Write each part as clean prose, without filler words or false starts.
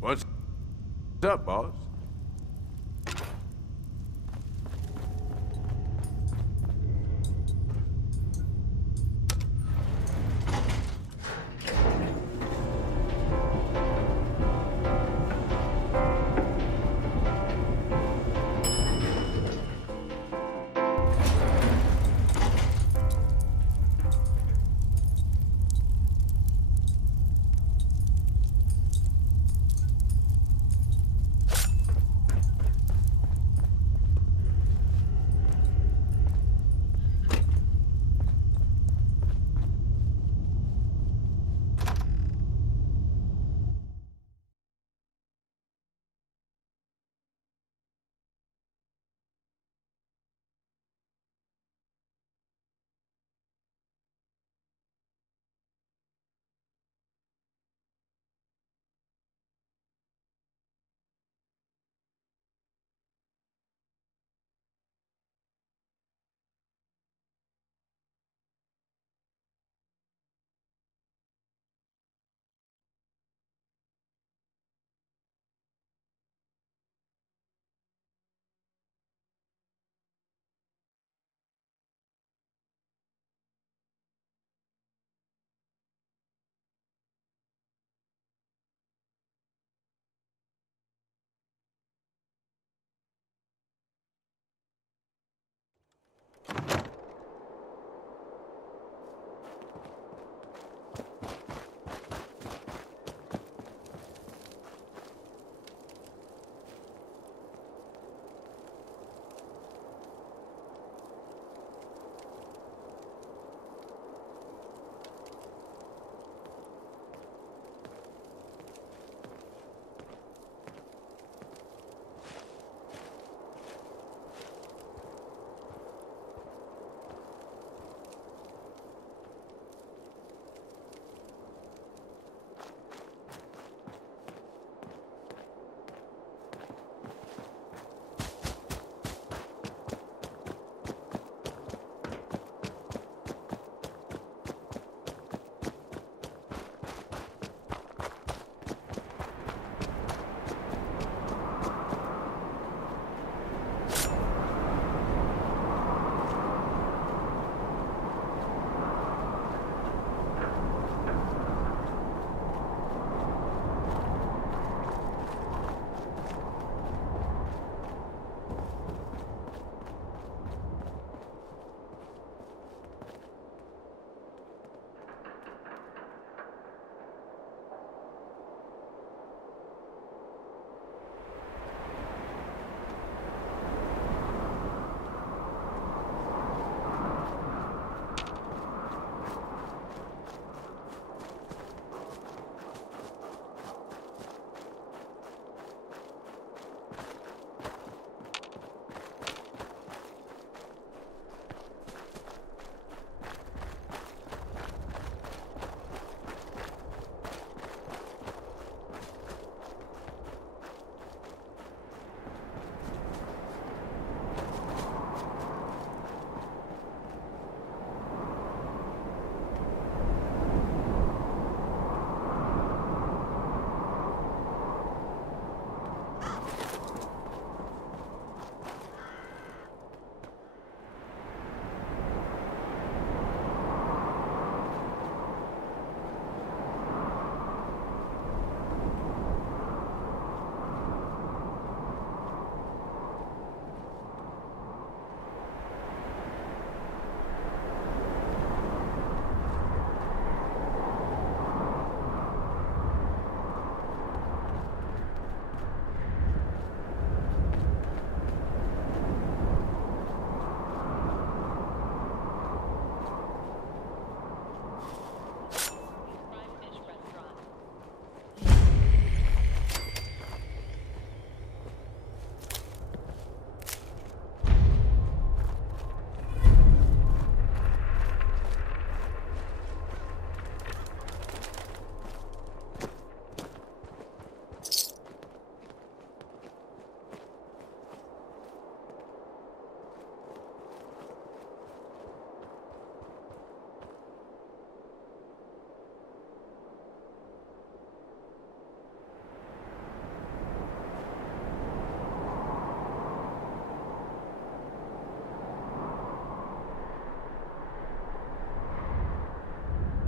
What's up, boss?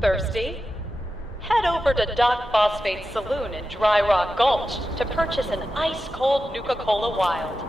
Thirsty? Head over to Doc Phosphate's saloon in Dry Rock Gulch to purchase an ice-cold Nuka Cola Wild.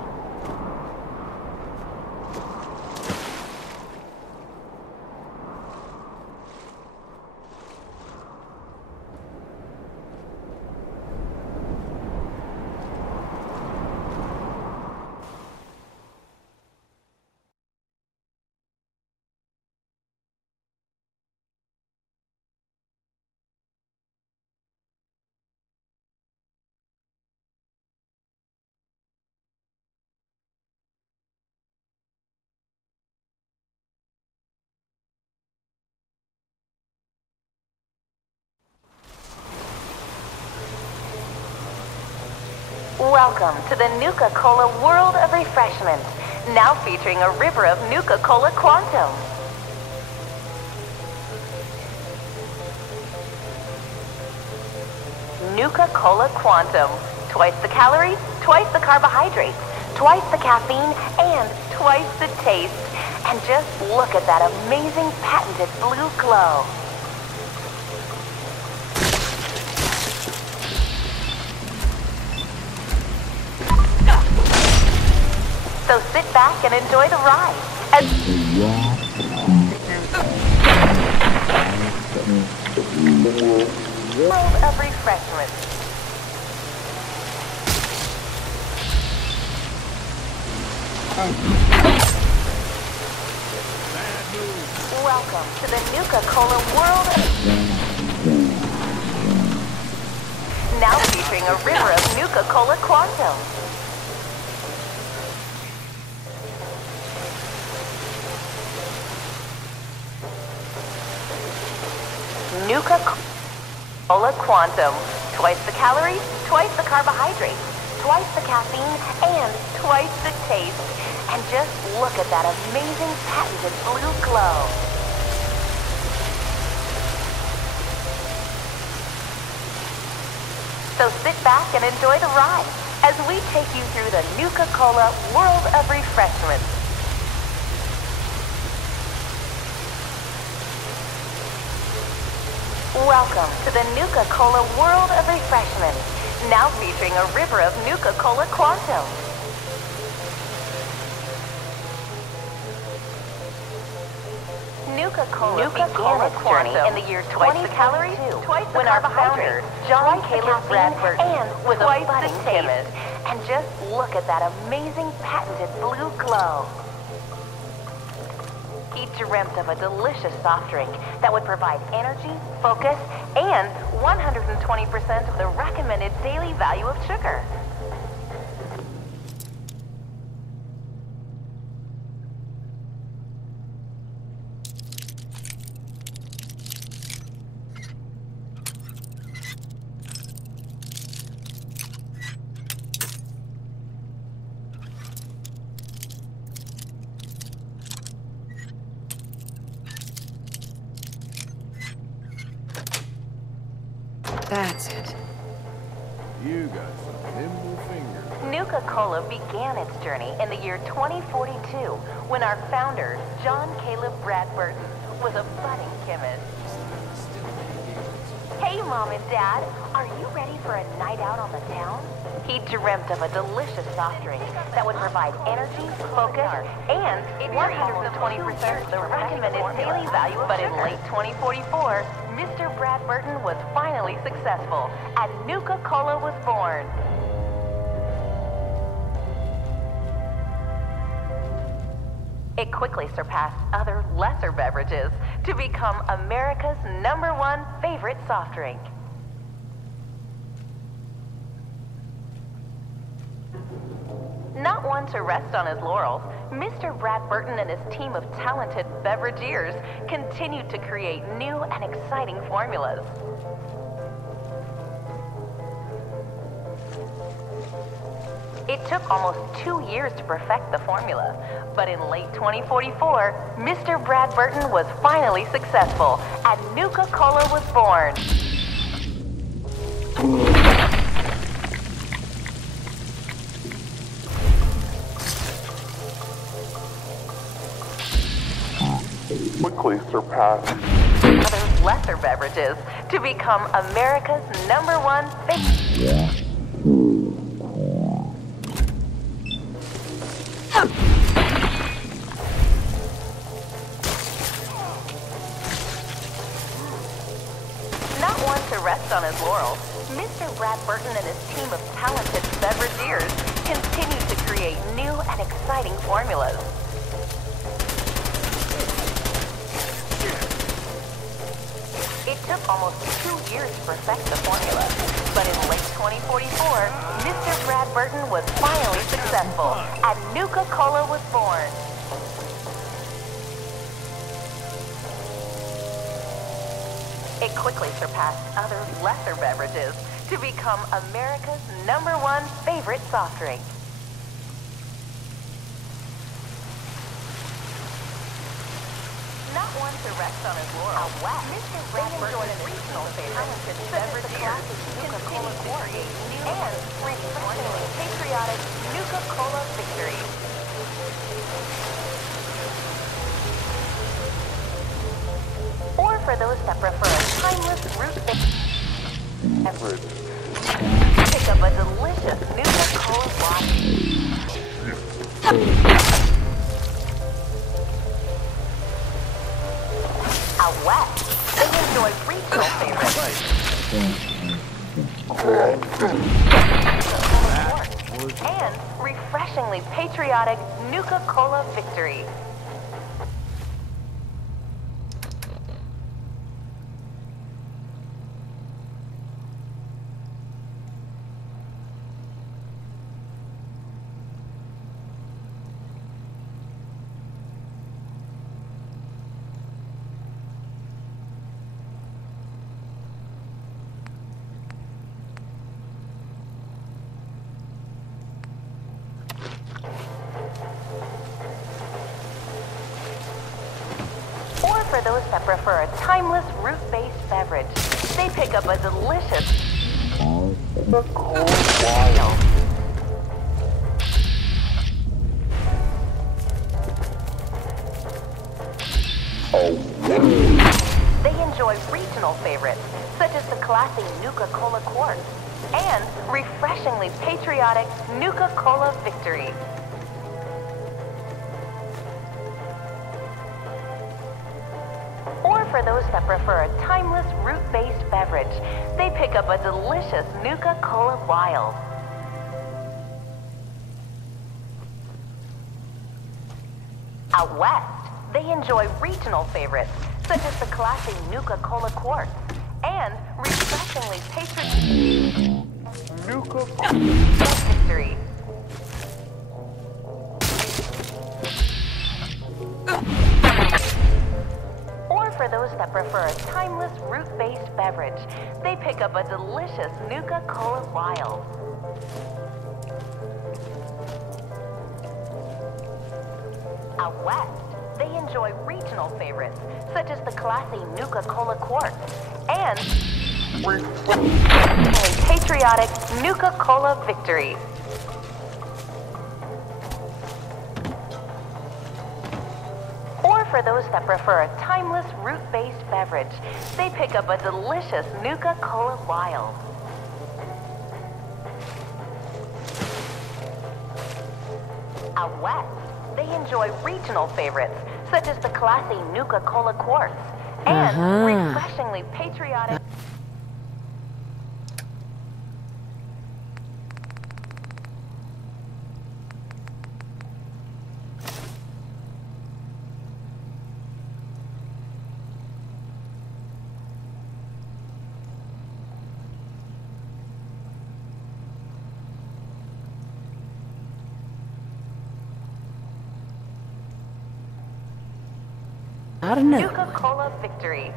Welcome to the Nuka Cola World of Refreshment, now featuring a river of Nuka Cola Quantum. Nuka Cola Quantum. Twice the calories, twice the carbohydrates, twice the caffeine, and twice the taste. And just look at that amazing patented blue glow. So sit back and enjoy the ride. World of refreshment. Welcome to the Nuka Cola World of... Now featuring a river of Nuka Cola Quantum. Nuka Cola Quantum. Twice the calories, twice the carbohydrates, twice the caffeine, and twice the taste. And just look at that amazing patented blue glow. So sit back and enjoy the ride as we take you through the Nuka Cola World of Refreshment. Welcome to the Nuka Cola World of Refreshment, now featuring a river of Nuka Cola Quantum. Nuka Cola began its journey in the year 2022 when our founder, John Caleb Bradburton, was a budding chemist. And just look at that amazing patented blue glow. He dreamt of a delicious soft drink that would provide energy, focus, and 120% of the recommended daily value of sugar. That's it. You got some nimble fingers. Nuka Cola began its journey in the year 2042 when our founder, John Caleb Bradburton, was a budding chemist. Hey, Mom and Dad, are you ready for a night out on the town? He dreamt of a delicious soft drink that would provide energy, focus, and 120% of the recommended daily value. But in late 2044, Mr. Bradburton was finally successful, and Nuka Cola was born. It quickly surpassed other lesser beverages to become America's #1 favorite soft drink. Not one to rest on his laurels, Mr. Bradburton and his team of talented beverageers continued to create new and exciting formulas. It took almost 2 years to perfect the formula, but in late 2044, Mr. Bradburton was finally successful, and Nuka Cola was born. Quickly surpassed other lesser beverages to become America's #1 favorite. Not one to rest on his laurels, Mr. Brad Burton and his team of talented beverageers continue to create new and exciting formulas. It took almost 2 years to perfect the formula, but in late 2044, Mr. Brad Burton was finally successful, and Nuka Cola was born. It quickly surpassed other lesser beverages to become America's #1 favorite soft drink. Not one to rest on his laurels, Mr. Brad Burton and regional favorites, beverages, Nuka Cola Quantum, and refreshingly patriotic Nuka Cola Victory. Or for those that prefer a timeless root beverage, pick up a delicious Nuka Cola Quantum. Out west, they enjoy regional favorites. And refreshingly patriotic Nuka Cola Victory. For those that prefer a timeless root-based beverage, they pick up a delicious Wild. They enjoy regional favorites, such as the classy Nuka Cola Quartz and refreshingly patriotic Nuka Cola Victory. For those that prefer a timeless root-based beverage, they pick up a delicious Nuka Cola Wild. Out west, they enjoy regional favorites, such as the classy Nuka Cola Quartz and refreshingly patriotic Nuka Cola Victory. For those that prefer a timeless root-based beverage, they pick up a delicious Nuka Cola Wild. Out west, they enjoy regional favorites, such as the classy Nuka Cola Quartz and patriotic Nuka Cola Victory. For those that prefer a timeless root-based beverage, they pick up a delicious Nuka Cola Wild. Out west, they enjoy regional favorites, such as the classy Nuka Cola Quartz and refreshingly patriotic I don't know. Nuka Cola Victory.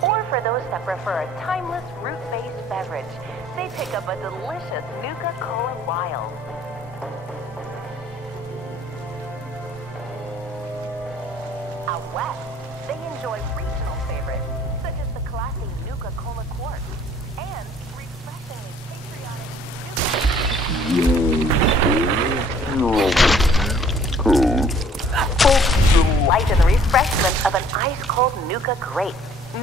Or for those that prefer a timeless root-based beverage, they pick up a delicious Nuka Cola Wild. Out west, they enjoy regional favorites, such as the classy Nuka Cola Quartz and refreshingly patriotic Nuka Cola. in the refreshment of an ice-cold Nuka grape. And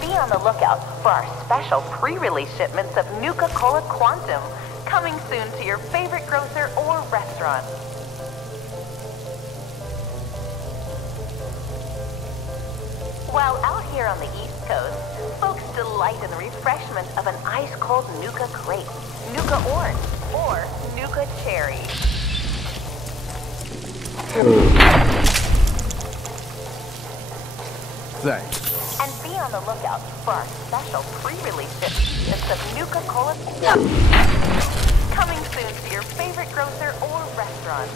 be on the lookout for our special pre-release shipments of Nuka Cola Quantum, coming soon to your favorite grocer or restaurant. While out here on the East Coast, folks delight in the refreshment of an ice-cold Nuka grape, Nuka orange, or Nuka cherry. Thanks. And be on the lookout for our special pre-release shipments of Nuka Cola coming soon to your favorite grocer or restaurant.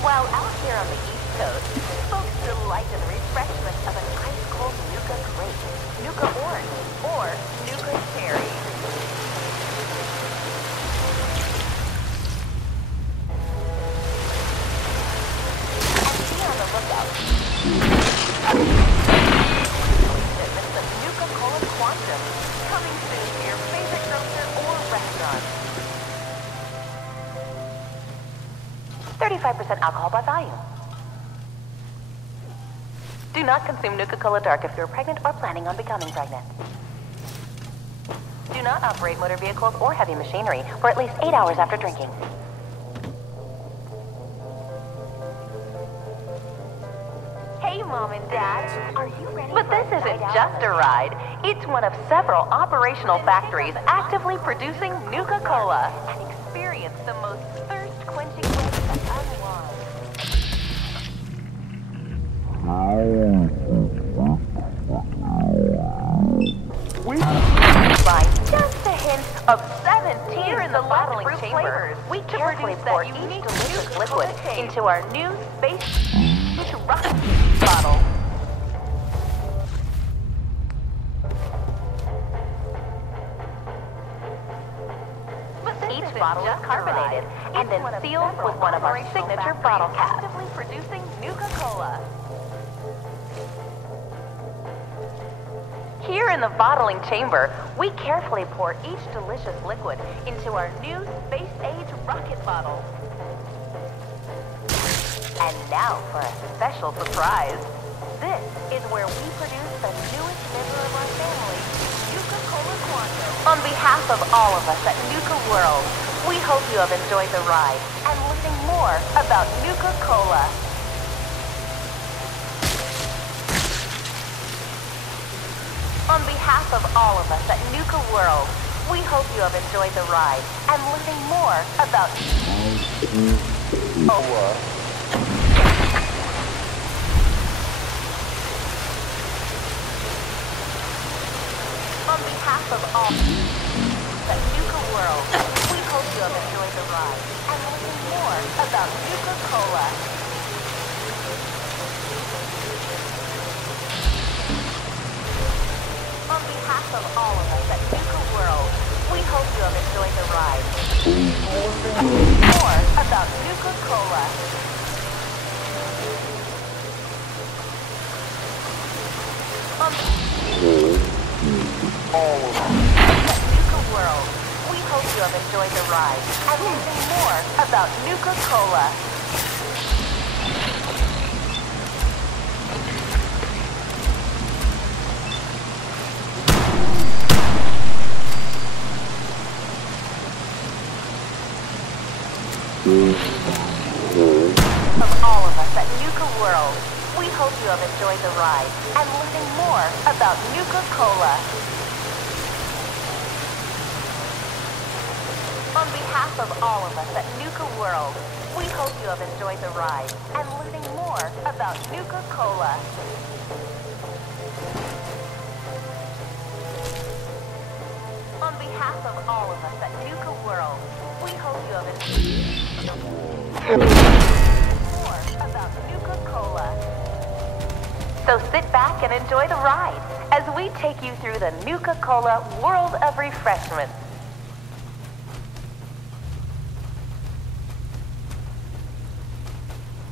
While out here on the East Coast, folks delight in the refreshment of an ice-cold Nuka grape, Nuka orange, or Nuka cherry. Shipments of Nuka Cola Quantum, coming soon to your favorite grocer or restaurant. 35% alcohol by volume. Do not consume Nuka Cola Dark if you're pregnant or planning on becoming pregnant. Do not operate motor vehicles or heavy machinery for at least 8 hours after drinking. Hey, Mom and Dad, are you ready? But this isn't just a ride. It's one of several operational factories actively producing Nuka Cola. And experience the most thirst-quenching way to unwind. By just a hint of 17 here in the bottling chamber, we carefully pour each delicious liquid into our new space rocket bottle. Each bottle is carbonated and then sealed with one of our signature bottle caps. Actively producing Nuka Cola. Here in the bottling chamber, we carefully pour each delicious liquid into our new space-age rocket bottle. And now for a special surprise. This is where we produce the newest member of our family, Nuka Cola Quantum. On behalf of all of us at Nuka World, we hope you have enjoyed the ride and learning more about Nuka Cola. On behalf of all of us at Nuka World, we hope you have enjoyed the ride and learning more about On behalf of all at Nuka World, we hope you have enjoyed the ride and learning more about Nuka Cola. On behalf of all of us at Nuka World, we hope you have enjoyed the ride. More about Nuka Cola. All of us at Nuka World, we hope you have enjoyed the ride and learning more about Nuka Cola. From all of us at Nuka World, we hope you have enjoyed the ride and learning more about Nuka Cola. On behalf of all of us at Nuka World, we hope you have enjoyed the ride and learning more about Nuka Cola. On behalf of all of us at Nuka World, we hope you have enjoyed more about Nuka Cola. So sit back and enjoy the ride as we take you through the Nuka Cola World of Refreshments.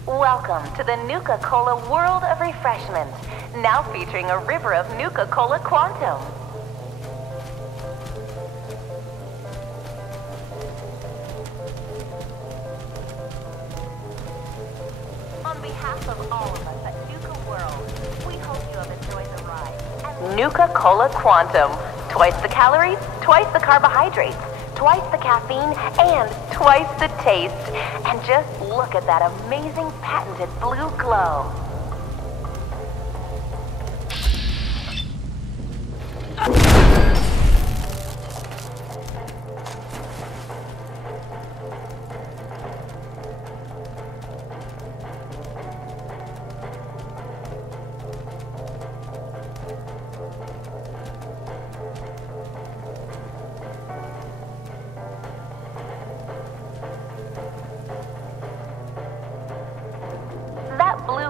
Welcome to the Nuka Cola World of Refreshments, now featuring a river of Nuka Cola Quantum. On behalf of all of us at Nuka World, we hope you have enjoyed the ride. Nuka Cola Quantum. Twice the calories, twice the carbohydrates, twice the caffeine, and twice the taste. And just look at that amazing patented blue glow.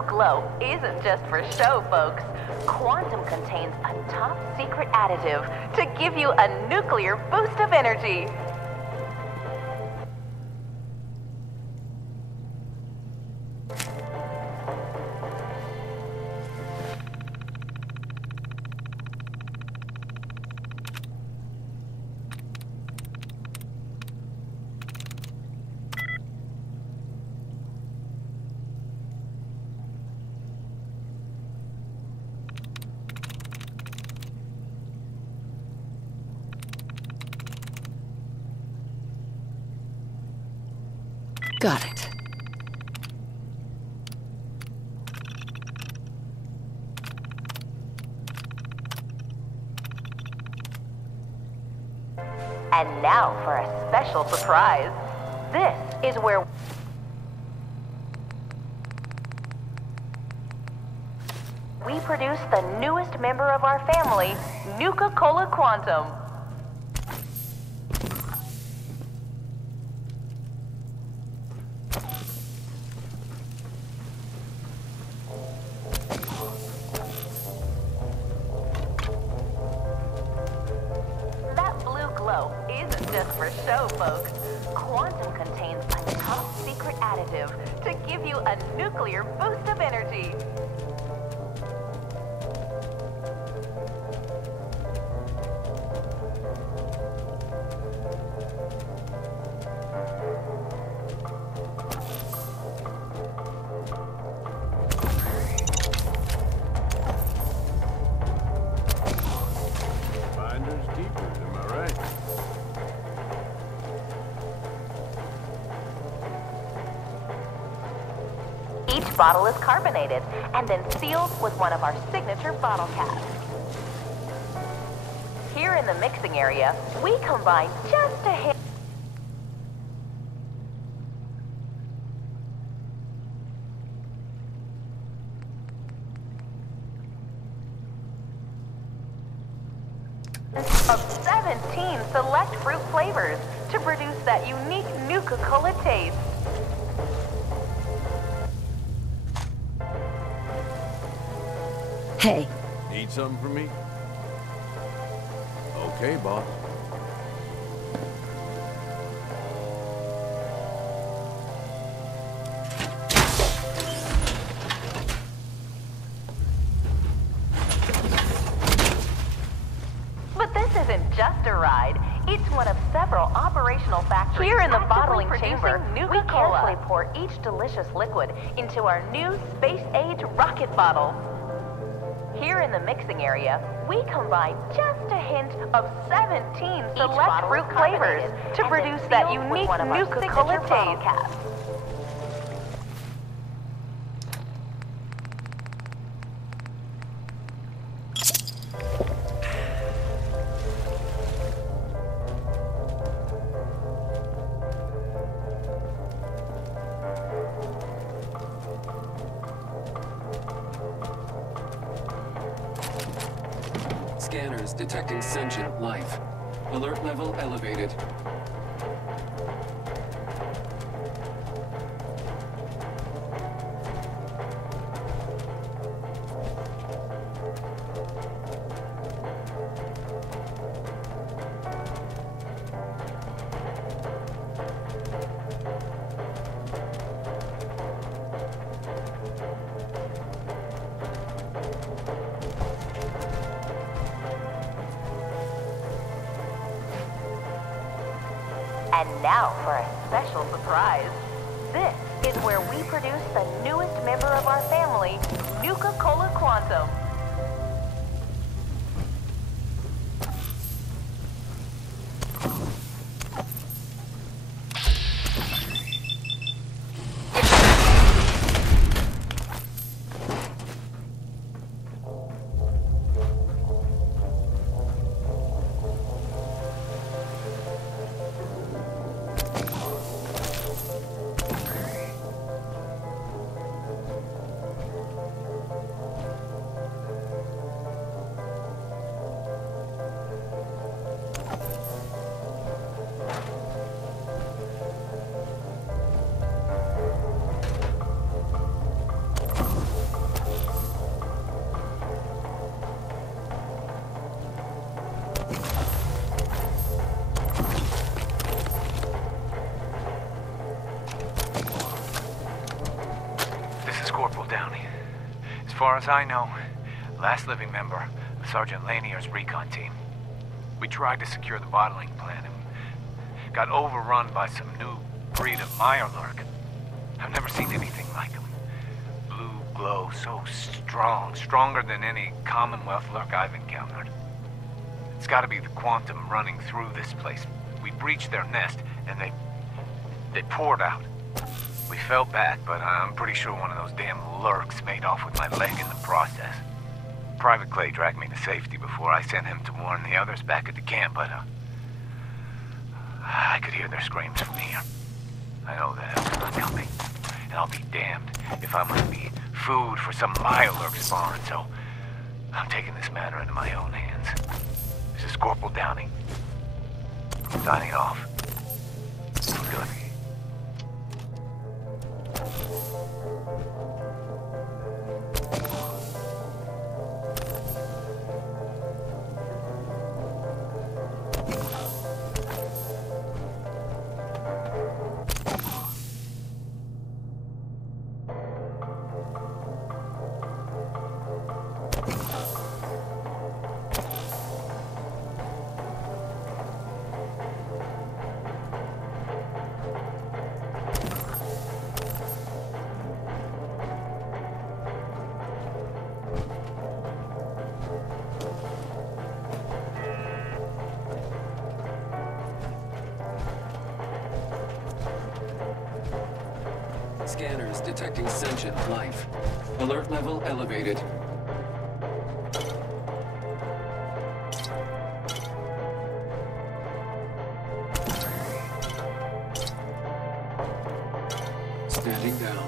Glow isn't just for show, folks. Quantum contains a top secret additive to give you a nuclear boost of energy. Got it. And now for a special surprise. This is where we produce the newest member of our family, Nuka Cola Quantum. Isn't just for show, folks. Quantum contains a top secret additive to give you a nuclear boost of energy. Finders keepers, am I right? Each bottle is carbonated and then sealed with one of our signature bottle caps. Here in the mixing area, we combine just a hint of 17 select fruit flavors to produce that unique Nuka Cola taste. Hey. Need something from me? Okay, boss. But this isn't just a ride. It's one of several operational factories. Here in the bottling chamber, we carefully pour each delicious liquid into our new space-age rocket bottle. Here in the mixing area, we combine just a hint of 17 select fruit flavors to produce that unique Nuka Cola taste. Scanners detecting sentient life. Alert level elevated. And now for a special surprise. This is where we produce the newest member of our family, Nuka Cola Quantum. As far as I know, last living member of Sergeant Lanier's recon team. We tried to secure the bottling plant and got overrun by some new breed of Mirelurk. I've never seen anything like them. Blue glow so strong, stronger than any Commonwealth lurk I've encountered. It's gotta be the quantum running through this place. We breached their nest and they poured out. We fell back, but I'm pretty sure one of those damn lurks made off with my leg in the process. Private Clay dragged me to safety before I sent him to warn the others back at the camp, but I could hear their screams from here. I know that they're coming, and I'll be damned if I must be food for some Mirelurk spawn, so I'm taking this matter into my own hands. This is Corporal Downing. Signing off. Good. Scanners detecting sentient life. Alert level elevated. Standing down.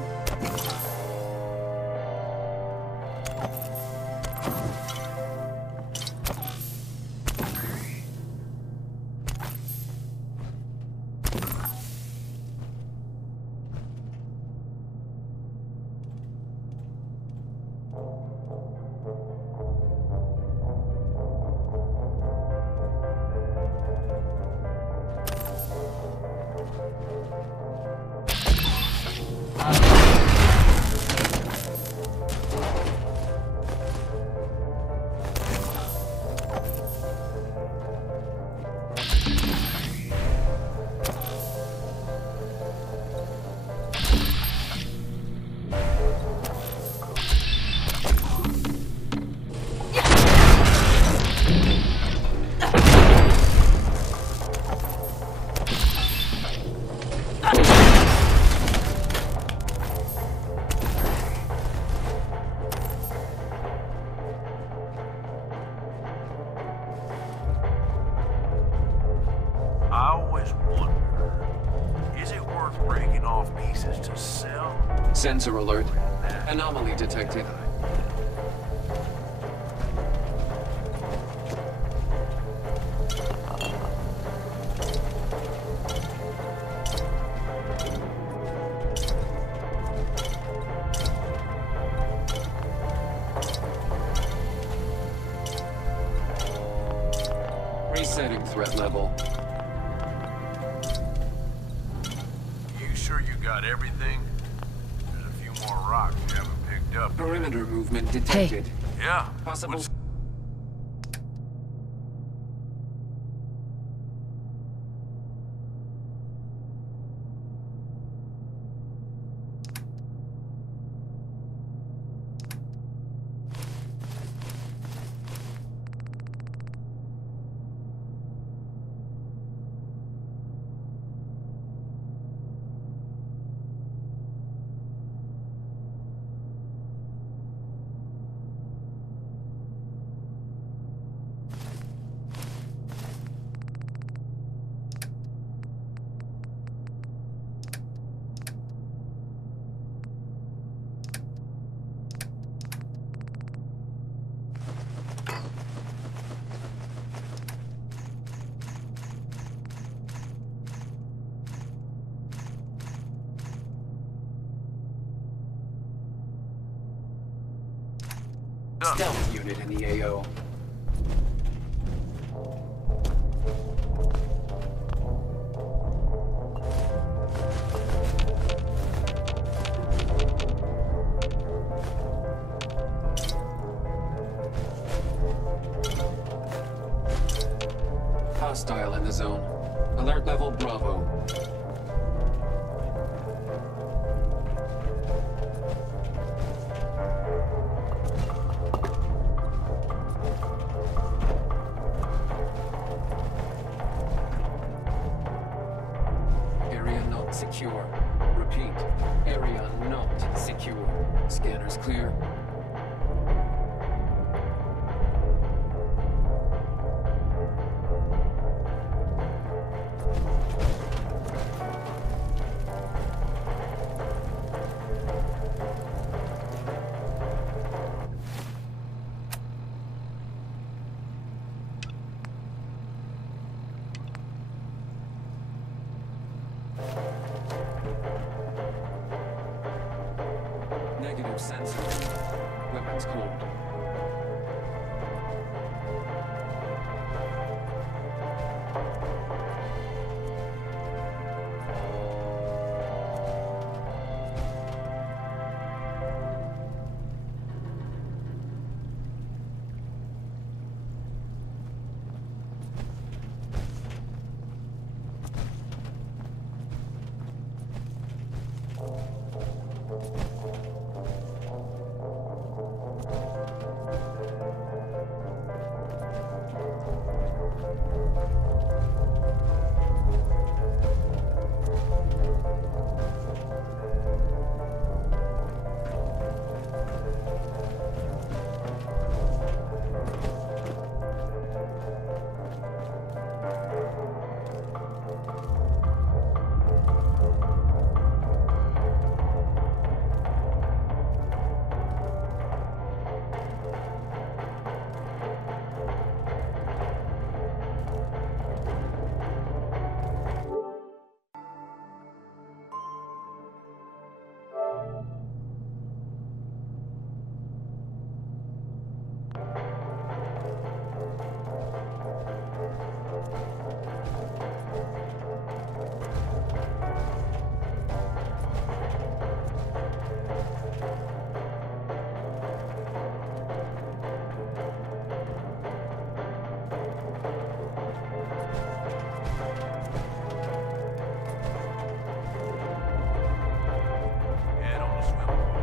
Sensor alert. Anomaly detected. Resetting threat level. You sure you got everything? Rocks you haven't picked up. Perimeter movement detected. Hey. Yeah. Possible. Done. Stealth unit in the AO. Hostile in the zone. Alert level Bravo. Area not secure. Repeat. Area not secure. Scanners clear. Negative sensor. Weapons cold. Head on the swim course.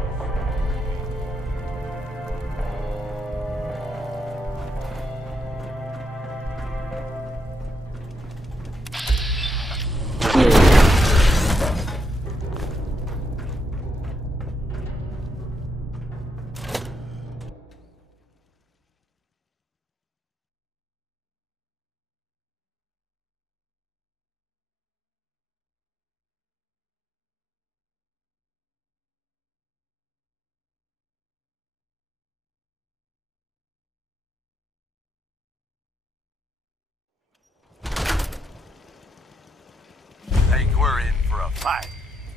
Think we're in for a fight.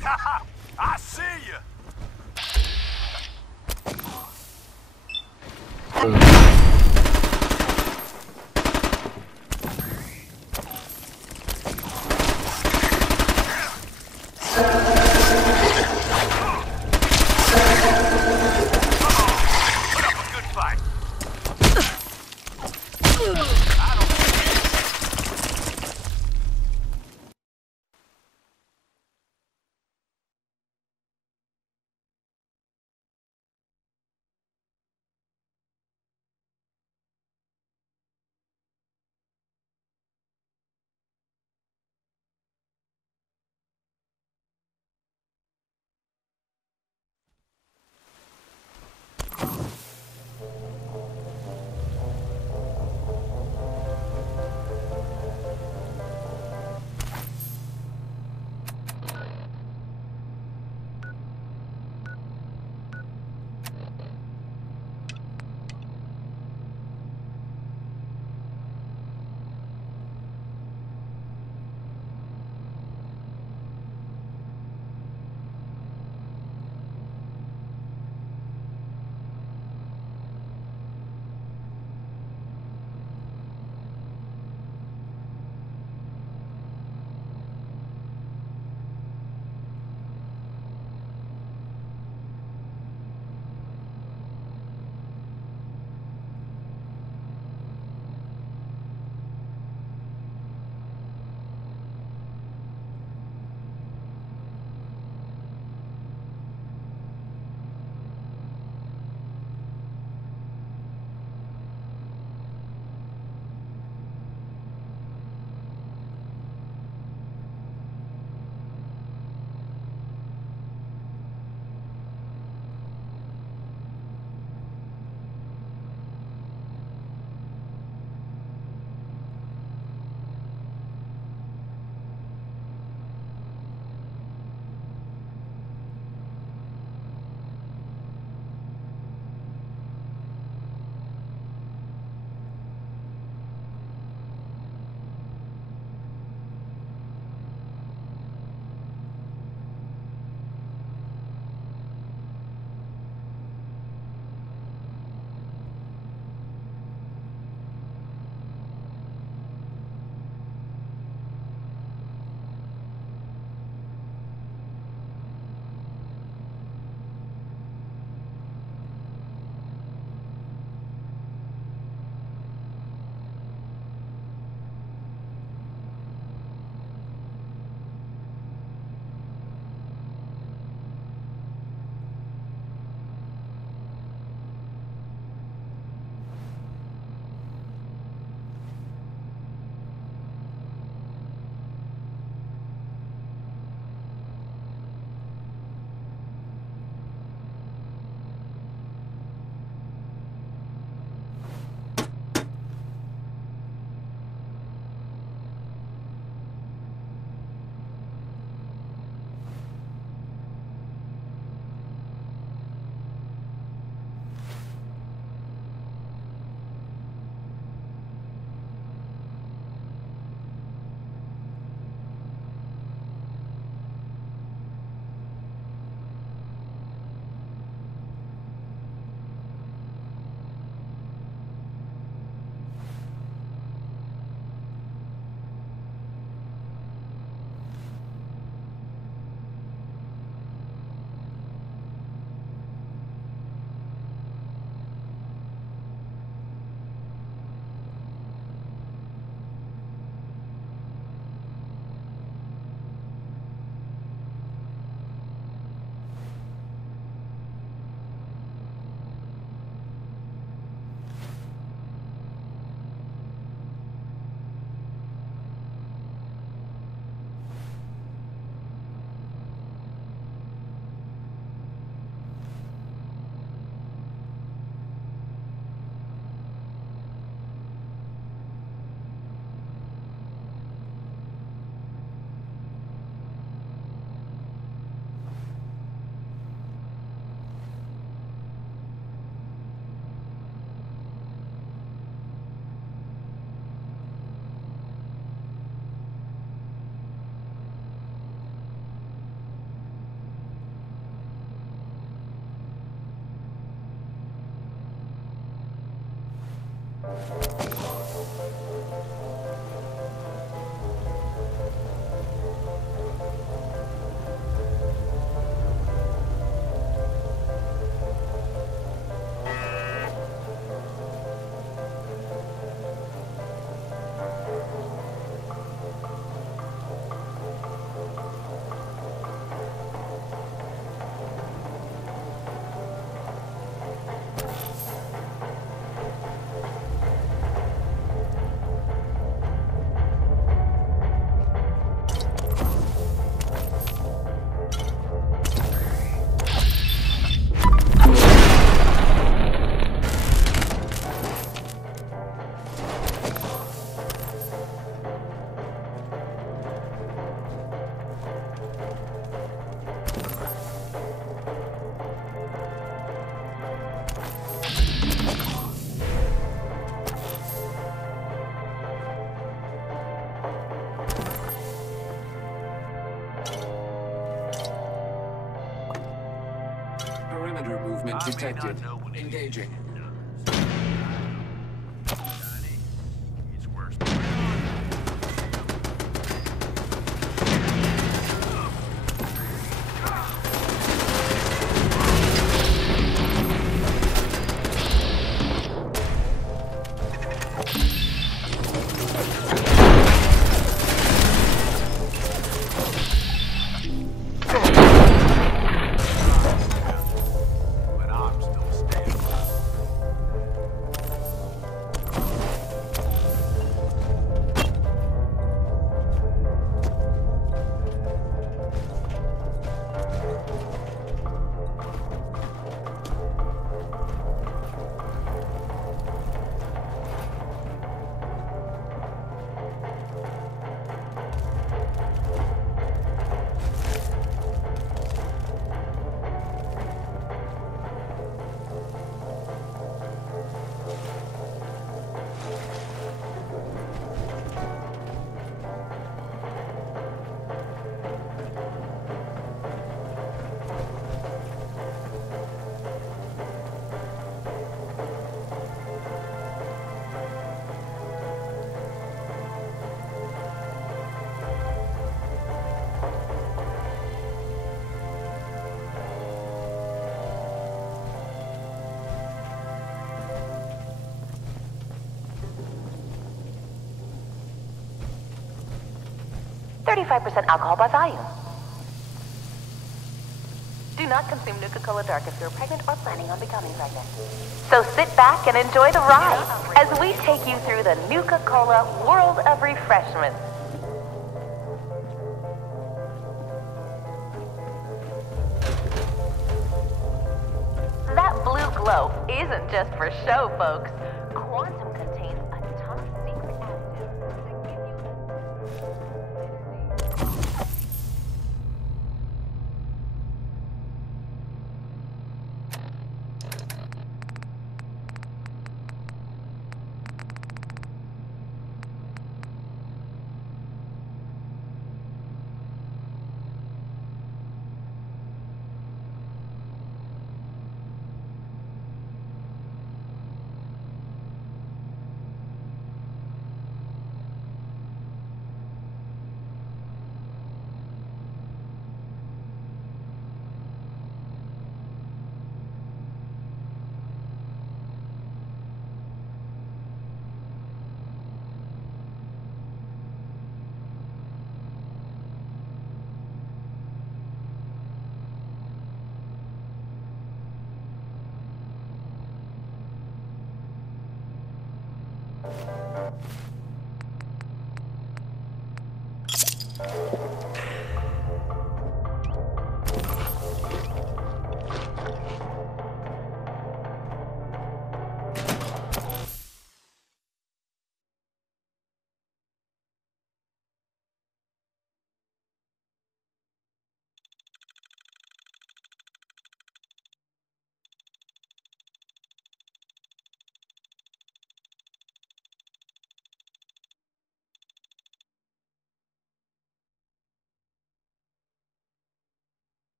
Ha ha! I see you! Perimeter movement detected. Engaging. It's worse. But I'm still standing. 35% alcohol by volume. Do not consume Nuka Cola Dark if you're pregnant or planning on becoming pregnant. So sit back and enjoy the ride as we take you through the Nuka Cola world of refreshment. That blue glow isn't just for show, folks. Quantum contains a ton of secret additives to give you...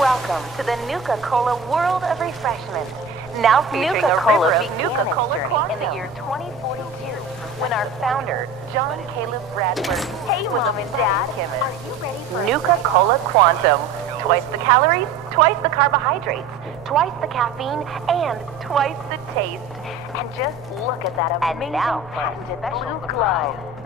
Welcome to the Nuka Cola world of refreshment. Now featuring Nuka Cola began Nuka Cola Quantum in the year 2042, when our founder, John Caleb Bradford, hey Mom and Dad, are you ready for Nuka Cola Quantum? Twice the calories, twice the carbohydrates, twice the caffeine, and twice the taste. And just look at that amazing patented blue glow.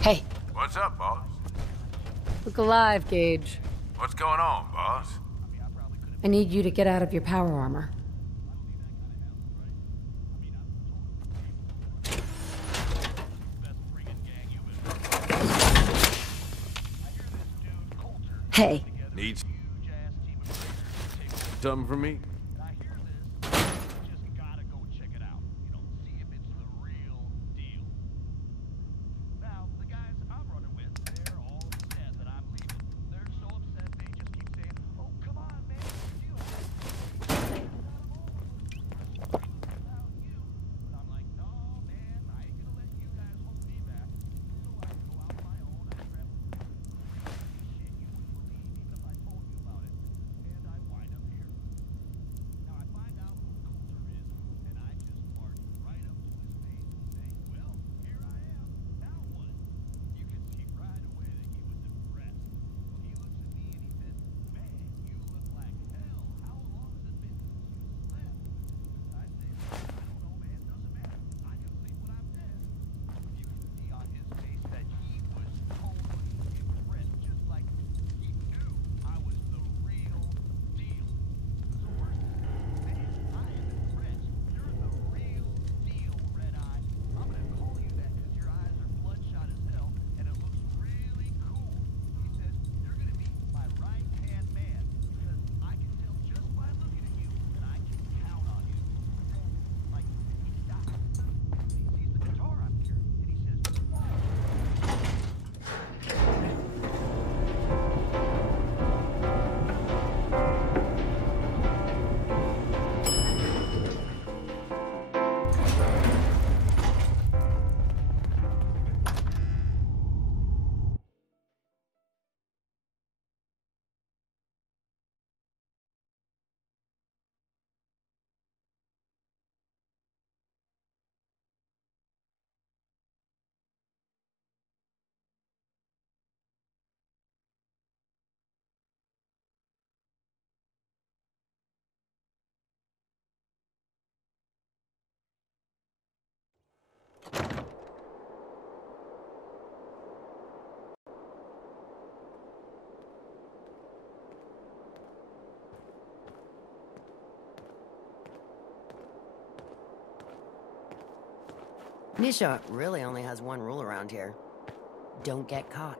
Hey, What's up, boss? look alive, Gage. What's going on, boss? I need you to get out of your power armor. Hey. Needs something from me? Nisha really only has one rule around here. Don't get caught.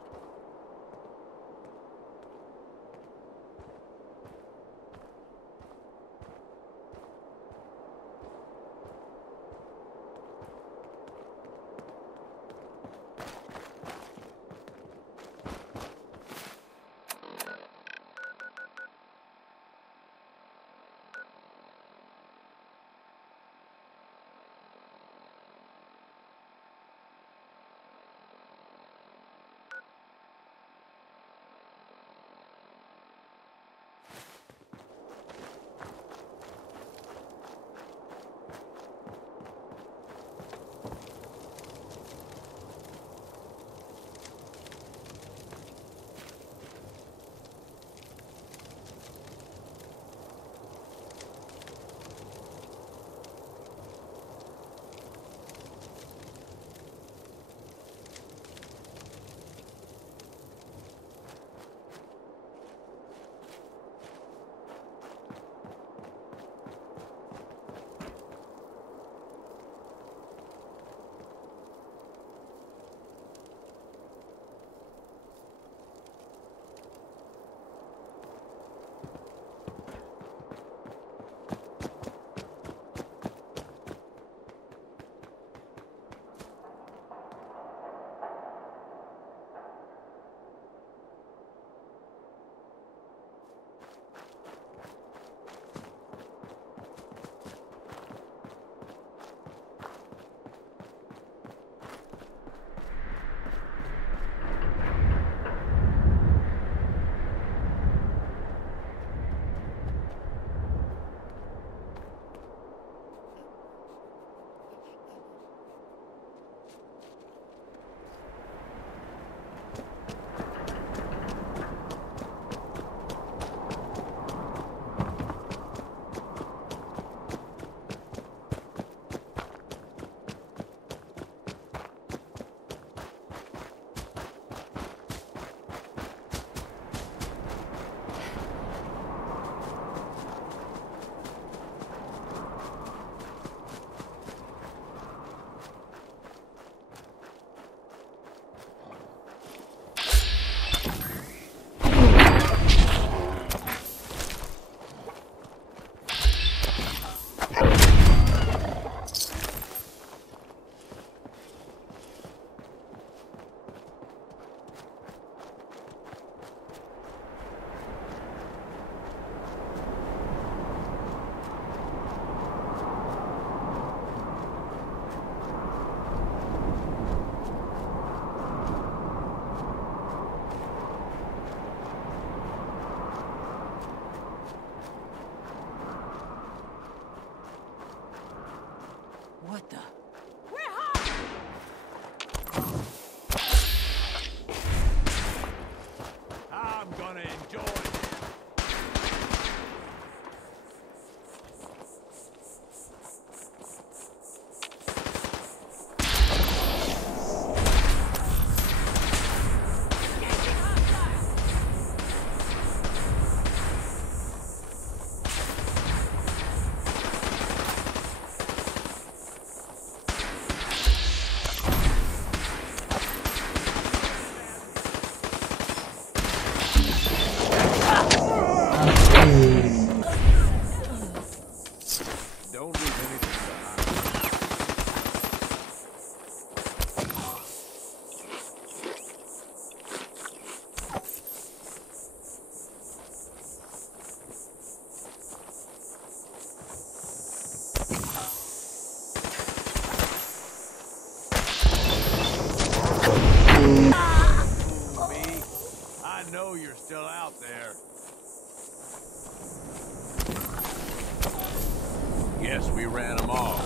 Guess we ran them off.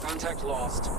Contact lost.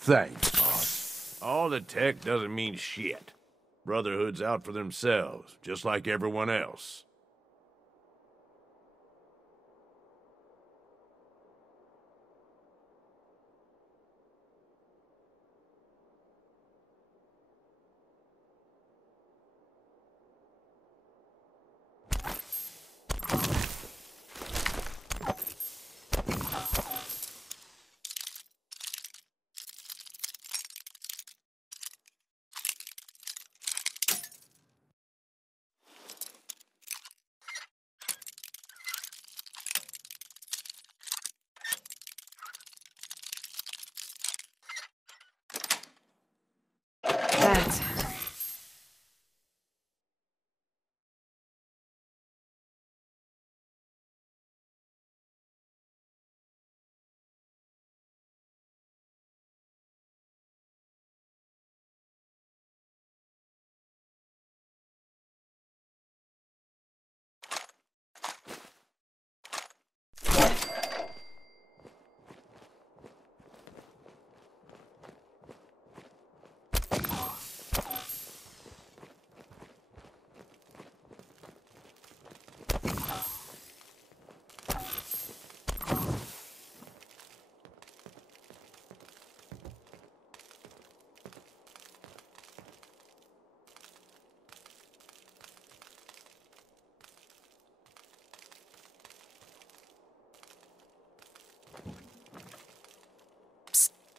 Thanks, boss. All the tech doesn't mean shit. Brotherhood's out for themselves, just like everyone else. That's...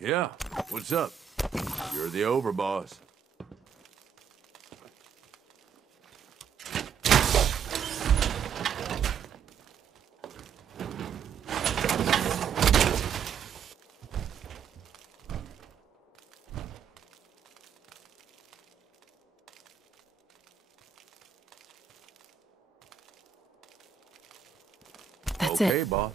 Yeah, what's up? You're the overboss. That's Okay, it. boss.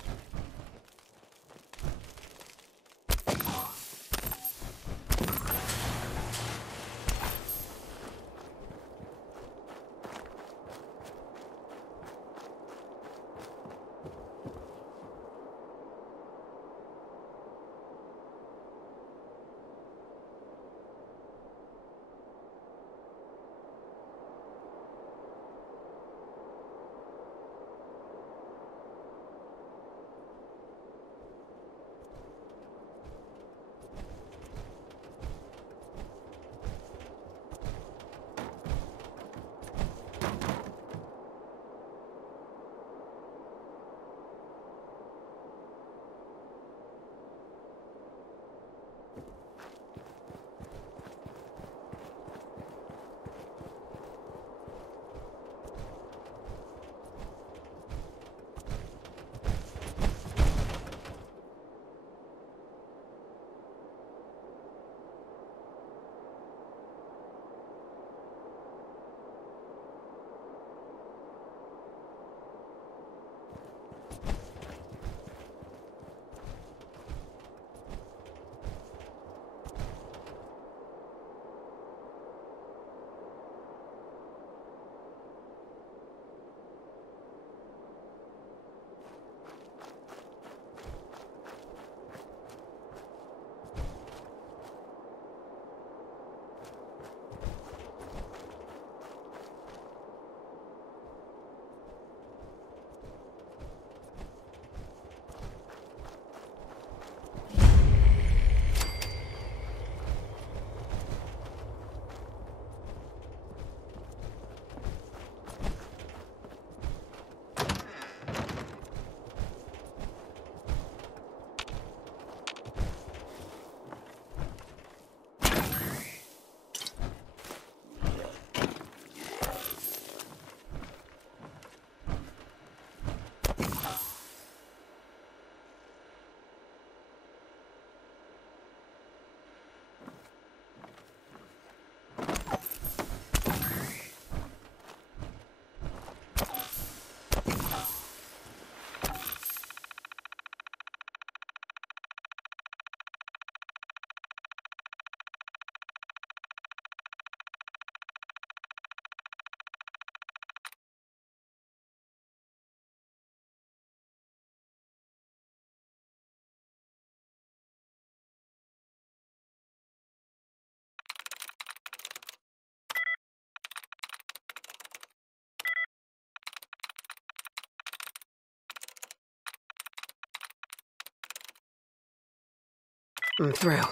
I'm through.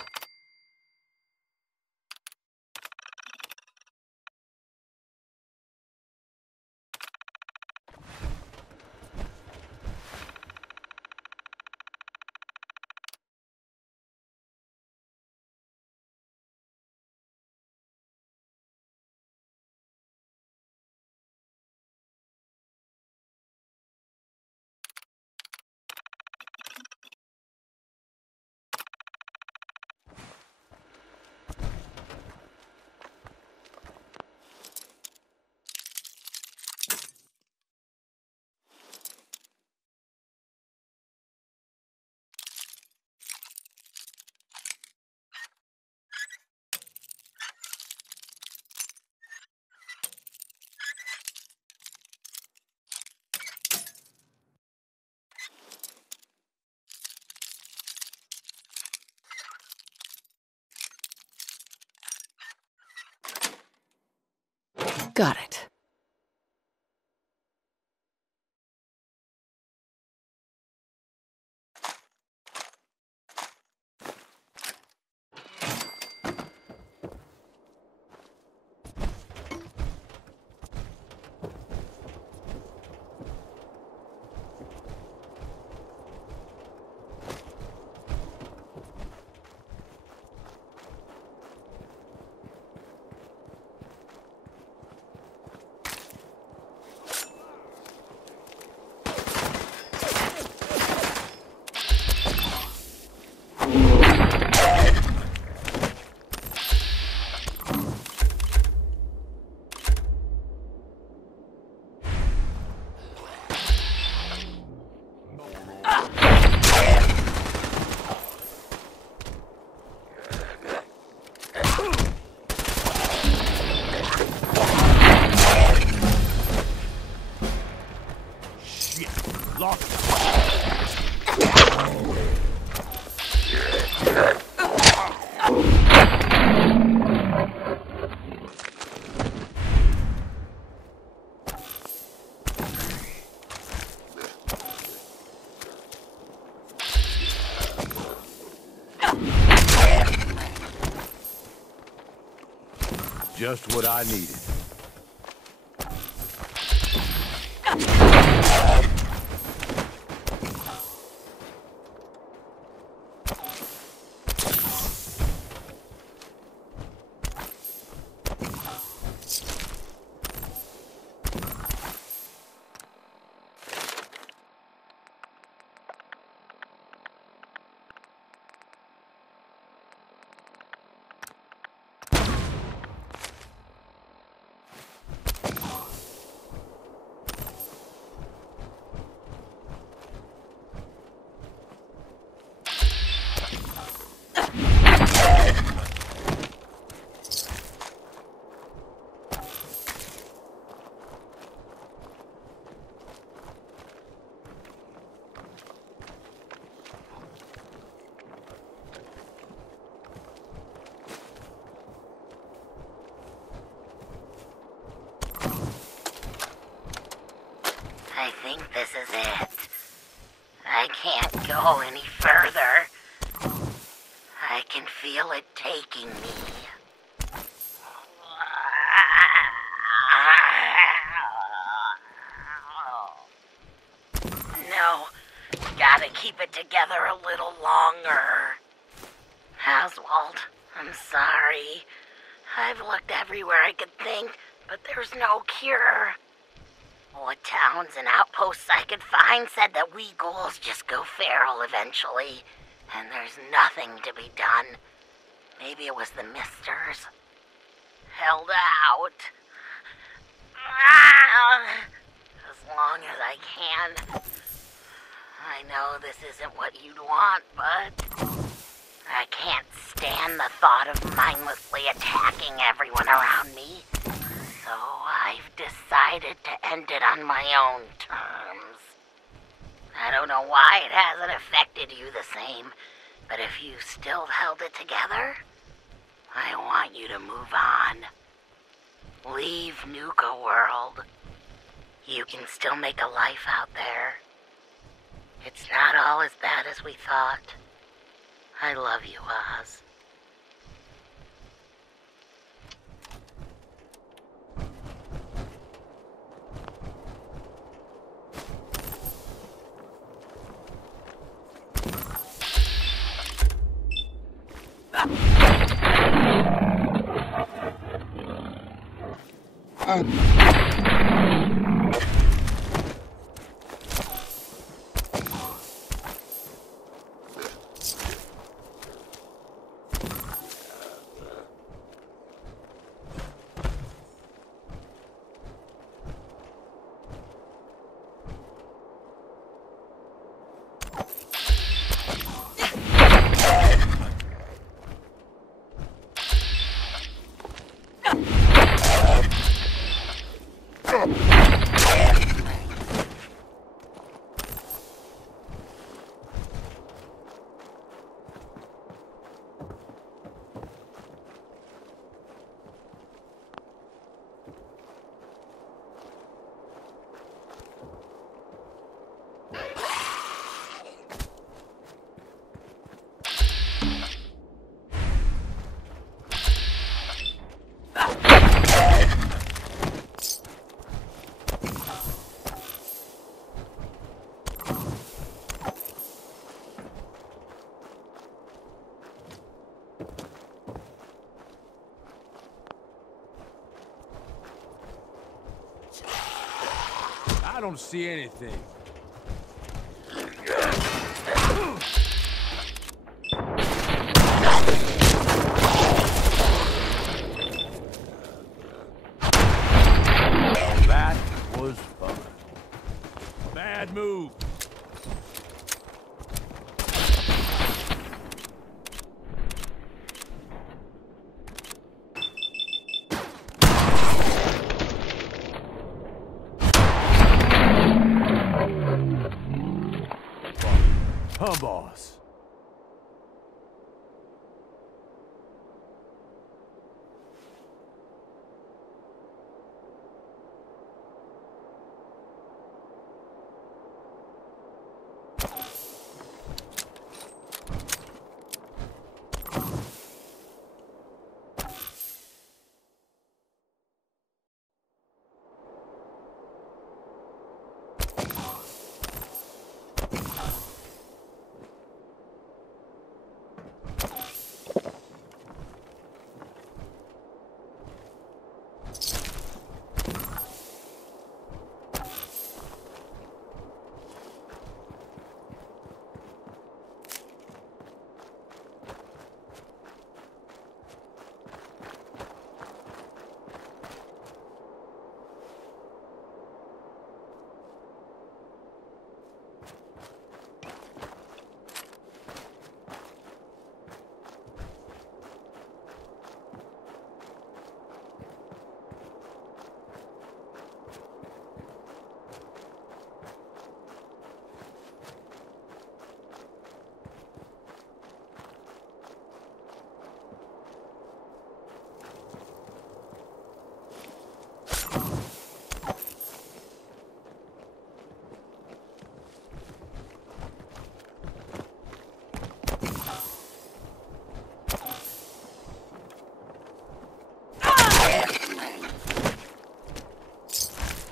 Got it. Just what I needed. I think this is it. I can't go any further. I can feel it taking me. No, gotta keep it together a little longer. Oswald, I'm sorry. I've looked everywhere I could think, but there's no cure. What towns and outposts I could find said that we ghouls just go feral eventually, and there's nothing to be done. Maybe it was the misters. Held out. As long as I can. I know this isn't what you'd want, but I can't stand the thought of mindlessly attacking everyone around me. So I've decided to end it on my own terms. I don't know why it hasn't affected you the same, but if you still held it together, I want you to move on. Leave Nuka World. You can still make a life out there. It's not all as bad as we thought. I love you, Oz. I don't see anything. That was fun. Bad move. Huh, boss?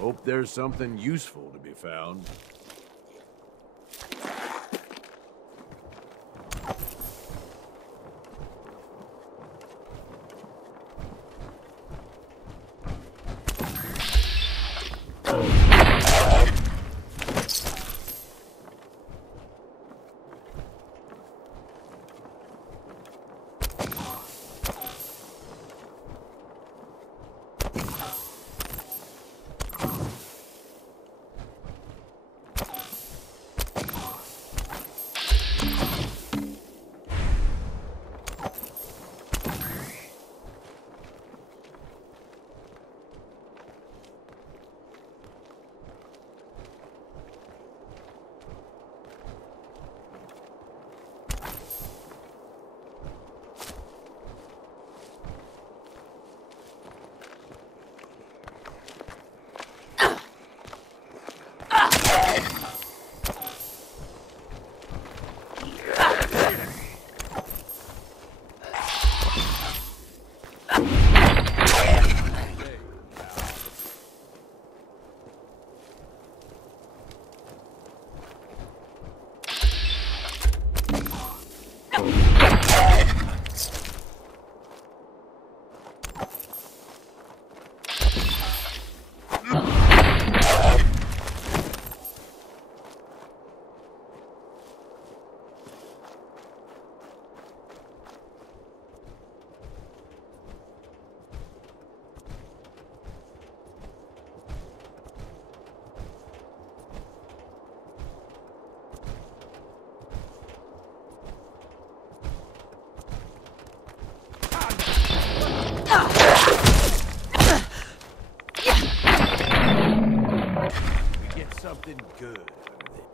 Hope there's something useful to be found. something good under there.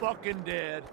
Fucking dead.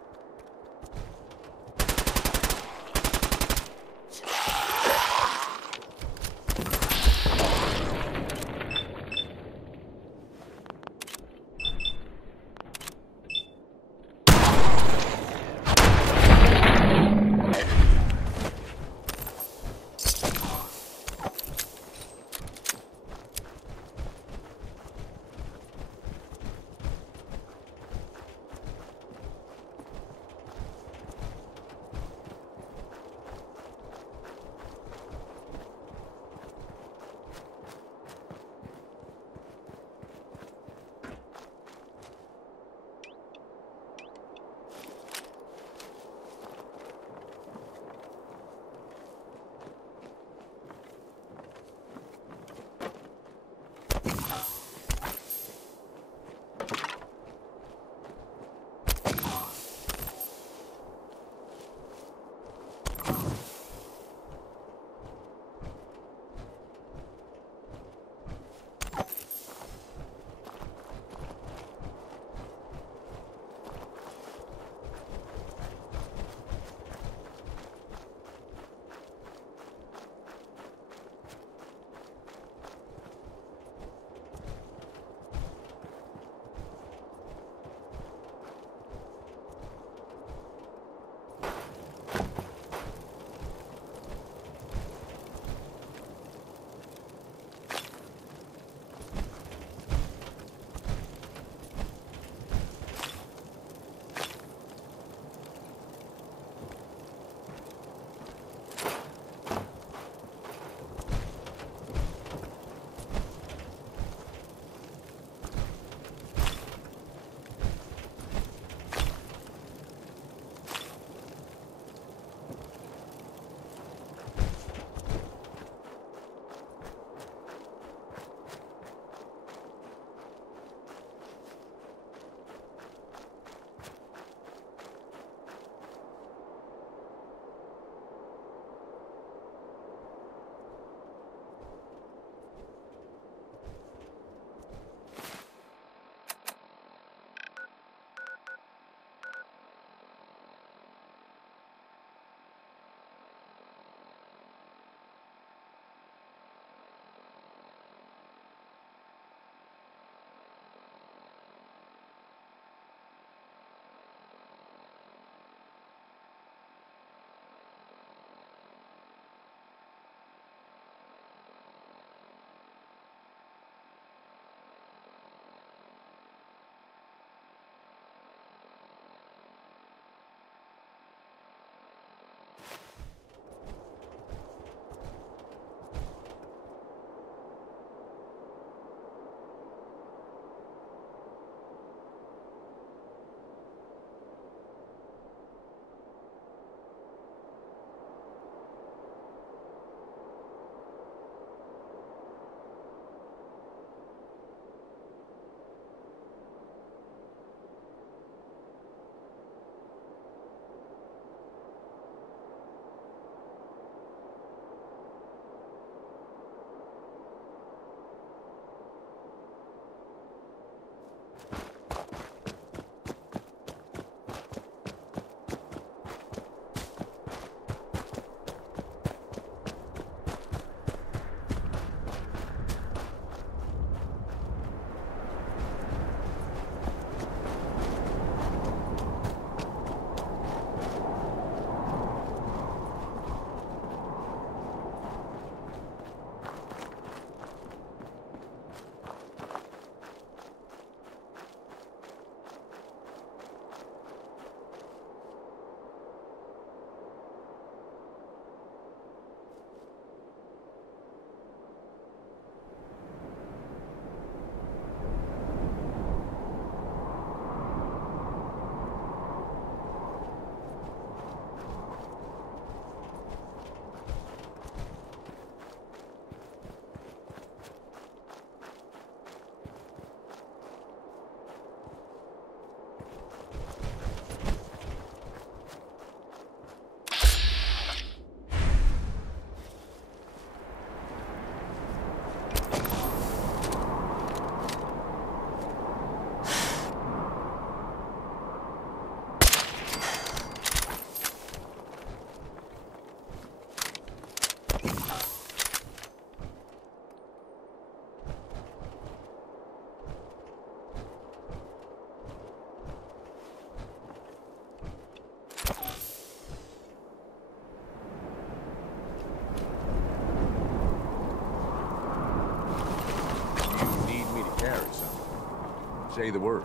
Say the word.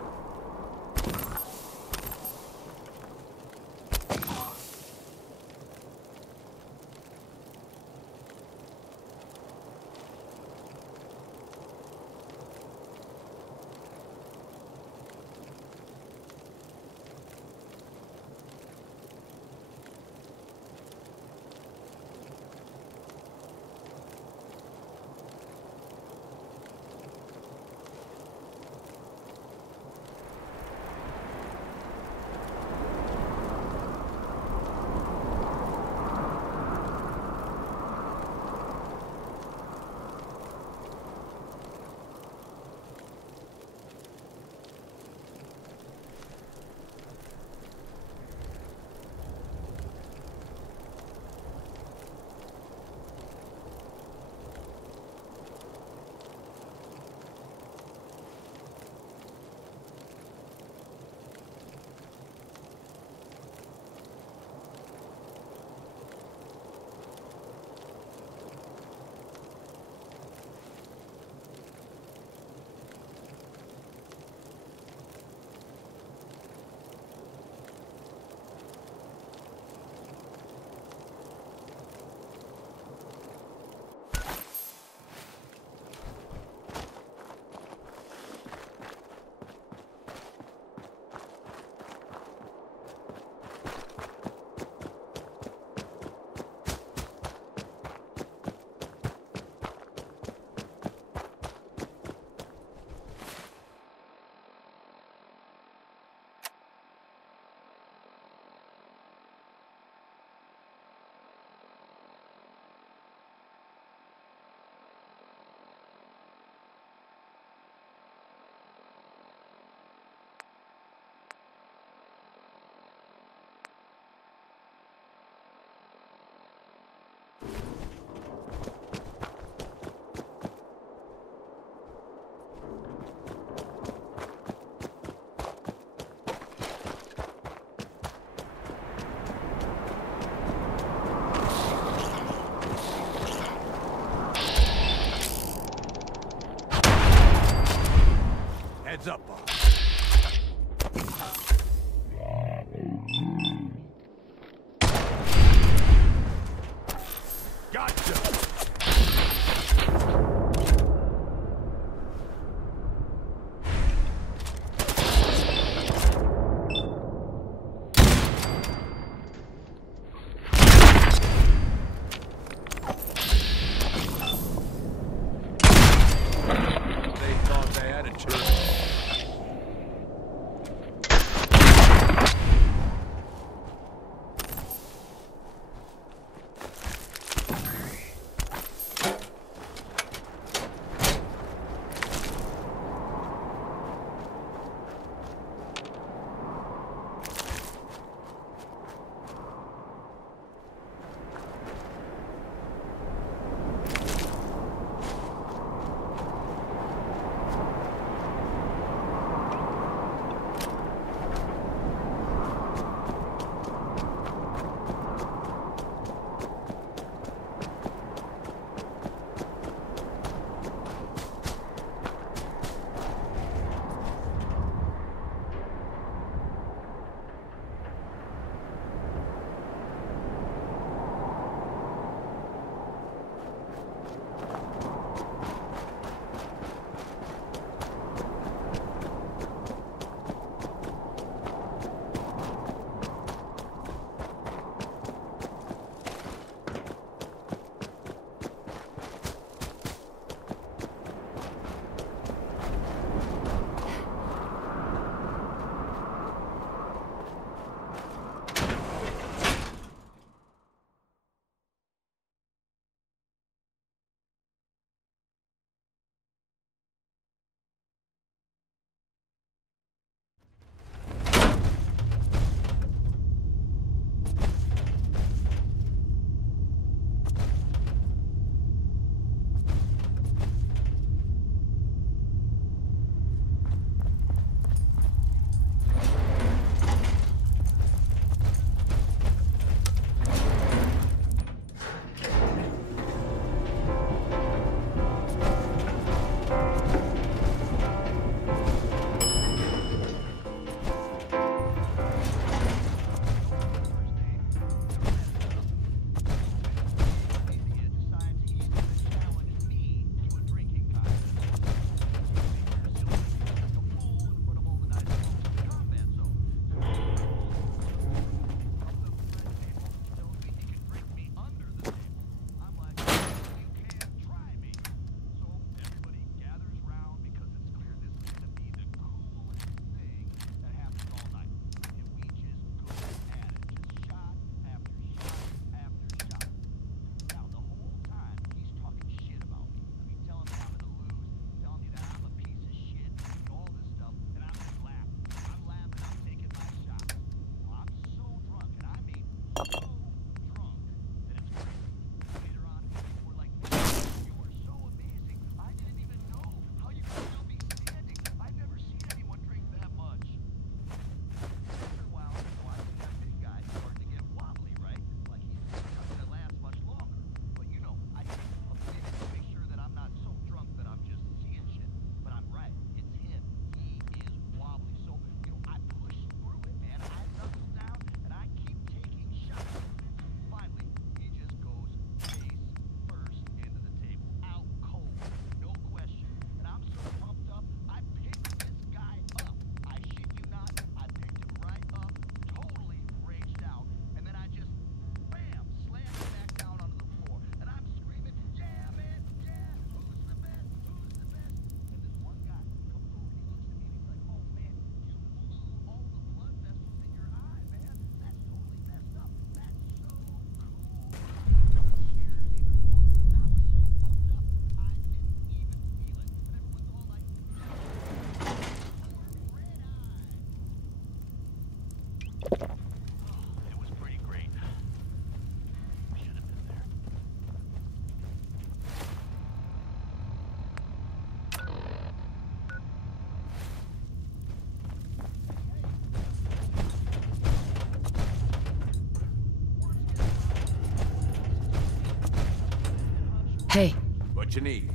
Hey, What you need?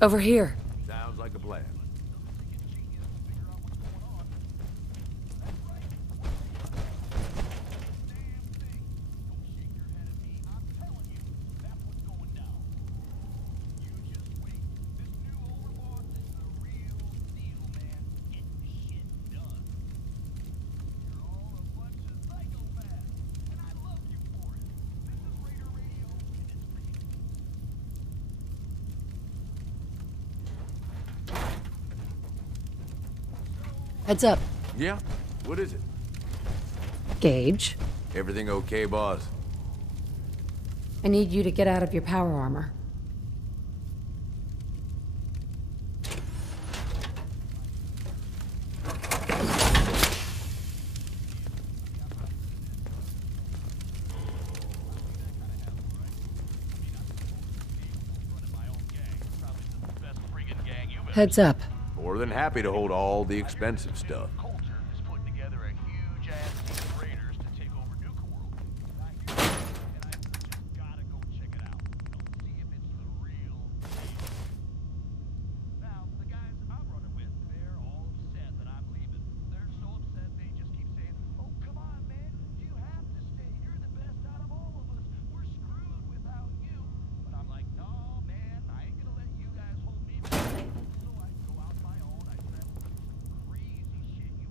over here. Sounds like a plan. Heads up. Yeah? What is it? Gage, Everything okay, boss? I need you to get out of your power armor. Heads up. More than happy to hold all the expensive stuff. Culture is putting together a huge ass team of raiders to take over Nuka World. And I just gotta go check it out. See if it's the real deal. Now, the guys I'm running with, they're all upset that I'm leaving. They're so upset they just keep saying, "Oh, come on, man. You have to stay. You're the best out of all of us. We're screwed without you." But I'm like, "No, man. I ain't gonna let you guys hold me back." So I go out my own. I travel through some crazy shit you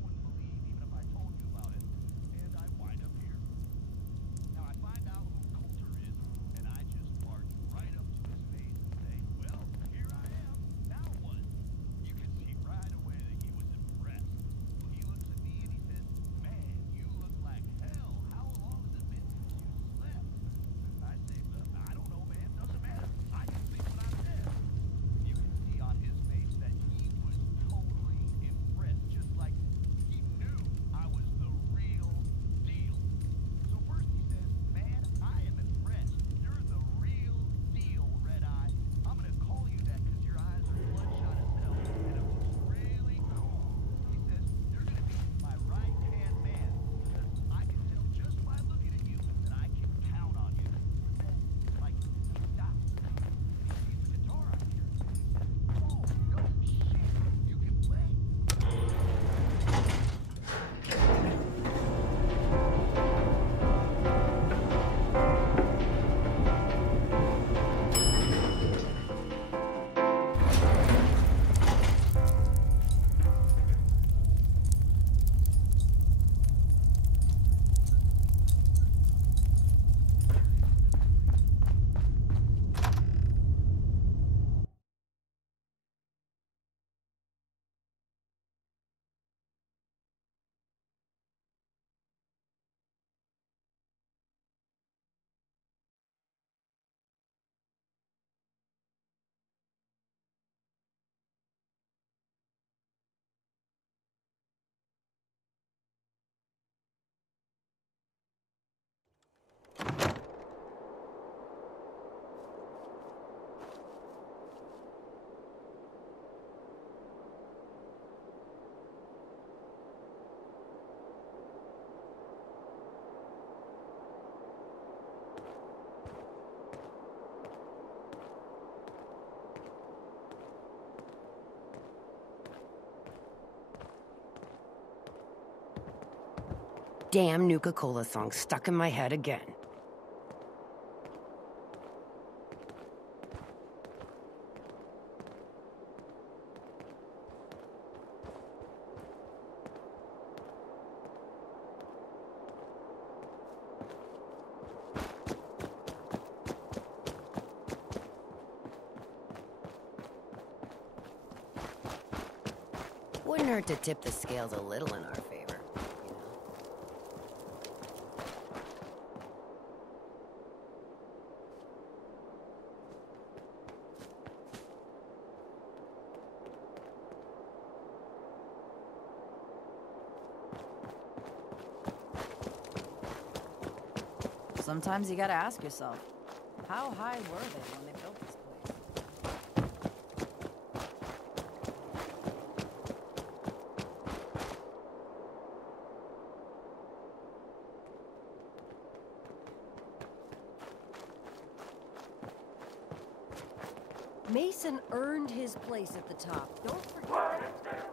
damn Nuka Cola song stuck in my head again. Wouldn't hurt to tip the scales a little in our favor, you know? Sometimes you gotta ask yourself, how high were they when they built this place? Mason earned his place at the top. Don't forget that.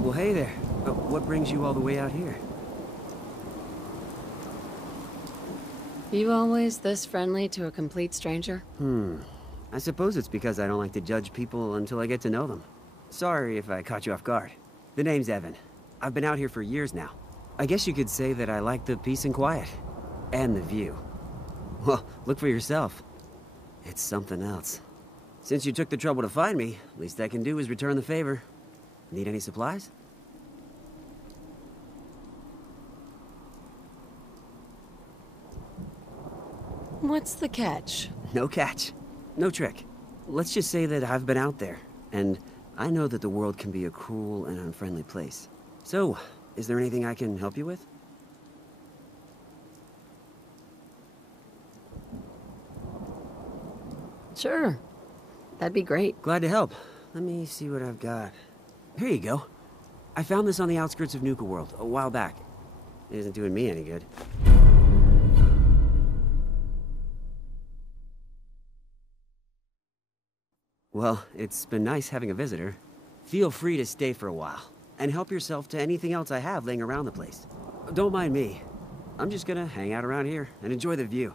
Well, hey there. What brings you all the way out here? You always this friendly to a complete stranger? I suppose it's because I don't like to judge people until I get to know them. Sorry if I caught you off guard. The name's Evan. I've been out here for years now. I guess you could say that I like the peace and quiet. And the view. Well, look for yourself. It's something else. Since you took the trouble to find me, least I can do is return the favor. Need any supplies? What's the catch? No catch. No trick. Let's just say that I've been out there, and I know that the world can be a cruel and unfriendly place. So, is there anything I can help you with? Sure. That'd be great. Glad to help. Let me see what I've got. Here you go. I found this on the outskirts of Nuka World a while back. It isn't doing me any good. Well, it's been nice having a visitor. Feel free to stay for a while, and help yourself to anything else I have laying around the place. Don't mind me. I'm just gonna hang out around here and enjoy the view.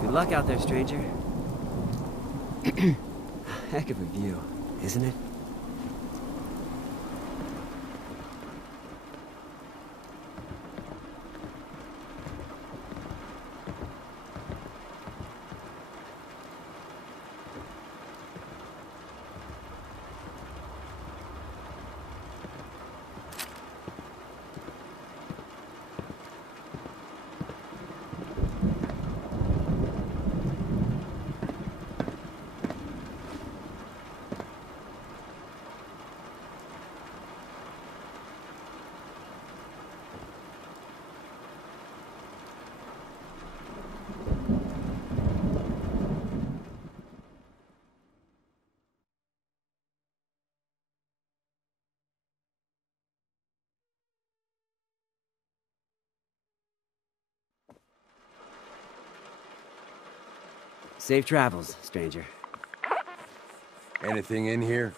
Good luck out there, stranger. Heck of a view, isn't it? Safe travels, stranger. Anything in here?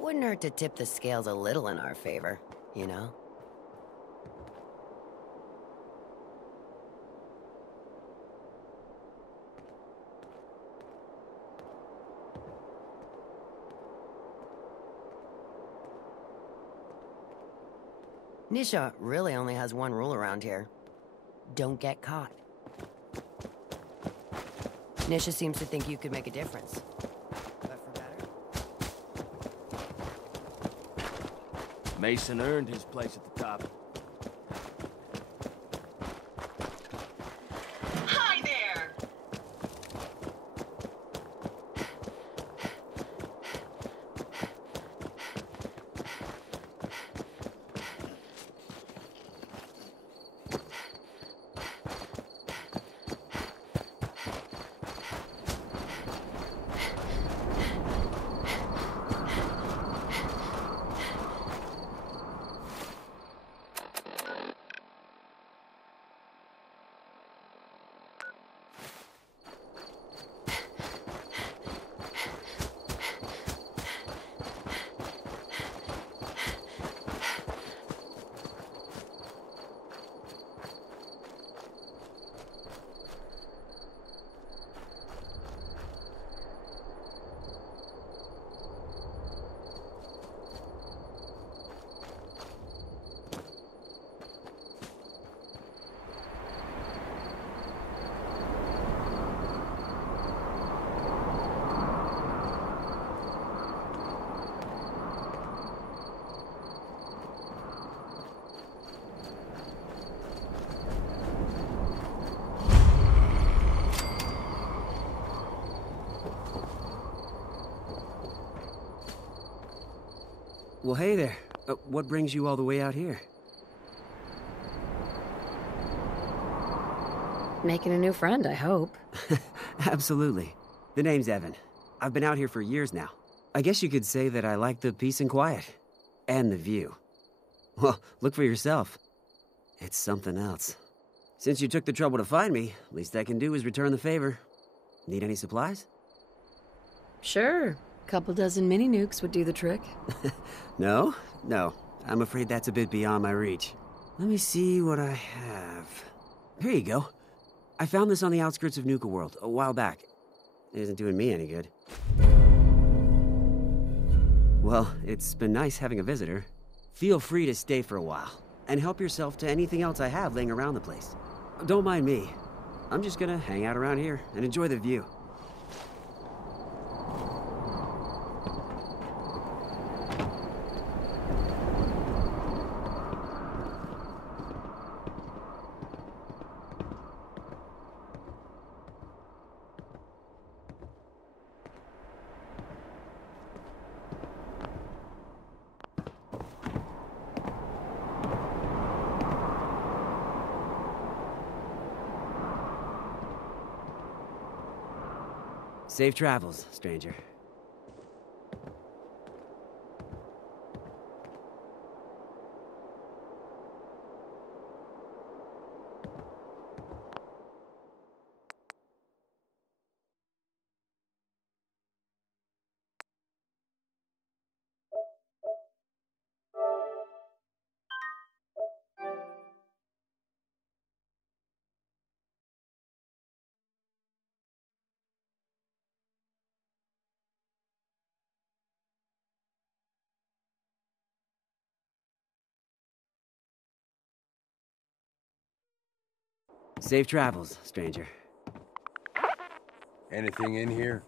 Wouldn't hurt to tip the scales a little in our favor, you know? Nisha really only has one rule around here. Don't get caught. Nisha seems to think you could make a difference. Mason earned his place at the top. Hi there! Well, hey there. What brings you all the way out here? Making a new friend, I hope. Absolutely. The name's Evan. I've been out here for years now. I guess you could say that I like the peace and quiet. And the view. Well, look for yourself. It's something else. Since you took the trouble to find me, least I can do is return the favor. Need any supplies? Sure. Couple dozen mini nukes would do the trick. No? No. I'm afraid that's a bit beyond my reach. Let me see what I have. Here you go. I found this on the outskirts of Nuka World a while back. It isn't doing me any good. Well, it's been nice having a visitor. Feel free to stay for a while, and help yourself to anything else I have laying around the place. Don't mind me. I'm just gonna hang out around here and enjoy the view. Safe travels, stranger. Safe travels, stranger. Anything in here?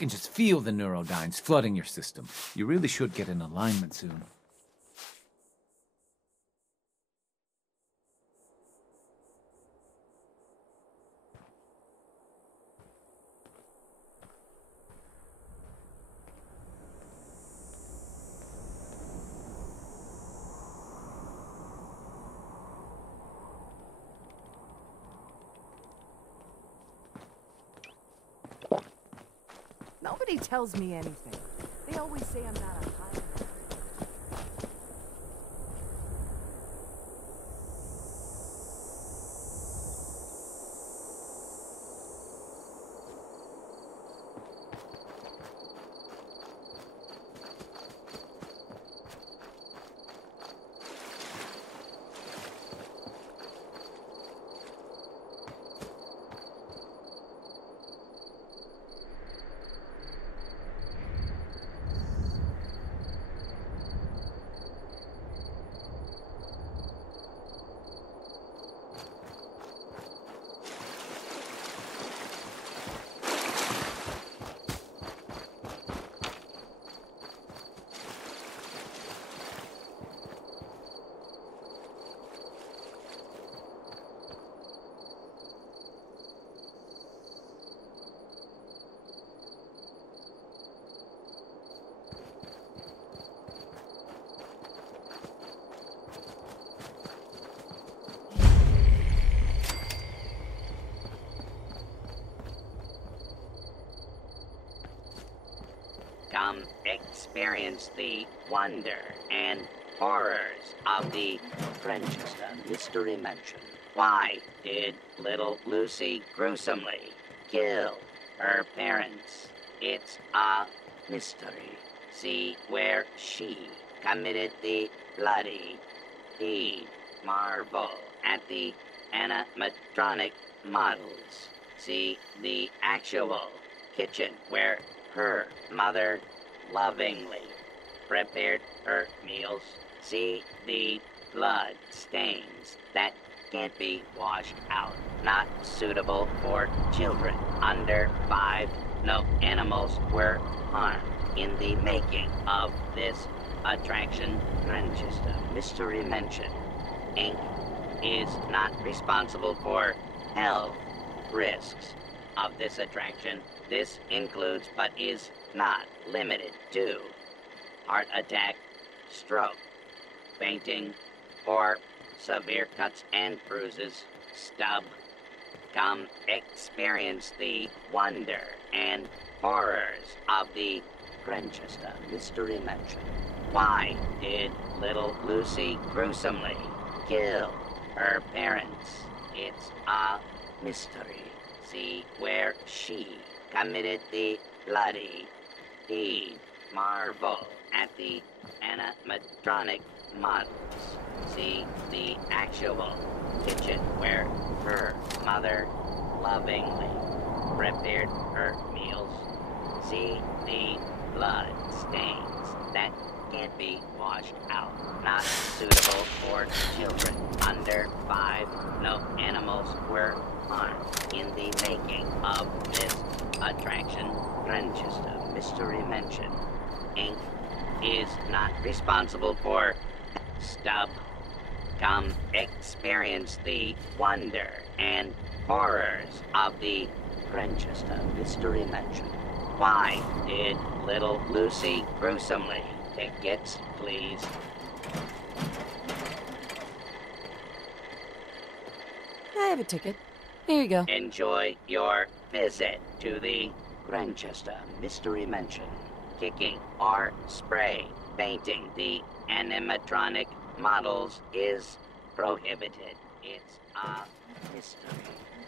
can just feel the neurodynes flooding your system. You really should get in alignment soon. Nobody tells me anything. They always say I'm not a high. Come experience the wonder and horrors of the Frenchester Mystery Mansion. Why did little Lucy gruesomely kill her parents? It's a mystery. See where she committed the bloody deed. Marvel at the animatronic models. See the actual kitchen where her mother lovingly prepared her meals. See the blood stains that can't be washed out. Not suitable for children under 5. No animals were harmed in the making of this attraction. Manchester Mystery Mansion Inc. is not responsible for health risks of this attraction. This includes, but is not limited to, heart attack, stroke, fainting, or severe cuts and bruises, stub. Come experience the wonder and horrors of the Manchester Mystery Mansion. Why did little Lucy gruesomely kill her parents? It's a mystery. See where she committed the bloody deed. Marvel at the animatronic models. See the actual kitchen where her mother lovingly prepared her meals. See the blood stains that can't be washed out. Not suitable for children under 5. No animals were harmed in the making of this attraction. Manchester Mystery Mansion Inc. is not responsible for stub. Come experience the wonder and horrors of the Manchester Mystery Mansion. Why did little Lucy gruesomely? Tickets, please. I have a ticket. Here you go. Enjoy your visit to the Manchester Mystery Mansion. Kicking or spray painting the animatronic models is prohibited. It's a mystery.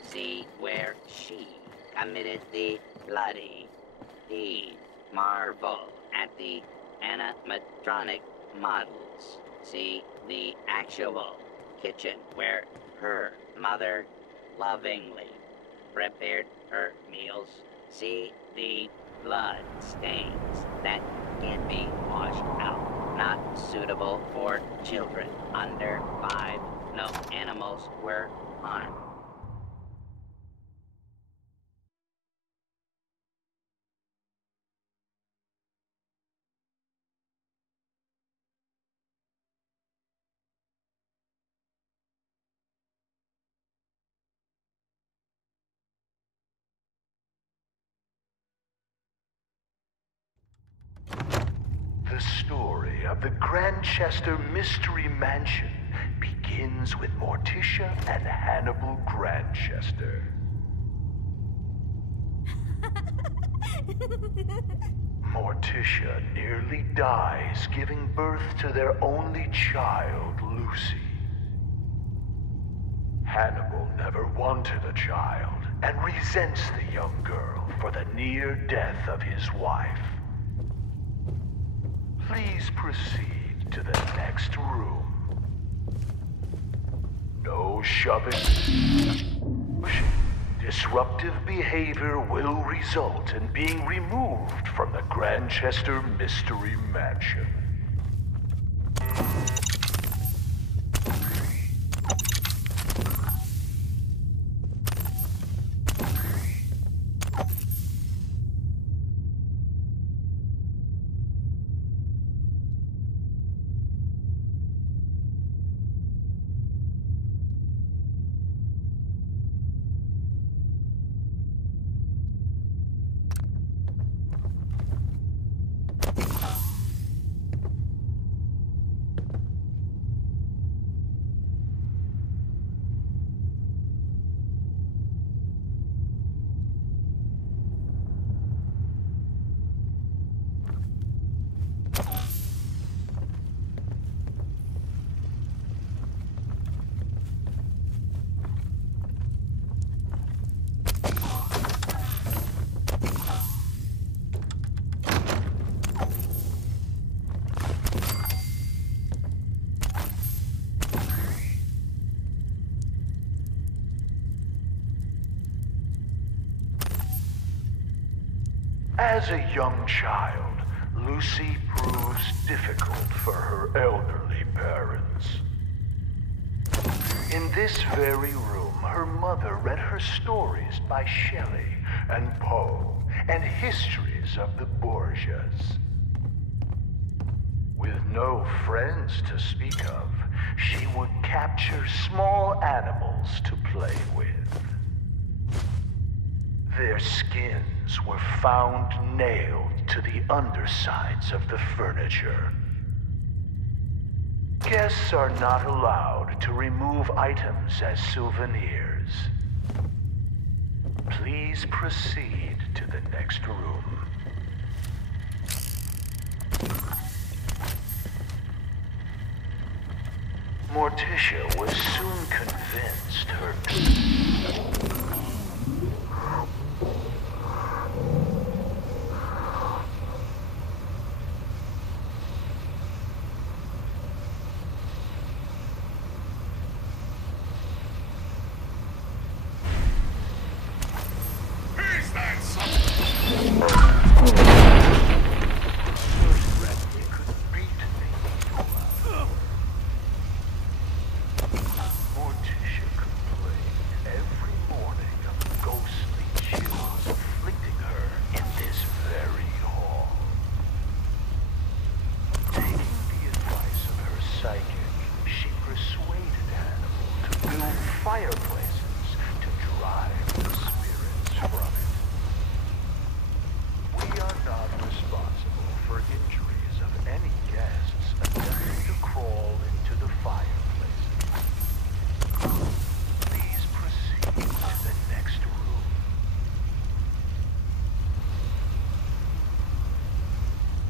See where she committed the bloody deed. Marvel at the animatronic models. See the actual kitchen where her mother lovingly prepared her meals. See the blood stains that can't be washed out. Not suitable for children under 5. No animals were harmed. The story of the Grantchester Mystery Mansion begins with Morticia and Hannibal Grantchester. Morticia nearly dies giving birth to their only child, Lucy. Hannibal never wanted a child and resents the young girl for the near death of his wife. Please proceed to the next room. No shoving. Disruptive behavior will result in being removed from the Grantchester Mystery Mansion. As a young child, Lucy proves difficult for her elderly parents. In this very room, her mother read her stories by Shelley and Poe and histories of the Borgias. With no friends to speak of, she would capture small animals to play with. Their skins were found nailed to the undersides of the furniture. Guests are not allowed to remove items as souvenirs. Please proceed to the next room. Morticia was soon convinced her...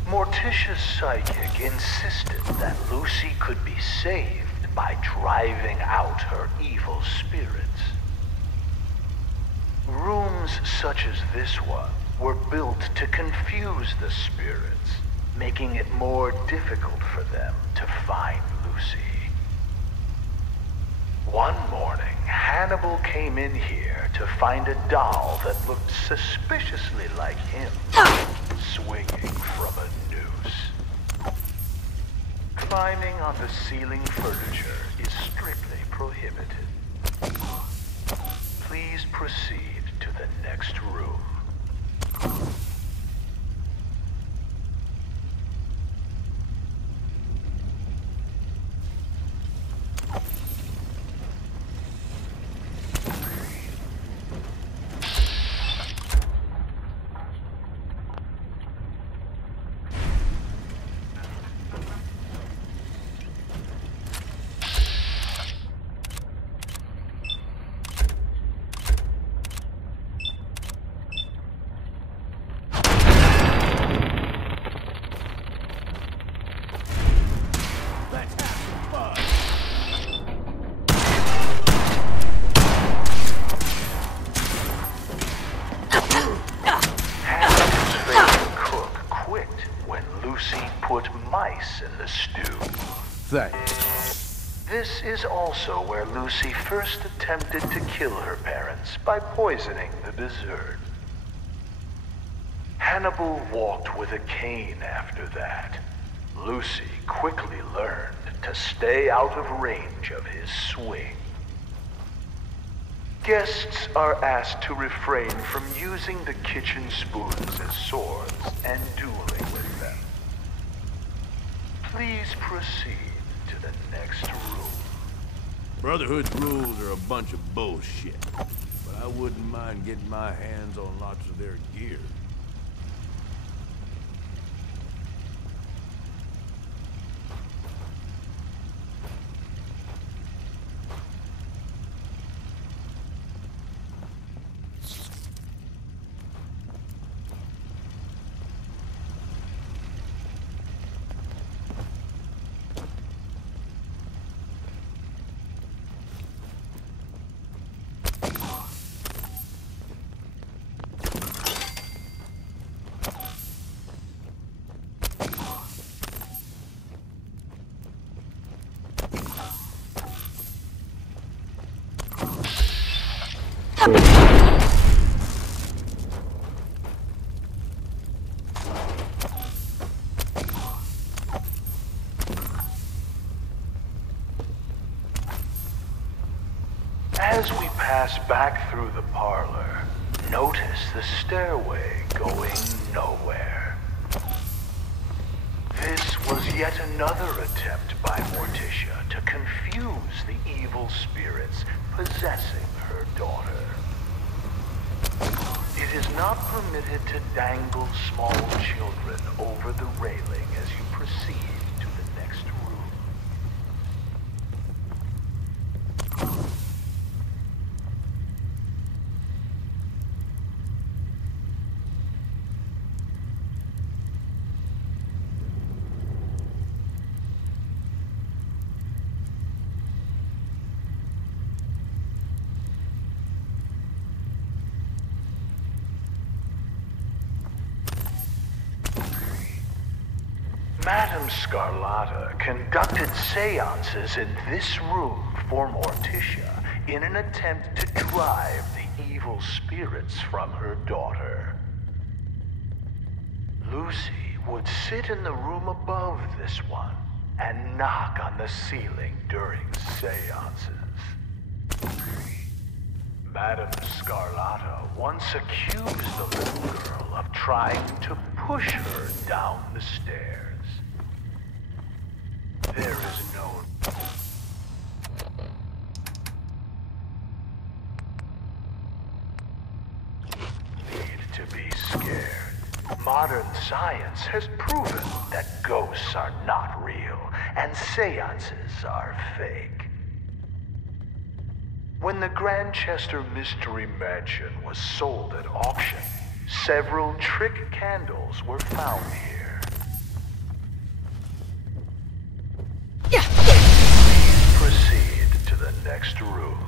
Morticia's psychic insisted that Lucy could be saved by driving out her evil spirits. Rooms such as this one were built to confuse the spirits, making it more difficult for them to find Lucy. One morning, Hannibal came in here to find a doll that looked suspiciously like him, swinging from a noose. Climbing on the ceiling furniture is strictly prohibited. Please proceed to the next room. in the stew. Thanks. This is also where Lucy first attempted to kill her parents by poisoning the dessert. Hannibal walked with a cane after that. Lucy quickly learned to stay out of range of his swing. Guests are asked to refrain from using the kitchen spoons as swords and dueling with them. Please proceed to the next room. Brotherhood's rules are a bunch of bullshit, but I wouldn't mind getting my hands on lots of their gear. As we pass back through the parlor, notice the stairway going nowhere. This was yet another attempt by Morticia to confuse the evil spirits possessing her daughter. It is not permitted to dangle small children over the railing as you proceed to the next room. Madame Scarlata conducted seances in this room for Morticia in an attempt to drive the evil spirits from her daughter. Lucy would sit in the room above this one and knock on the ceiling during seances. Madame Scarlata once accused the little girl of trying to push her down the stairs. There is no need to be scared. Modern science has proven that ghosts are not real and seances are fake. When the Grandchester Mystery Mansion was sold at auction, several trick candles were found here. Proceed to the next room.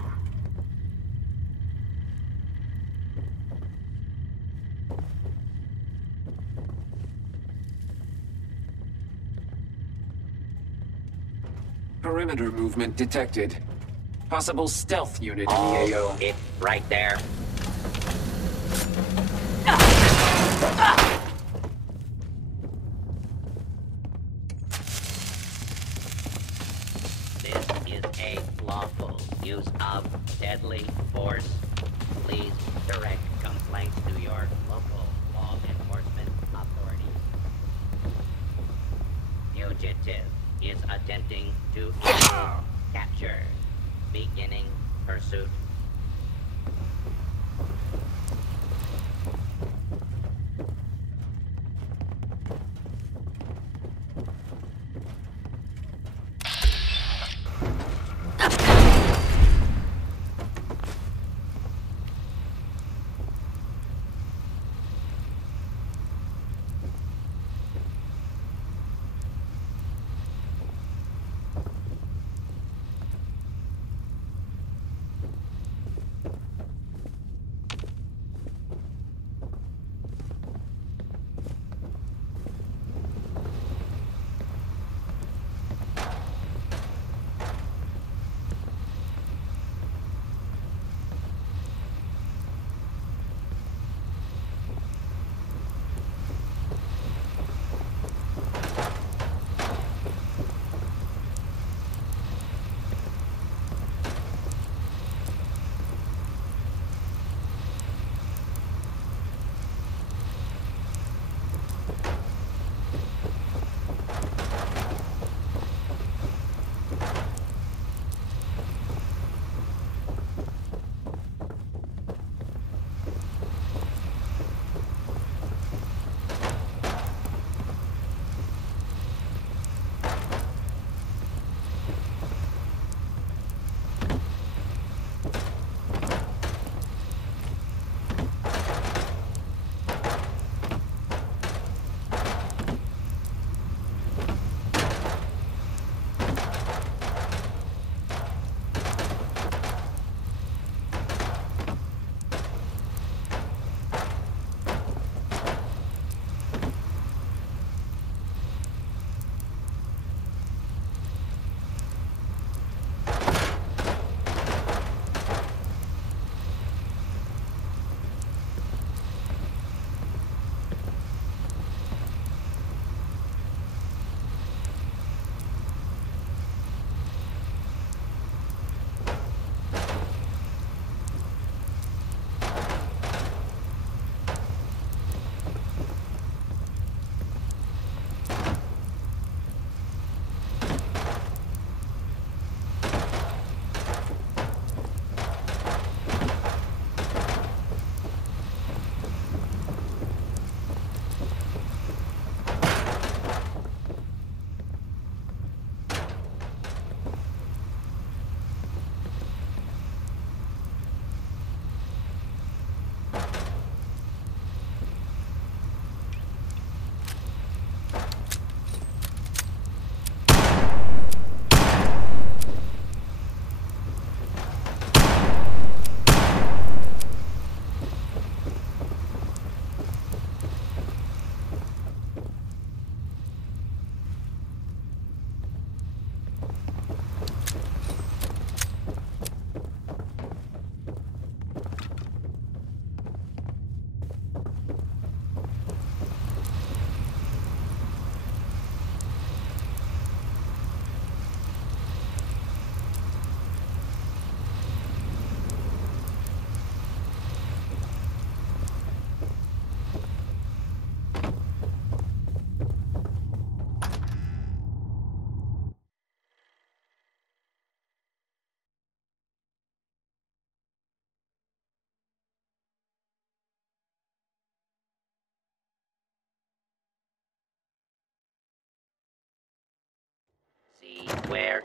Perimeter movement detected. Possible stealth unit in the AO. It's right there. This is a lawful use of deadly force. Please direct complaints to your local law enforcement authorities. Fugitive is attempting to capture. Beginning pursuit.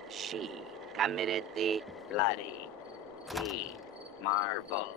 she committed the bloody, the marvel.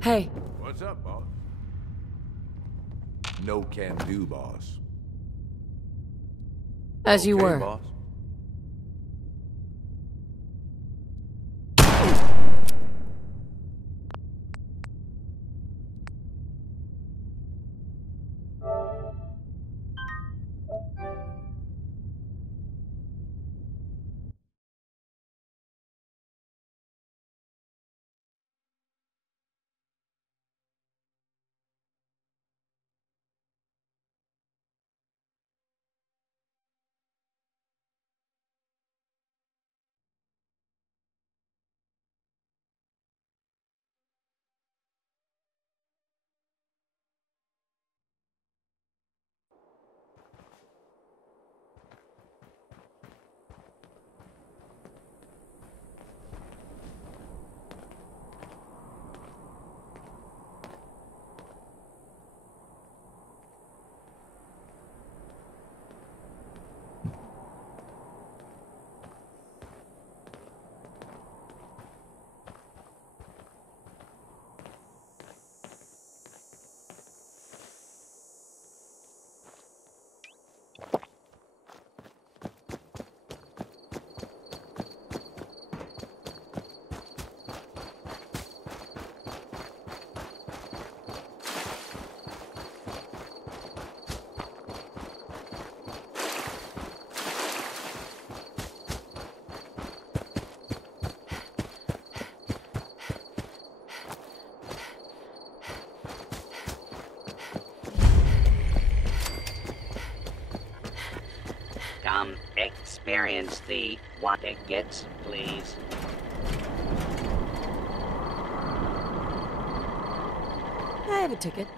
Hey. What's up, boss? No can do, boss. As you were. Boss. Come experience the what tickets, please. I have a ticket.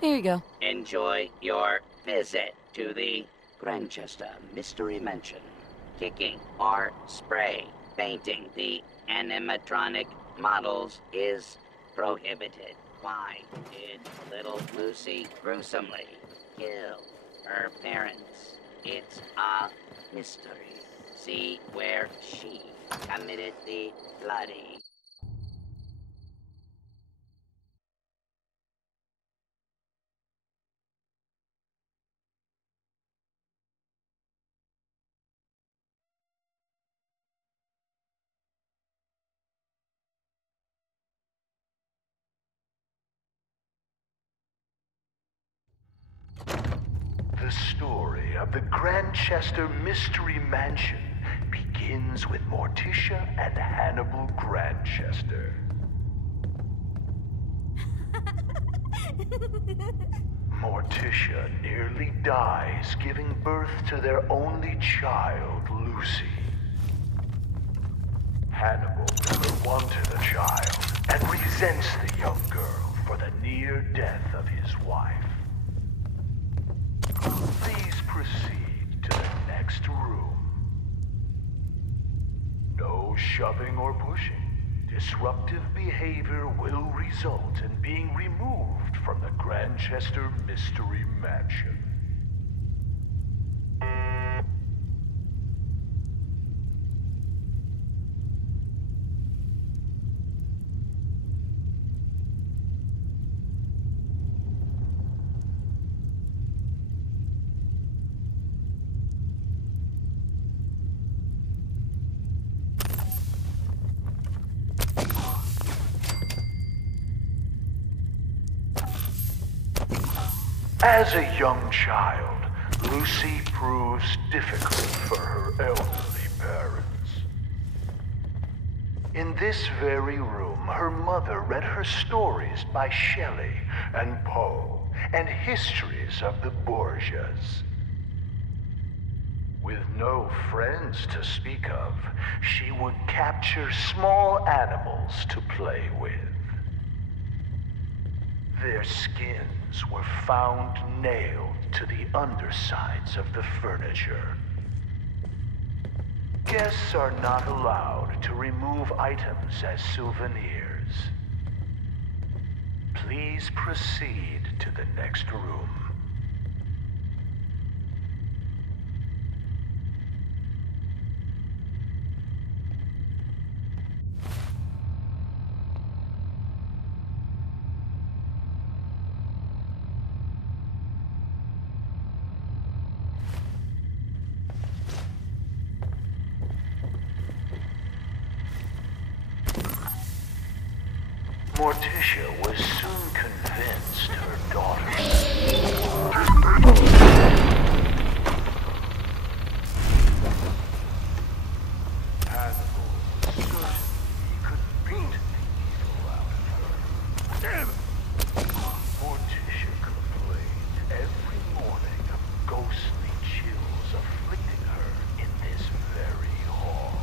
Here you go. Enjoy your visit to the Grantchester Mystery Mansion. Kicking or spray painting the animatronic models is prohibited. Why did little Lucy gruesomely kill her parents? It's a mystery. See where she committed the bloody. The story of the Grantchester Mystery Mansion begins with Morticia and Hannibal Grantchester. Morticia nearly dies giving birth to their only child, Lucy. Hannibal never wanted a child and resents the young girl for the near death of his wife. Please proceed to the next room. No shoving or pushing. Disruptive behavior will result in being removed from the Grantchester Mystery Mansion. As a young child, Lucy proves difficult for her elderly parents. In this very room, her mother read her stories by Shelley and Poe and histories of the Borgias. With no friends to speak of, she would capture small animals to play with. Their skins were found nailed to the undersides of the furniture. Guests are not allowed to remove items as souvenirs. Please proceed to the next room. Morticia was soon convinced her daughter. Hannibal was certain he could beat the evil out of her. Damn it! Morticia complained every morning of ghostly chills afflicting her in this very hall.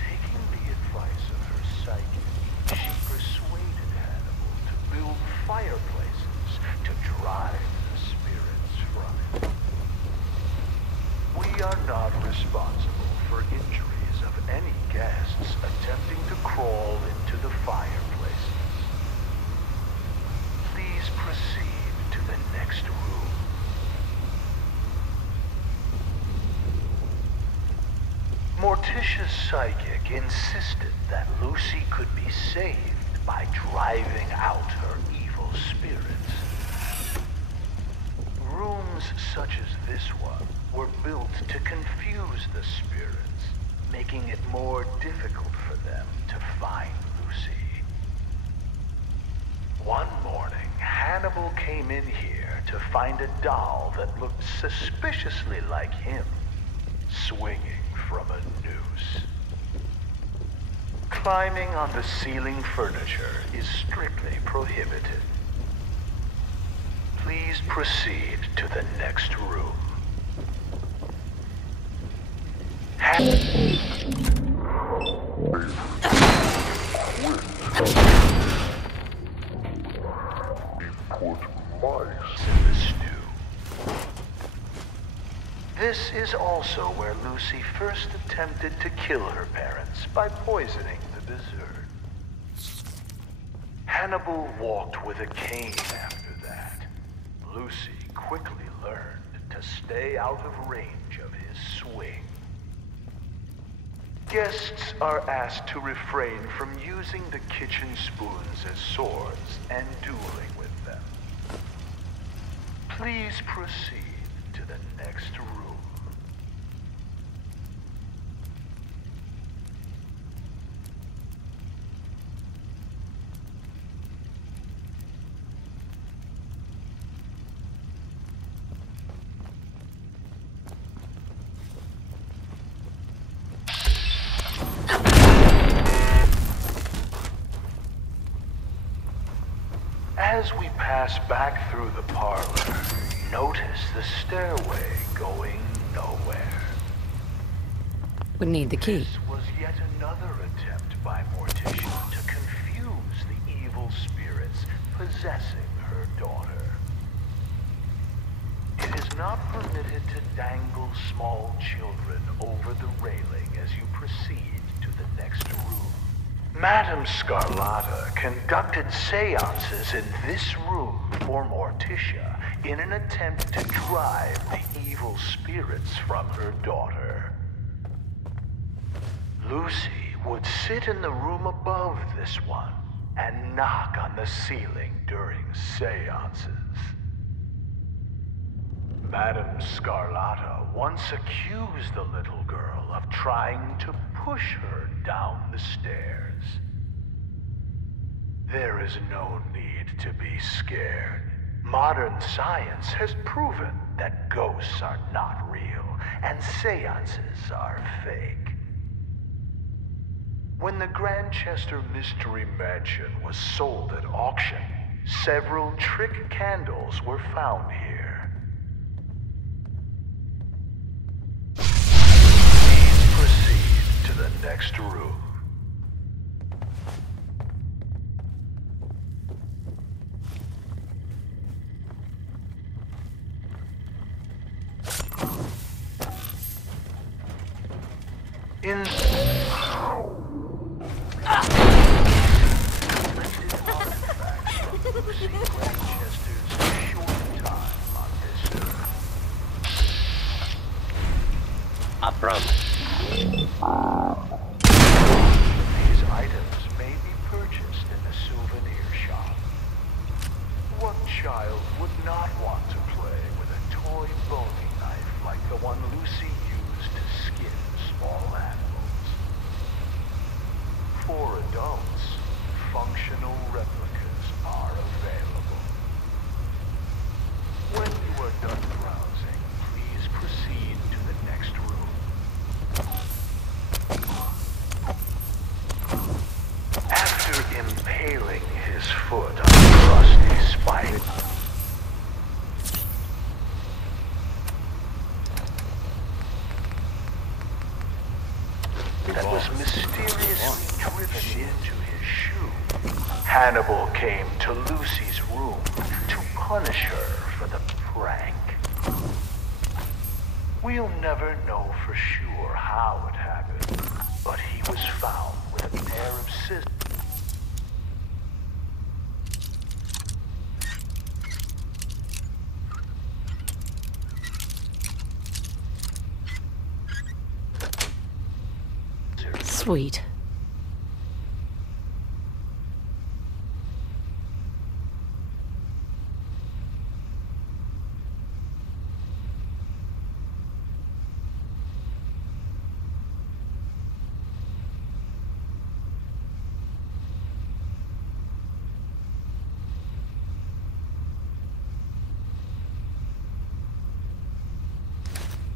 Taking the advice of her psychic, she persuaded Hannibal to build fireplaces to drive the spirits from it. We are not responsible for injuries of any guests attempting to crawl into the fireplaces. Please proceed to the next room. Morticia's psychic insisted that Lucy could be saved by driving out her evil spirits. Rooms such as this one were built to confuse the spirits, making it more difficult for them to find Lucy. One morning, Hannibal came in here to find a doll that looked suspiciously like him, swinging from a noose. Climbing on the ceiling furniture is strictly prohibited. Please proceed to the next room. This is also where Lucy first attempted to kill her parents by poisoning the dessert. Hannibal walked with a cane after that. Lucy quickly learned to stay out of range of his swing. Guests are asked to refrain from using the kitchen spoons as swords and dueling with them. Please proceed to the next room. As we pass back through the parlor, notice the stairway going nowhere. Would need the key. This was yet another attempt by Morticia to confuse the evil spirits possessing her daughter. It is not permitted to dangle small children over the railing as you proceed to the next room. Madame Scarlata conducted seances in this room for Morticia in an attempt to drive the evil spirits from her daughter. Lucy would sit in the room above this one and knock on the ceiling during seances. Madame Scarlata once accused the little girl of trying to push her down the stairs. There is no need to be scared. Modern science has proven that ghosts are not real and seances are fake. When the Grandchester Mystery Mansion was sold at auction, several trick candles were found here. Please proceed to the next room. In Affirm. These items may be purchased in the souvenir shop. What child would not want to play with a toy boning knife like the one Lucy used to skin small animals? For adults, functional replicas are available. When you are done browsing, please proceed to the next room. After impaling his foot on a rusty spike, that was mysteriously driven into his shoe, Hannibal came to Lucy's room to punish her for the prank. We'll never know for sure how it happened, but he was found with a pair of scissors. Sweet.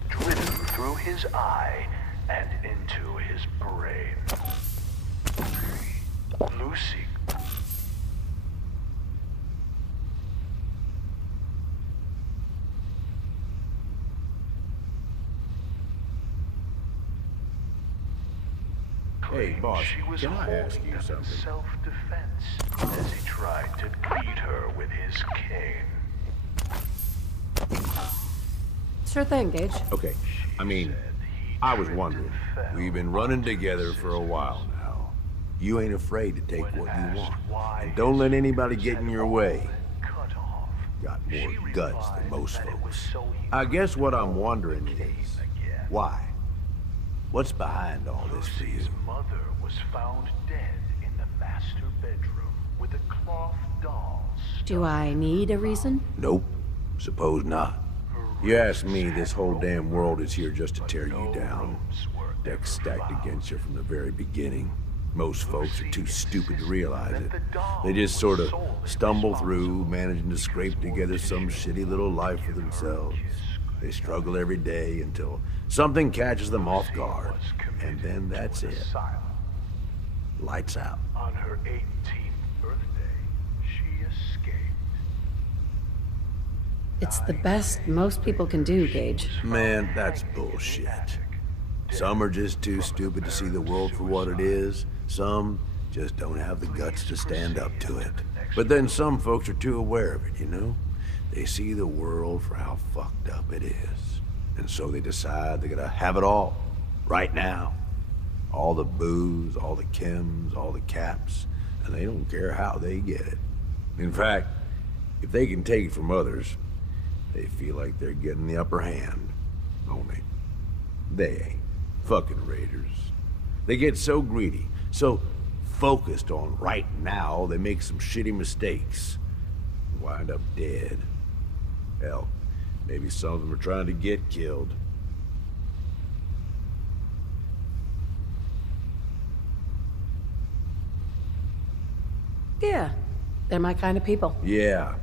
Driven through his eye and into his brain. Lucy. Hey, boss, She was can I ask holding you them in something? self-defense as he tried to greet her with his cane. Sure thing, Gage. Okay, I mean, I was wondering. We've been running together for a while now. You ain't afraid to take what you want. And don't let anybody get in your way. Got more guts than most folks. I guess what I'm wondering is, why? What's behind all this for you? Lucy's mother was found dead in the master bedroom with a cloth doll. Do I need a reason? Nope. Suppose not. You ask me, this whole damn world is here just to tear you down. Decks stacked against you from the very beginning. Most folks are too stupid to realize it. They just sort of stumble through, managing to scrape together some shitty little life for themselves. They struggle every day until something catches them off guard. And then that's it. Lights out. On her 18th birthday, she escaped. It's the best most people can do, Gage. Man, that's bullshit. Some are just too stupid to see the world for what it is. Some just don't have the guts to stand up to it. But then some folks are too aware of it, you know? They see the world for how fucked up it is. And so they decide they're gonna have it all. Right now. All the booze, all the chems, all the caps. And they don't care how they get it. In fact, if they can take it from others, they feel like they're getting the upper hand. Only they ain't. Fucking raiders. They get so greedy, so focused on right now, they make some shitty mistakes. And wind up dead. Hell, maybe some of them are trying to get killed. Yeah, they're my kind of people. Yeah,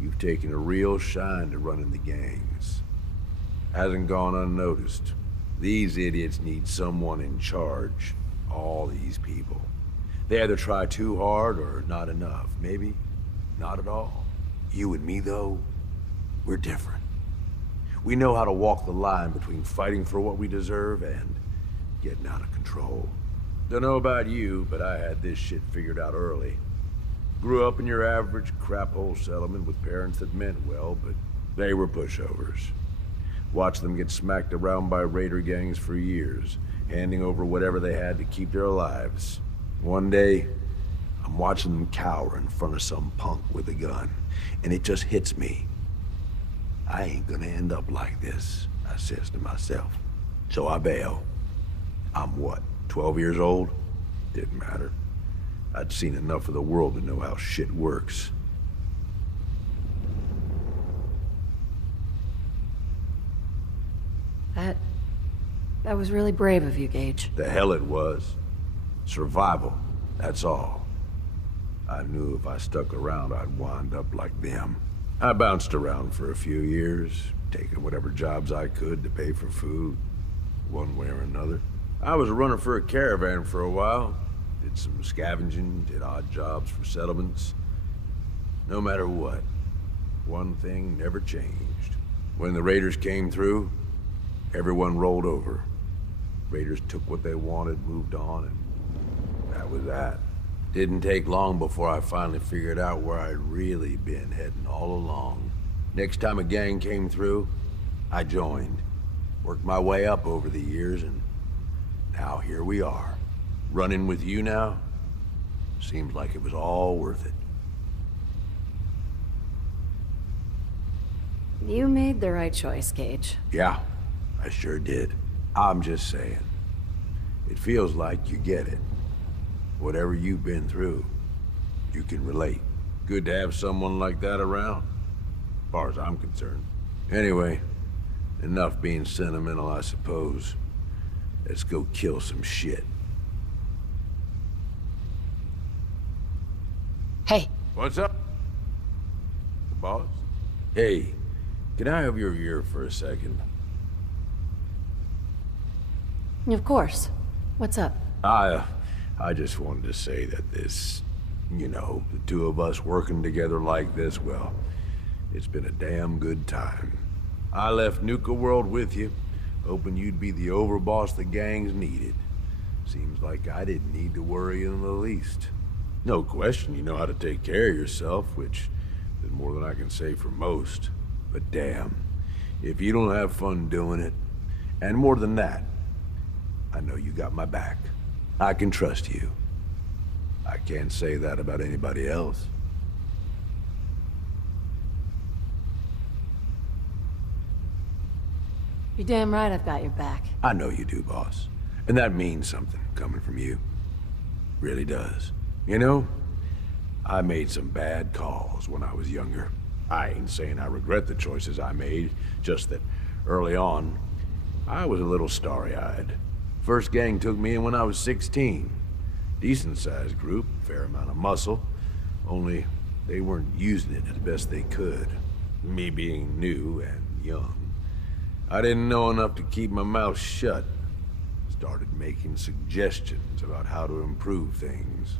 you've taken a real shine to running the gangs. Hasn't gone unnoticed. These idiots need someone in charge, All these people. They either try too hard or not enough. Maybe not at all. You and me, though, we're different. We know how to walk the line between fighting for what we deserve and getting out of control. Don't know about you, but I had this shit figured out early. Grew up in your average crap-hole settlement with parents that meant well, but they were pushovers. Watched them get smacked around by raider gangs for years, handing over whatever they had to keep their lives. One day, I'm watching them cower in front of some punk with a gun, and it just hits me. I ain't gonna end up like this, I says to myself. So I bail. I'm what, 12 years old? Didn't matter. I'd seen enough of the world to know how shit works. That was really brave of you, Gage. The hell it was. Survival, that's all. I knew if I stuck around, I'd wind up like them. I bounced around for a few years, taking whatever jobs I could to pay for food, one way or another. I was a runner for a caravan for a while, did some scavenging, did odd jobs for settlements. No matter what, one thing never changed. When the raiders came through, everyone rolled over. Raiders took what they wanted, moved on, and that was that. Didn't take long before I finally figured out where I'd really been heading all along. Next time a gang came through, I joined. Worked my way up over the years, and now here we are. Running with you now? Seems like it was all worth it. You made the right choice, Gage. Yeah, I sure did. I'm just saying. It feels like you get it. Whatever you've been through, you can relate. Good to have someone like that around, as far as I'm concerned. Anyway, enough being sentimental, I suppose. Let's go kill some shit. Hey. What's up? Boss? Hey, can I have your ear for a second? Of course. What's up? I just wanted to say that this, you know, the two of us working together like this, well, it's been a damn good time. I left Nuka World with you, hoping you'd be the overboss the gangs needed. Seems like I didn't need to worry in the least. No question you know how to take care of yourself, which is more than I can say for most. But damn, if you don't have fun doing it, and more than that, I know you got my back. I can trust you. I can't say that about anybody else. You're damn right I've got your back. I know you do, boss. And that means something coming from you. Really does. You know, I made some bad calls when I was younger. I ain't saying I regret the choices I made, just that early on, I was a little starry-eyed. First gang took me in when I was 16. Decent-sized group, fair amount of muscle, only they weren't using it as best they could. Me being new and young. I didn't know enough to keep my mouth shut. Started making suggestions about how to improve things.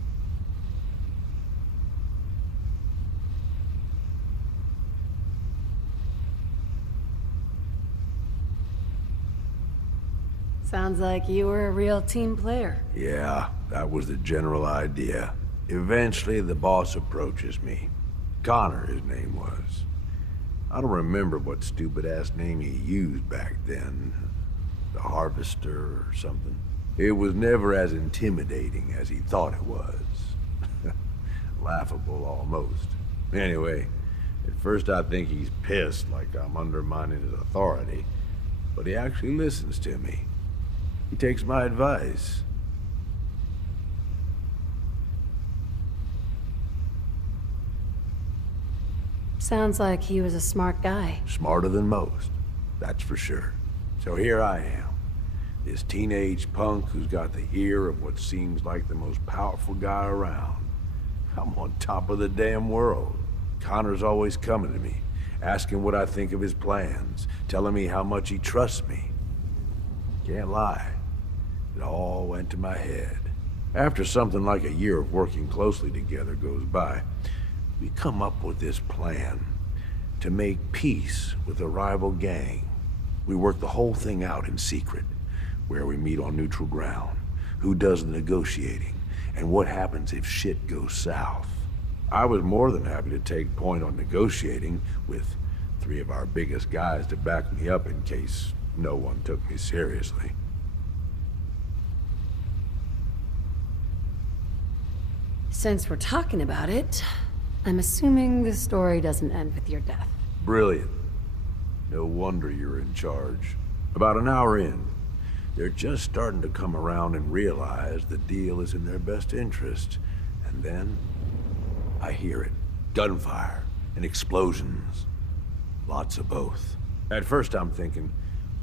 Sounds like you were a real team player. Yeah, that was the general idea. Eventually, the boss approaches me. Connor, his name was. I don't remember what stupid-ass name he used back then. The Harvester or something. It was never as intimidating as he thought it was. Laughable, almost. Anyway, at first I think he's pissed, like I'm undermining his authority. But he actually listens to me. He takes my advice. Sounds like he was a smart guy. Smarter than most, that's for sure. So here I am, this teenage punk who's got the ear of what seems like the most powerful guy around. I'm on top of the damn world. Connor's always coming to me, asking what I think of his plans, telling me how much he trusts me. Can't lie. It all went to my head. After something like a year of working closely together goes by, we come up with this plan to make peace with a rival gang. We work the whole thing out in secret, where we meet on neutral ground, who does the negotiating, and what happens if shit goes south. I was more than happy to take point on negotiating with 3 of our biggest guys to back me up in case no one took me seriously. Since we're talking about it, I'm assuming the story doesn't end with your death. Brilliant. No wonder you're in charge. About an hour in, they're just starting to come around and realize the deal is in their best interest. And then, I hear it. Gunfire and explosions. Lots of both. At first I'm thinking,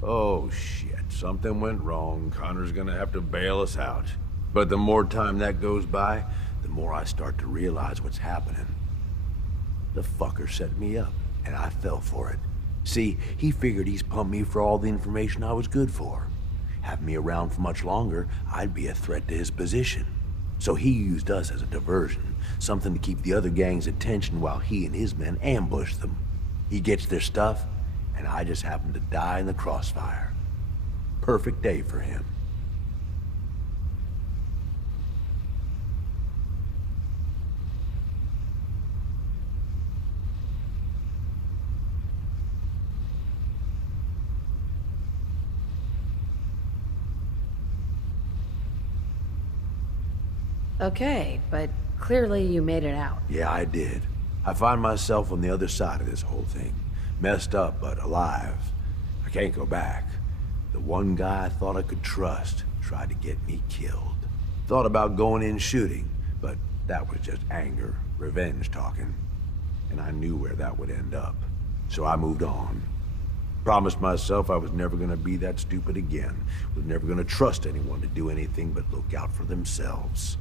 oh shit, something went wrong. Connor's gonna have to bail us out. But the more time that goes by, the more I start to realize what's happening. The fucker set me up, and I fell for it. See, he figured he's pumped me for all the information I was good for. Having me around for much longer, I'd be a threat to his position. So he used us as a diversion, something to keep the other gang's attention while he and his men ambush them. He gets their stuff, and I just happen to die in the crossfire. Perfect day for him. Okay, but clearly you made it out. Yeah, I did. I find myself on the other side of this whole thing. Messed up, but alive. I can't go back. The one guy I thought I could trust tried to get me killed. Thought about going in shooting, but that was just anger, revenge talking. And I knew where that would end up. So I moved on. Promised myself I was never gonna be that stupid again. Was never gonna trust anyone to do anything but look out for themselves.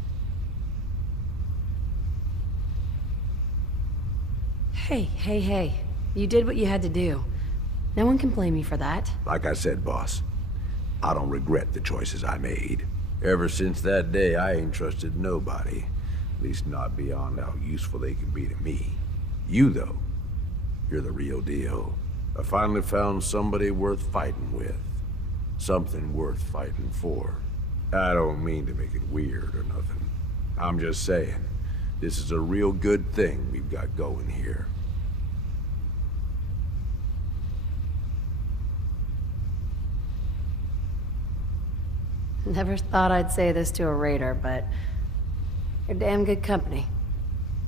Hey. You did what you had to do. No one can blame you for that. Like I said, boss, I don't regret the choices I made. Ever since that day, I ain't trusted nobody. At least not beyond how useful they can be to me. You, though, you're the real deal. I finally found somebody worth fighting with. Something worth fighting for. I don't mean to make it weird or nothing. I'm just saying, this is a real good thing we've got going here. Never thought I'd say this to a raider, but you're damn good company.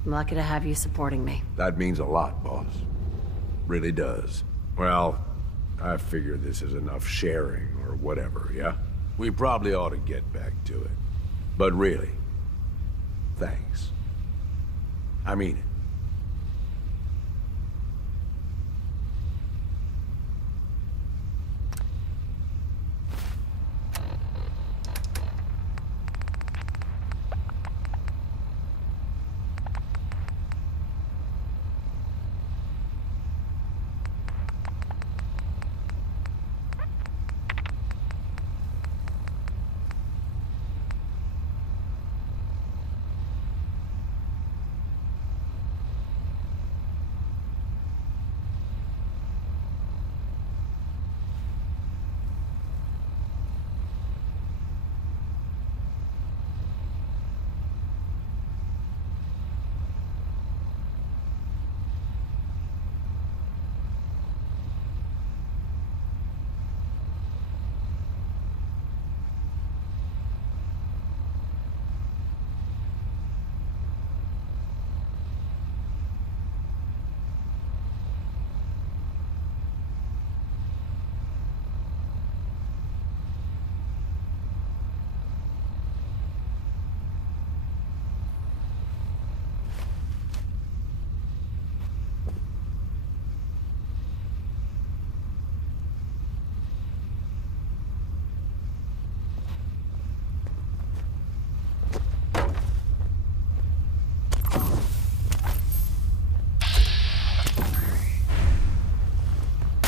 I'm lucky to have you supporting me. That means a lot, boss. Really does. Well, I figure this is enough sharing or whatever, yeah? We probably ought to get back to it. But really, thanks. I mean it.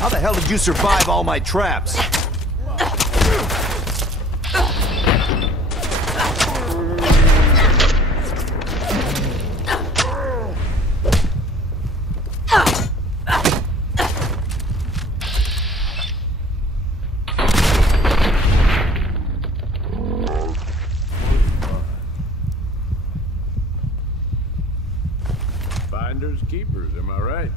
How the hell did you survive all my traps? brother's keepers, am I right?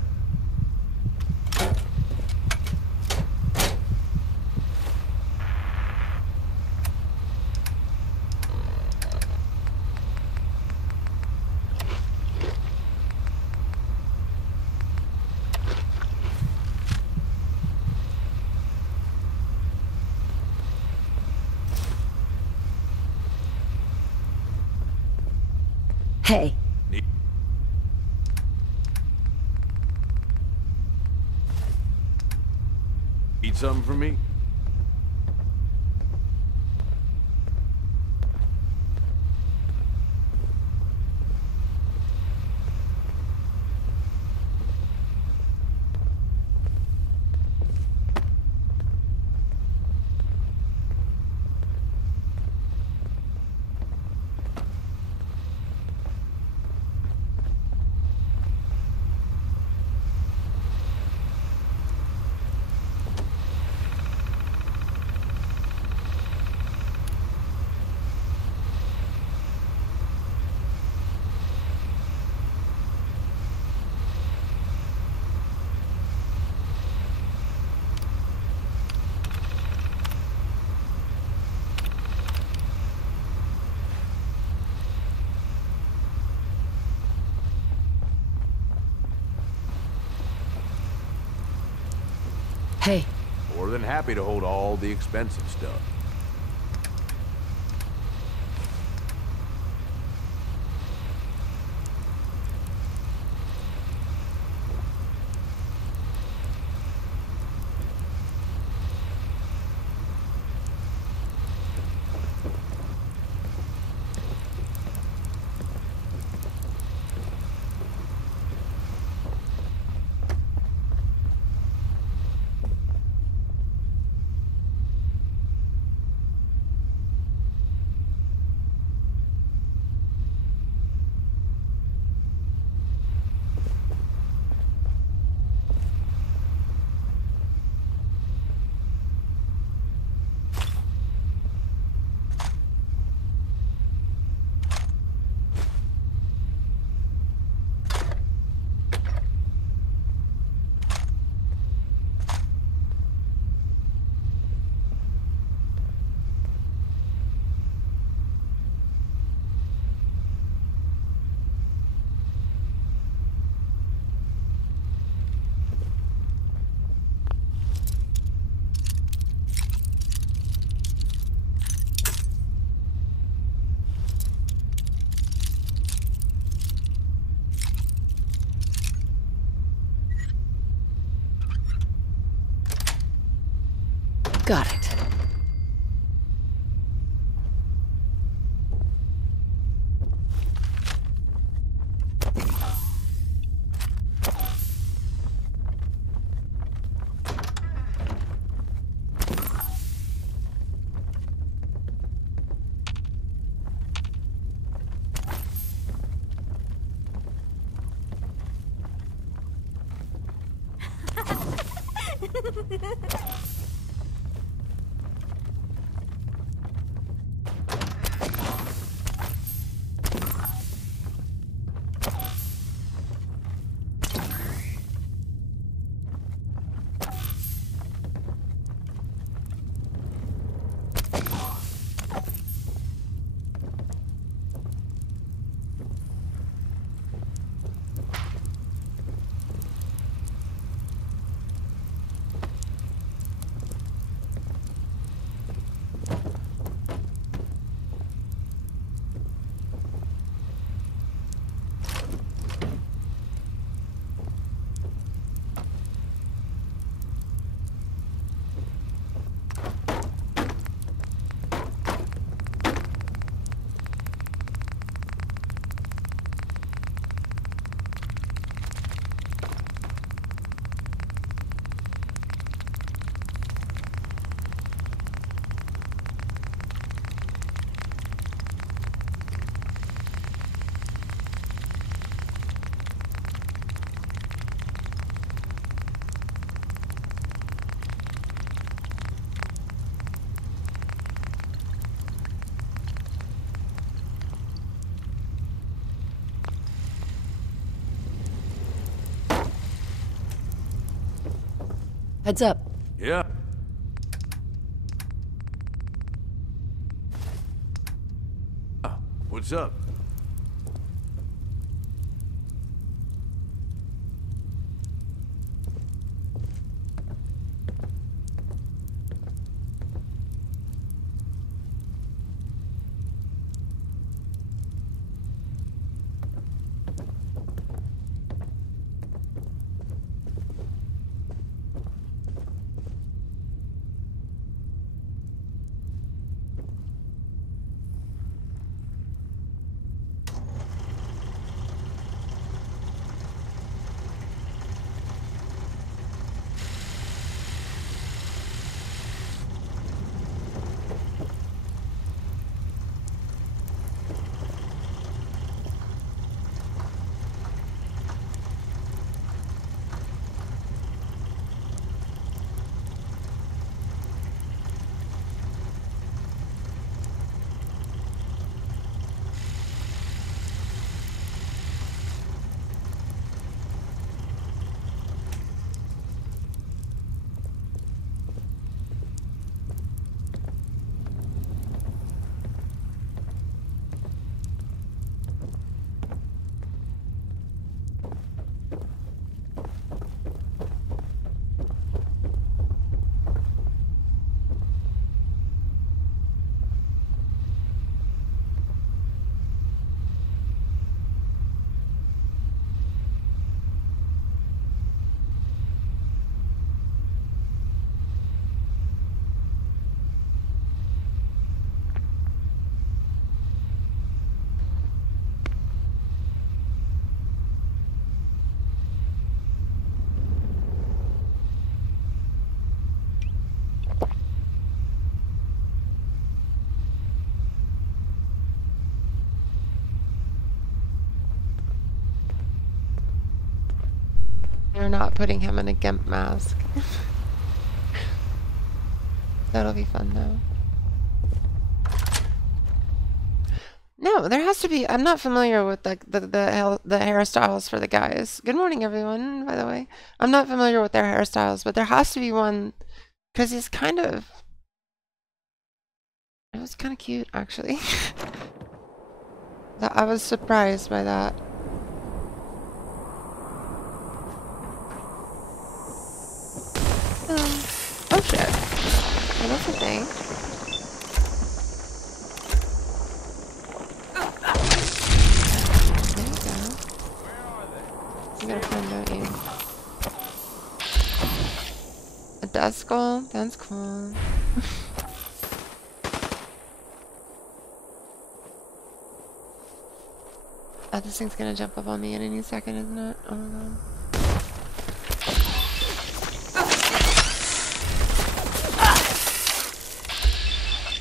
Hey. Need something from me? Hey. More than happy to hold all the expensive stuff. Got it. Heads up. Yeah. What's up? You're not putting him in a GIMP mask. That'll be fun though. No, there has to be. I'm not familiar with like the hairstyles for the guys. Good morning, everyone. By the way, I'm not familiar with their hairstyles, but there has to be one because he's kind of. It was kind of cute, actually. I was surprised by that. Oh shit. Well, that's a thing. There you go. You got a friend, don't you? A death skull? That's cool. Oh, this thing's gonna jump up on me in any second, isn't it? Oh my god.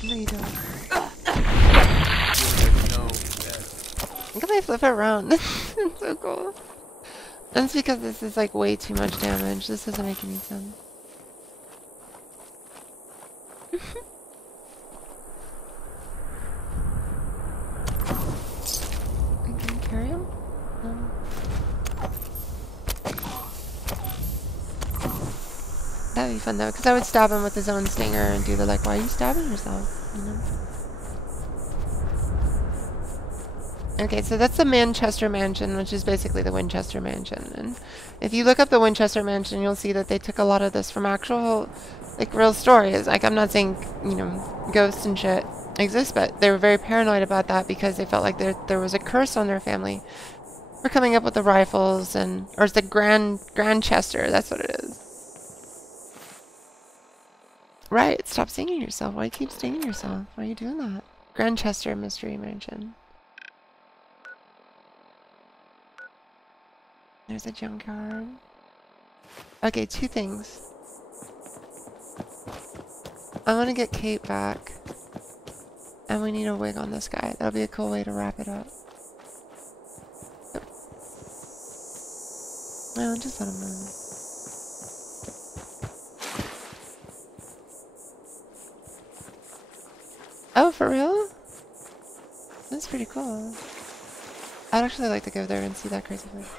What are you doing? Look at me flip it around. It's so cool. That's because this is like way too much damage. This doesn't make any sense. Can you carry him? That'd be fun though, because I would stab him with his own stinger and do the like, why are you stabbing yourself? You know? Okay, so that's the Manchester Mansion, which is basically the Winchester Mansion. And if you look up the Winchester Mansion, you'll see that they took a lot of this from actual, like, real stories. Like, I'm not saying, you know, ghosts and shit exist, but they were very paranoid about that because they felt like there was a curse on their family for coming up with the rifles and, or it's the Grandchester, that's what it is. Right, stop singing yourself. Why do you keep singing yourself? Why are you doing that? Grandchester Mystery Mansion. There's a junkyard. Okay, two things. I want to get Kate back. And we need a wig on this guy. That'll be a cool way to wrap it up. Well, just let him move. Oh, for real? That's pretty cool. I'd actually like to go there and see that crazy place.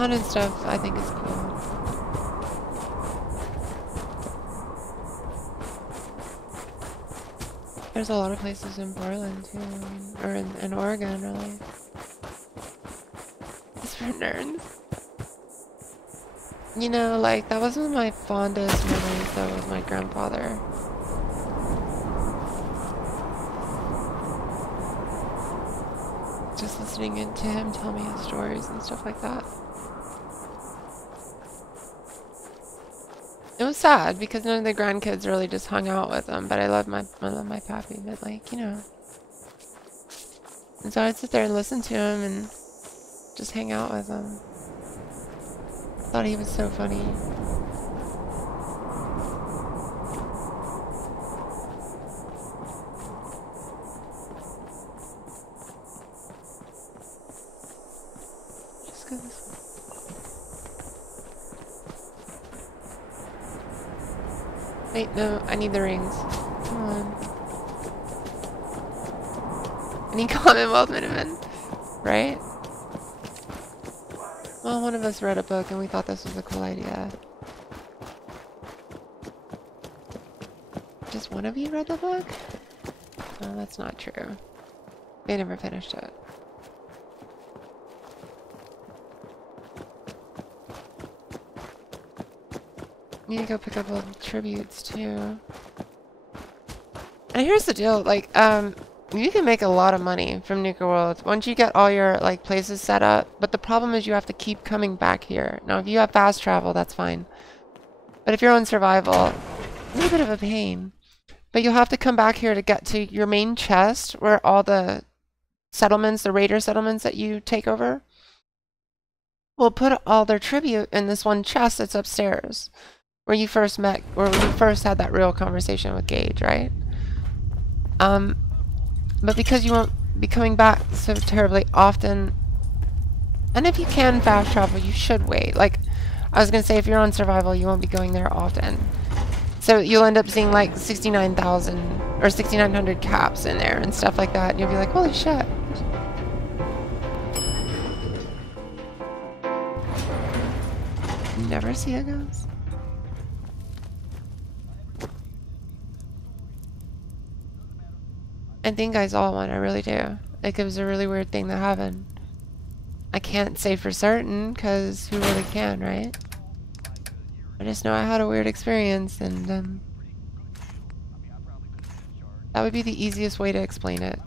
haunted stuff I think is cool. There's a lot of places in Portland too, I mean, or in Oregon really. It's for nerds. You know, like, that was one of my fondest memories though with my grandfather. Just listening to him tell me his stories and stuff like that. It was sad because none of the grandkids really just hung out with him, but I love my pappy, but like, you know. And so I'd sit there and listen to him and just hang out with him. Thought he was so funny. Just go this way. Wait, no, I need the rings. Come on. I need Commonwealth Miniman, right? Well, one of us read a book and we thought this was a cool idea. Just one of you read the book? No, that's not true. They never finished it. Need to go pick up all the tributes too. And here's the deal, like, you can make a lot of money from Nuka World once you get all your like places set up, but the problem is you have to keep coming back here. Now if you have fast travel, that's fine. But if you're on survival, a little bit of a pain. But you'll have to come back here to get to your main chest where all the settlements, the raider settlements that you take over, will put all their tribute in this one chest that's upstairs. Where you first met, where you first had that real conversation with Gage, right? But because you won't be coming back so terribly often, and if you can fast travel, you should wait. Like, I was gonna say, if you're on survival, you won't be going there often. So you'll end up seeing like 69,000 or 6,900 caps in there and stuff like that, and you'll be like, holy shit. Never see a ghost? I think I saw one, I really do. Like, it was a really weird thing that happened. I can't say for certain, because who really can, right? I just know I had a weird experience, and that would be the easiest way to explain it.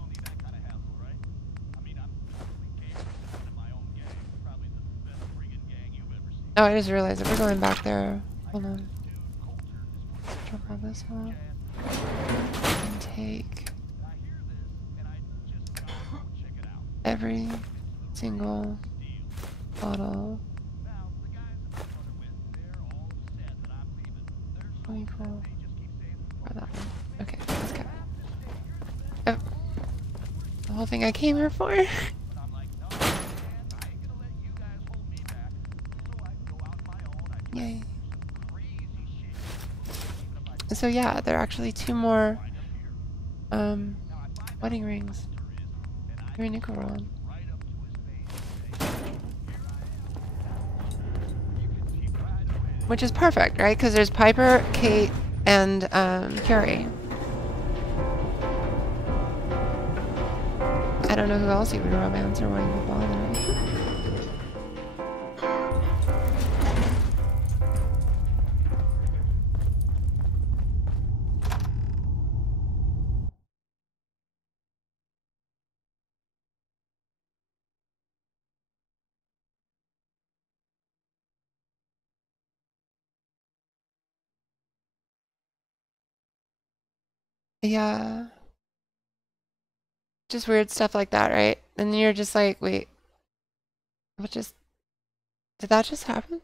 Oh, I just realized that we're going back there. Hold on. Drop all this off. And take every single bottle. 24 for that one. Okay, let's go. Oh. The whole thing I came here for. Yay. So yeah, there are actually 2 more wedding rings. Here in Nuka World. Which is perfect, right? Because there's Piper, Kate, and Carrie. I don't know who else you would romance or why you would bother. Yeah. Just weird stuff like that, right? And then you're just like, wait, what just, did that just happen?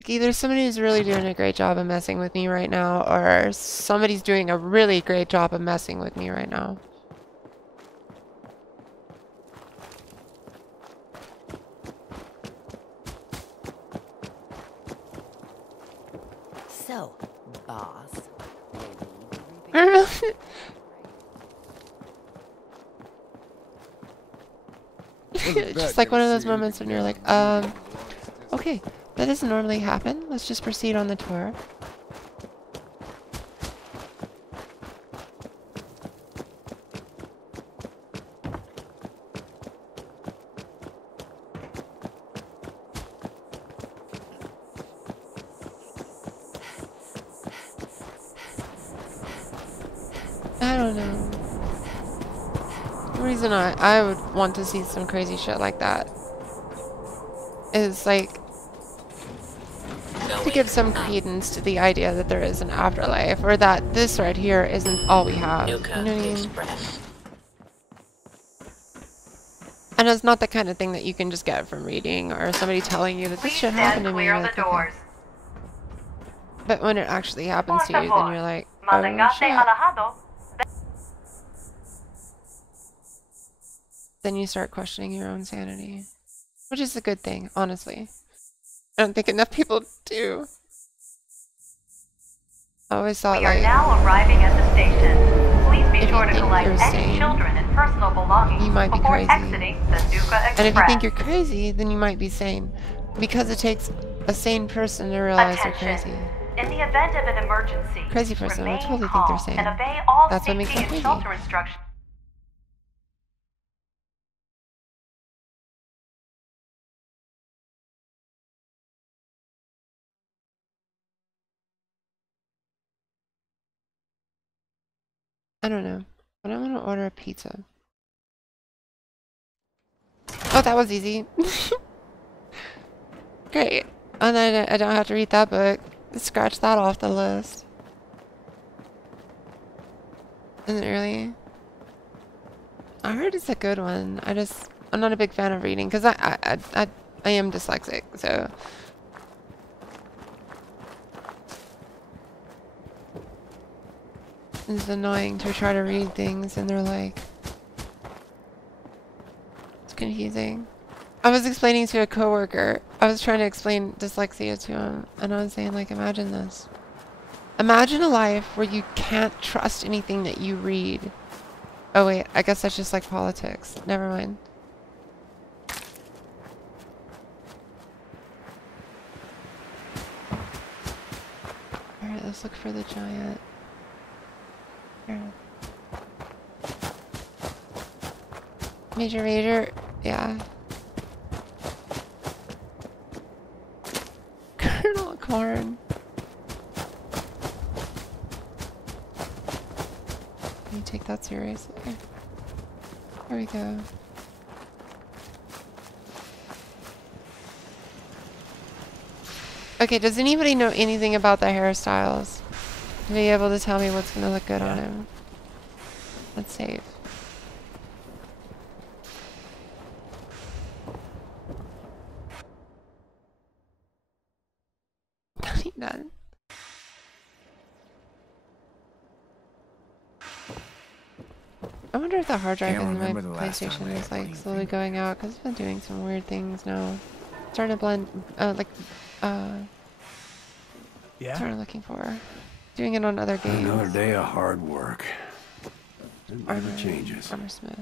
Like, either somebody's really doing a great job of messing with me right now, or somebody's doing a really great job of messing with me right now. So, boss. It's just like one of those moments when you're like, okay, that doesn't normally happen. Let's just proceed on the tour. I don't know. The reason I would want to see some crazy shit like that is like to give some credence to the idea that there is an afterlife, or that this right here isn't all we have. You know what I mean? And it's not the kind of thing that you can just get from reading or somebody telling you that this shit happened to me. Like, okay. But when it actually happens to you, then you're like, oh shit. Then you start questioning your own sanity, which is a good thing, honestly. I don't think enough people do. I always thought, we are now arriving at the station. Please be sure to collect any sane, children and personal belongings you might be before crazy. exiting the Nuka Express. And if you think you're crazy, then you might be sane, because it takes a sane person to realize they're crazy. In the event of an emergency, Crazy person would totally think calm they're sane. and obey all That's what makes them safety and crazy. shelter instructions. I don't know, but I'm gonna order a pizza. Oh, that was easy. Great. And I don't have to read that book. Scratch that off the list. Is it really? I heard it's a good one. I'm not a big fan of reading because I am dyslexic, so. It's annoying to try to read things and they're like, it's confusing. I was explaining to a coworker, I was trying to explain dyslexia to him, and I was saying, like, imagine this. Imagine a life where you can't trust anything that you read. Oh wait, I guess that's just like politics. Never mind. Alright, let's look for the giant. Here. Major, yeah. Kernel corn. You take that seriously. There we go. Okay, does anybody know anything about the hairstyles? To be able to tell me what's gonna look good on him. Let's save. Done. I wonder if the hard drive in my PlayStation is like slowly going out because it's been doing some weird things now. Starting to blend, Yeah. Started looking for. Doing it on other games. Another day of hard work. It never changes. Armor Smith.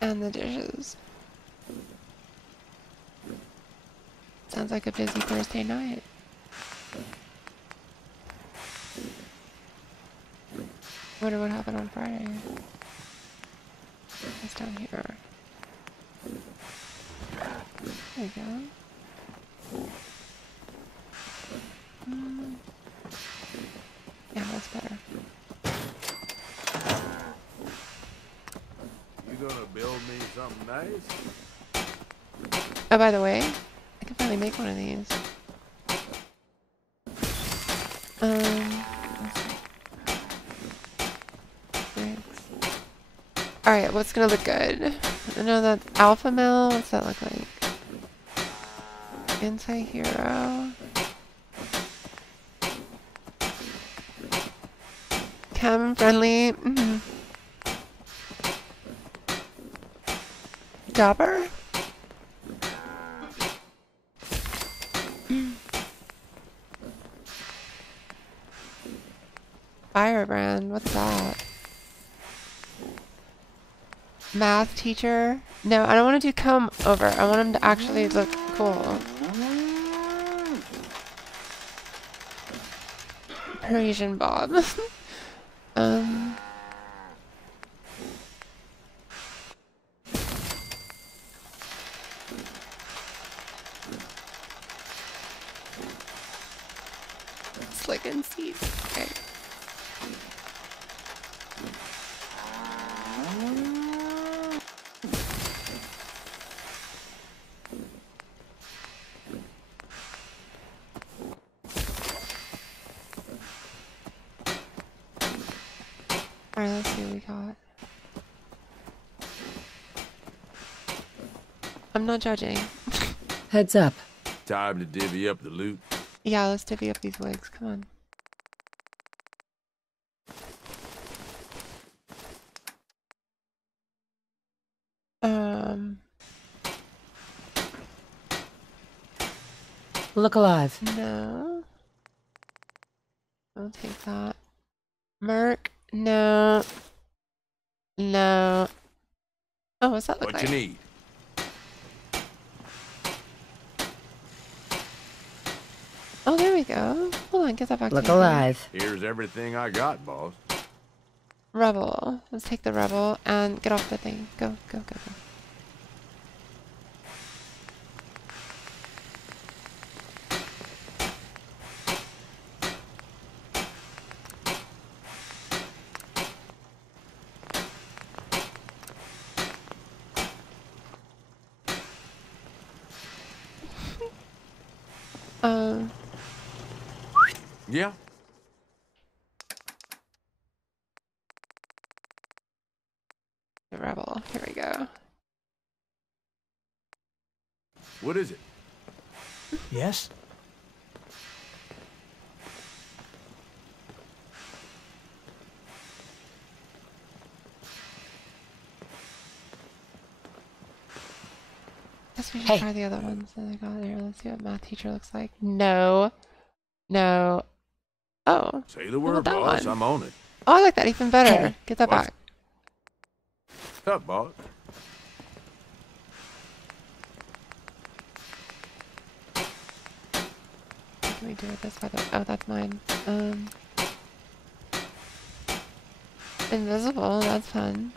And the dishes. Sounds like a busy Thursday night. Wonder what happened on Friday. It's down here. There you go. Yeah, that's better. You gonna build me something nice? Oh, by the way, I can finally make one of these. Alright, what's gonna look good? I know that alpha male, what's that look like? Anti-hero. Cam friendly. Dapper? Firebrand, what's that? Math teacher? No, I don't want to do comb over. I want him to actually look cool. Parisian Bob. Slick and seat. Okay. Alright, let's see what we got. I'm not judging. Heads up. Time to divvy up the loot. Yeah, let's divvy up these wigs. Come on. Look alive. No. I'll take that. Merc. No. No. Oh, what's that look like? What you need? Oh, there we go. Hold on, get that back. Look alive. Here's everything I got, boss. Rebel. Let's take the rebel and get off the thing. Go, go, go, go. Yeah. The rebel. Here we go. What is it? Yes? Guess we should try the other ones that I got here. Let's see what math teacher looks like. No. No. Oh. Say the word, that boss. one? I'm on it. Oh, I like that even better. Get that What's back. up, boss? What can we do with this? By the way? Oh, that's mine. Invisible. That's fun.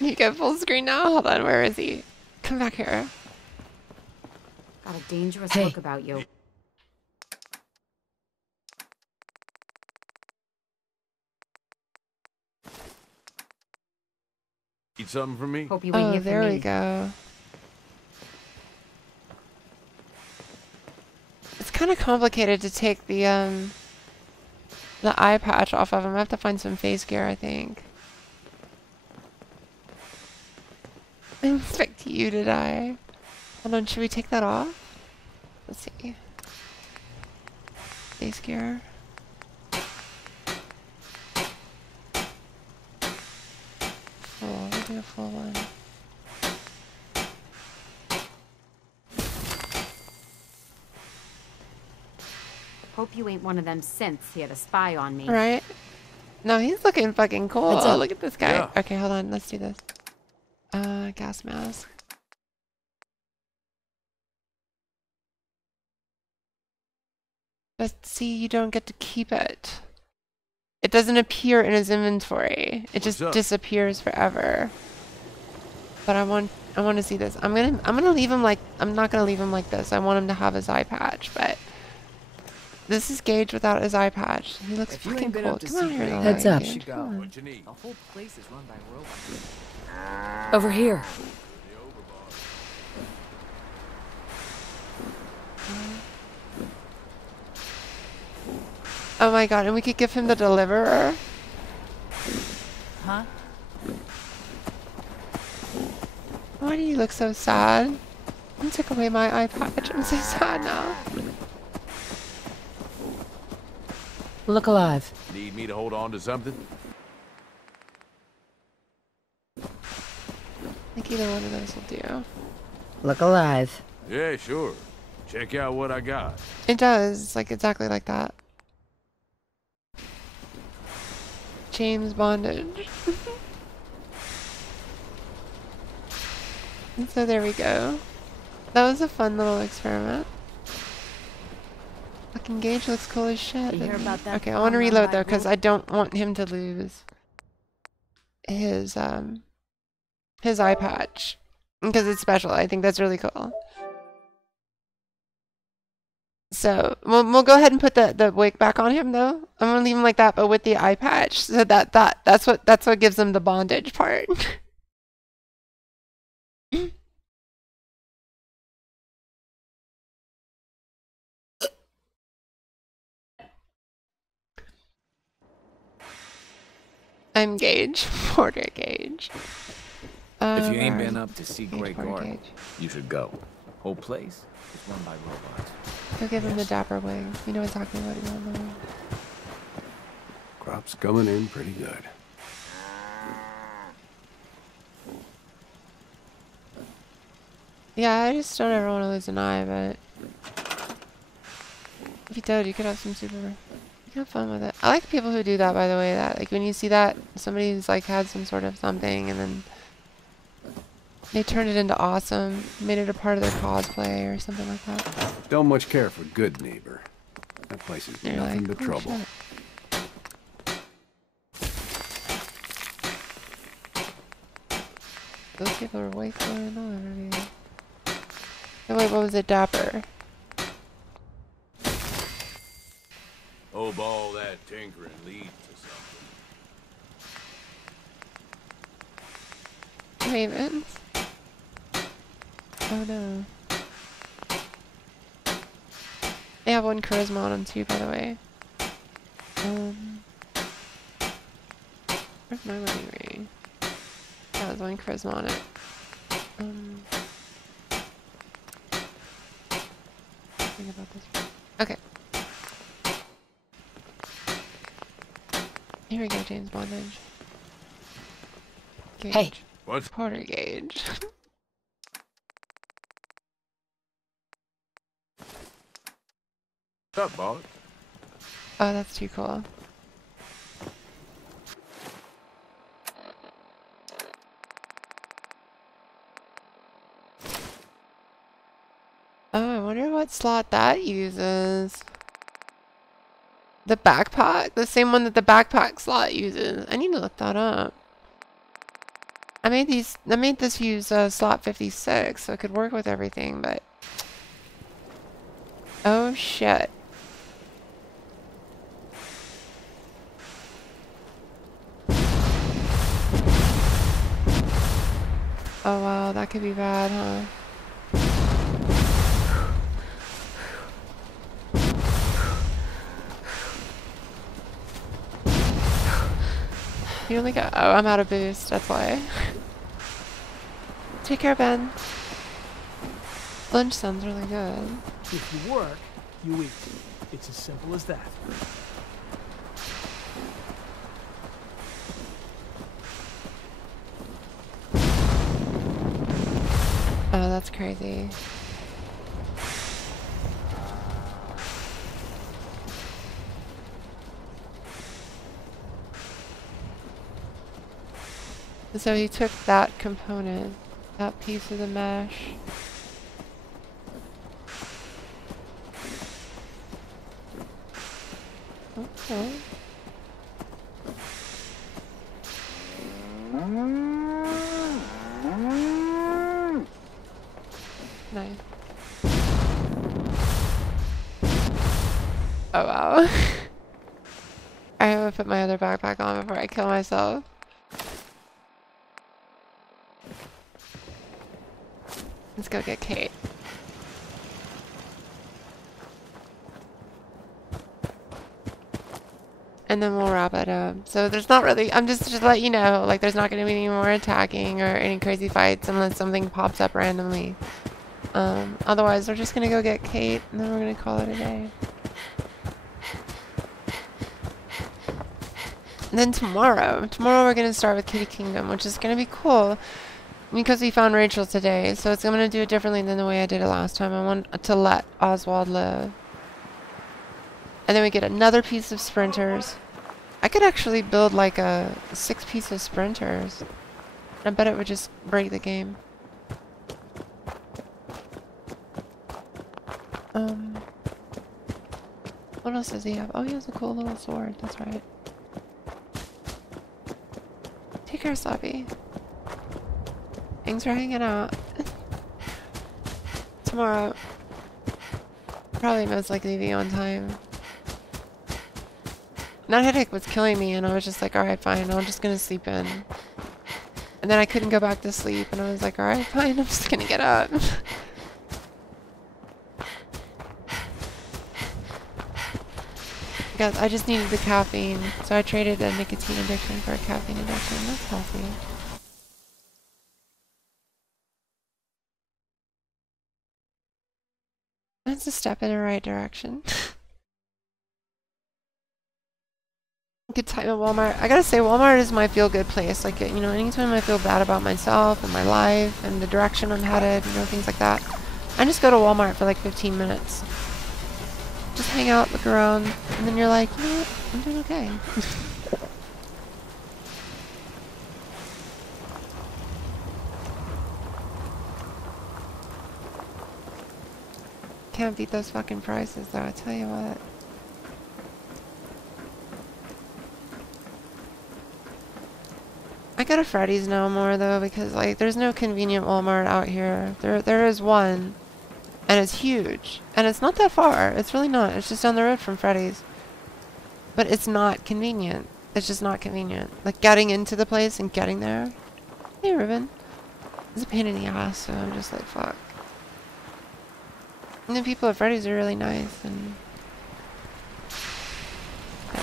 You get full screen now? Hold on, where is he? Come back here. Got a dangerous look about you. Eat something for me? Hope you ain't here for me. There we go. It's kind of complicated to take the eye patch off of him. I have to find some face gear, I think. I didn't expect you, did I? Hold on, should we take that off? Let's see. Face gear. Full, we'll do a full one. Hope you ain't one of them synths here to spy on me. Right? No, he's looking fucking cool. Heads up. Look at this guy. Yeah. Okay, hold on, let's do this. Gas mask. But see, you don't get to keep it. It doesn't appear in his inventory. It just disappears forever. But I want to see this. I'm gonna leave him like, I'm not gonna leave him like this. I want him to have his eye patch, but this is Gage without his eye patch. He looks fucking cool. Come on here, Heads up. Gage. Come on. What you need? The whole place is run by robots. Over here. Oh my god, and we could give him the deliverer. Huh? Why do you look so sad? You took away my eye patch. I'm so sad now. Look alive. Need me to hold on to something? I think either one of those will do. Look alive. Yeah, sure. Check out what I got. It does. It's like exactly like that. James bondage. And so there we go. That was a fun little experiment. Fucking Gage looks cool as shit. You hear about that? Okay, I want to reload though because I don't want him to lose his eye patch because it's special. I think that's really cool. So we'll go ahead and put the wig back on him though. I'm gonna leave him like that, but with the eye patch, so that's what gives him the bondage part. I'm Gage, Porter Gage. If you ain't been up to see Great Garden, you should go. Whole place is run by robots. Go give him the dapper wig. You know exactly what you want. Crop's coming in pretty good. Yeah, I just don't ever want to lose an eye, but if you did, you could have some super. You can have fun with it. I like people who do that, by the way. That like when you see that somebody's like had some sort of something and then they turned it into awesome, made it a part of their cosplay or something like that. Don't much care for good neighbor. That place is You're nothing like, but trouble. Shit. Those people are way cooler than all everything. Oh wait, what was it, Dapper? Hope all that tinkering leads to something. Ravens? Oh no. They have one charisma on them too, by the way. Where's my money ring? Yeah, there's one charisma on it. Think about this. Okay. Here we go, James Bondage. Gage. Hey. What? Porter Gage. What's up, boss? Oh, that's too cool. Oh, I wonder what slot that uses. The backpack? The same one that the backpack slot uses. I need to look that up. I made this use slot 56 so it could work with everything, but oh shit. Oh wow, that could be bad, huh? You only got. Oh, I'm out of boost. That's why. Take care, Ben. Lunch sounds really good. If you work, you eat. It's as simple as that. Oh, that's crazy. So he took that component, that piece of the mesh. Okay. Nice. Oh wow. I'm gonna put my other backpack on before I kill myself. Let's go get Kate. And then we'll wrap it up. So there's not really, I'm just to let you know, like there's not going to be any more attacking or any crazy fights unless something pops up randomly. Otherwise we're just going to go get Kate and then we're going to call it a day. And then tomorrow we're going to start with Kitty Kingdom, which is going to be cool. Because we found Rachel today, so I'm gonna do it differently than the way I did it last time. I want to let Oswald live. And then we get another piece of sprinters. I could actually build like a 6 piece of sprinters. I bet it would just break the game. What else does he have? Oh, he has a cool little sword. That's right. Take care, Sloppy. Thanks for hanging out. Tomorrow, probably most likely be on time. That headache was killing me, and I was just like, alright, fine, I'm just gonna sleep in. And then I couldn't go back to sleep, and I was like, alright, fine, I'm just gonna get up. Because I just needed the caffeine, so I traded a nicotine addiction for a caffeine addiction. That's healthy. That's a step in the right direction. Good time at Walmart. I gotta say, Walmart is my feel-good place. Like, you know, anytime I feel bad about myself and my life and the direction I'm headed, you know, things like that, I just go to Walmart for like 15 minutes. Just hang out, look around, and then you're like, you know what? I'm doing okay. Can't beat those fucking prices, though, I tell you what. I go to Freddy's now more, though, because, like, there's no convenient Walmart out here. There is one, and it's huge. And it's not that far. It's really not. It's just down the road from Freddy's. But it's not convenient. It's just not convenient. Like, getting into the place and getting there. Hey, Ruben. It's a pain in the ass, so I'm just like, fuck. And the people at Freddy's are really nice, and... yeah.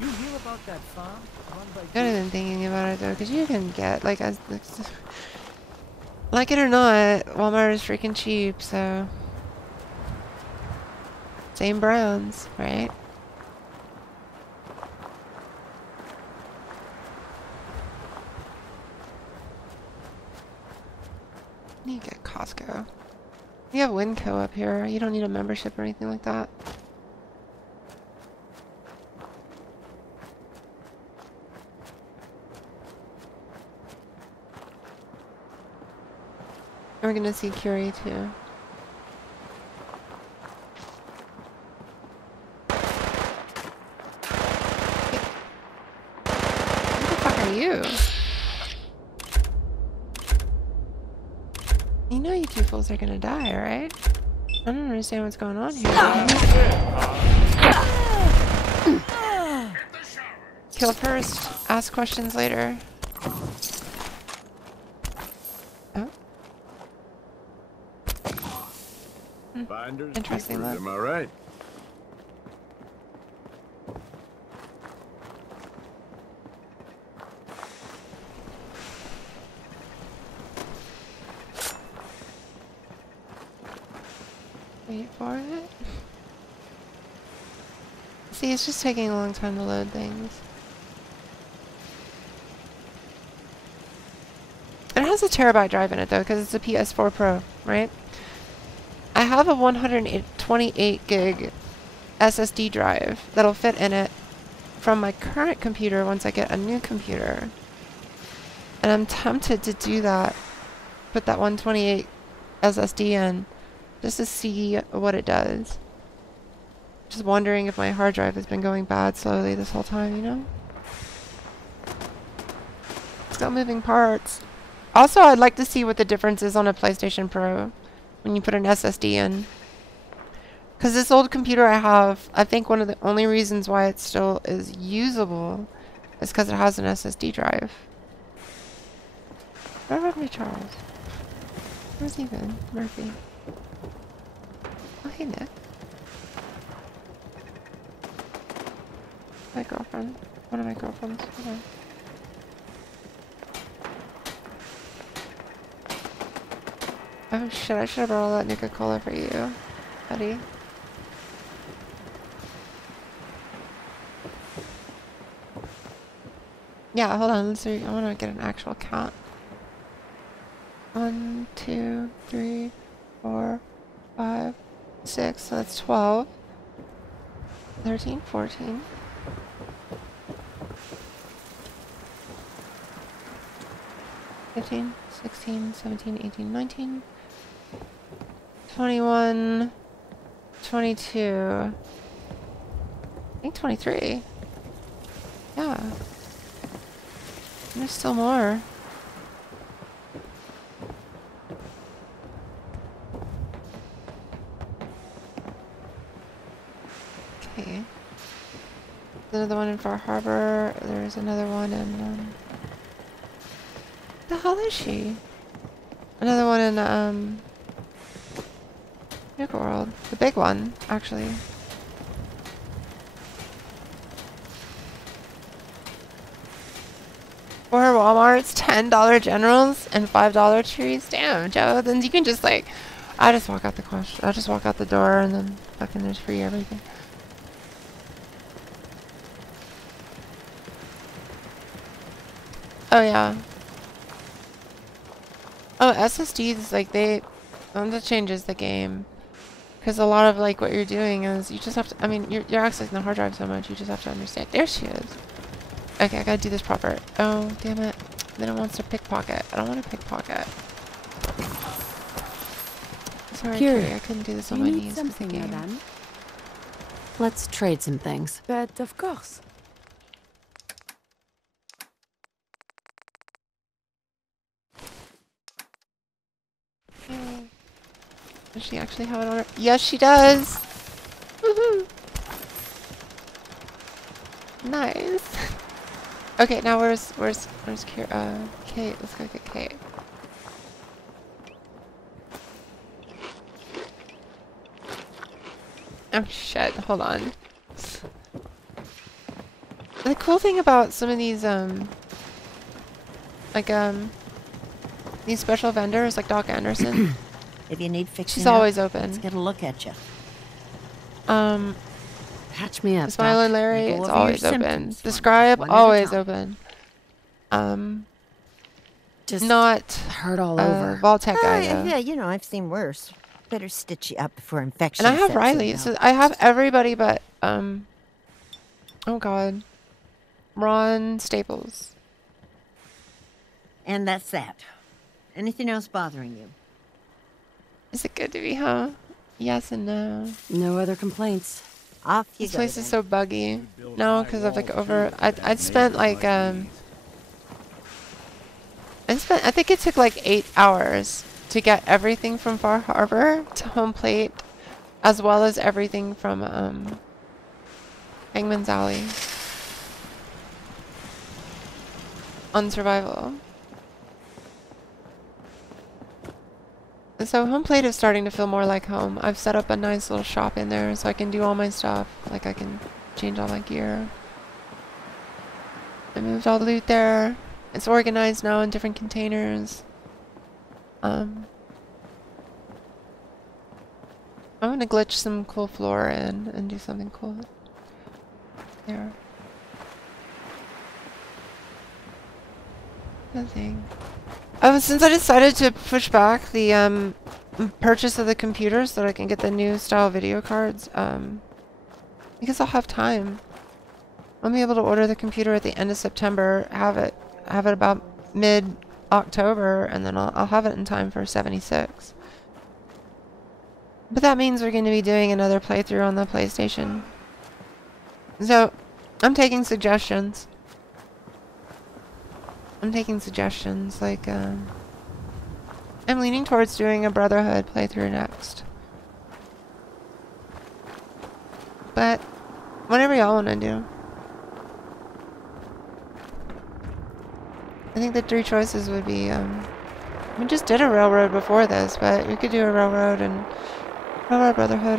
You hear about that farm run by I've been thinking about it, though, because you can get, like, like it or not, Walmart is freaking cheap, so... same brands, right? You get Costco. You have Winco up here. You don't need a membership or anything like that. We're gonna see Curie too. What the fuck are you? You know you two fools are gonna die, right? I don't understand what's going on here. Kill first, ask questions later. Oh. Interesting look. Am I right? Wait for it. See, it's just taking a long time to load things. It has a terabyte drive in it though, because it's a PS4 Pro, right? I have a 128 gig SSD drive that'll fit in it from my current computer once I get a new computer. And I'm tempted to do that. Put that 128 SSD in just to see what it does. Just wondering if my hard drive has been going bad slowly this whole time, you know? It's got moving parts. Also, I'd like to see what the difference is on a PlayStation Pro when you put an SSD in. Because this old computer I have, I think one of the only reasons why it still is usable is because it has an SSD drive. Where about me, Charles? Where's he been? Murphy. Oh, hey, Nick. My girlfriend. One of my girlfriends. Hold on. Oh shit, I should have brought all that Nuka Cola for you, buddy. Yeah, hold on. Let's see. I want to get an actual count. 1, 2, 3, 4, 5, 6. So that's 12. 13, 14. 15, 16, 17, 18, 19. 21. 22. I think 23. Yeah. There's still more. Okay. There's another one in Far Harbor. There's another one in, the hell is she? Another one in, Nuka World. The big one, actually. For Walmart's $10 generals and $5 trees. Damn, Joe. Then you can just like, I just walk out the door and then fucking there's free everything. Oh yeah. Oh, SSDs, like that changes the game. Because a lot of like what you're doing is you just have to, I mean, you're accessing the hard drive so much, you just have to understand. There she is. Okay, I gotta do this proper. Oh, damn it. Then it wants to pickpocket. I don't want to pickpocket. Sorry, Carrie, I couldn't do this on my knees. Something, madame? Let's trade some things. But of course. Does she actually have it on her? Yes, she does. Woohoo! Nice. Okay, now where's Kira? Kate? Let's go get Kate. Oh shit! Hold on. The cool thing about some of these these special vendors like Doc Anderson. If you need fixing, she's always open. Let's get a look at you. Patch me up. Smile and Larry, it's always open. The Scribe, always open. Just not hurt all over. Vault-Tec guy. Yeah, you know, I've seen worse. Better stitch you up before infection. And I have Riley, so I have everybody but oh god, Ron Staples. And that's that. Anything else bothering you? Is it good to be home? Yes and no. No other complaints. Off you This go. place is so buggy. No, because I've like I'd spent like I think it took like 8 hours to get everything from Far Harbor to Home Plate, as well as everything from Hangman's Alley on survival. And so Home Plate is starting to feel more like home. I've set up a nice little shop in there so I can do all my stuff. Like I can change all my gear. I moved all the loot there. It's organized now in different containers. I'm gonna glitch some cool floor in and do something cool there. Nothing. Since I decided to push back the purchase of the computer so that I can get the new style video cards, because I'll have time. I'll be able to order the computer at the end of September, have it about mid-October, and then I'll have it in time for 76. But that means we're going to be doing another playthrough on the PlayStation. So, I'm taking suggestions. Like, I'm leaning towards doing a Brotherhood playthrough next. But, whatever y'all want to do. I think the 3 choices would be, we just did a railroad before this, but we could do a railroad and Railroad Brotherhood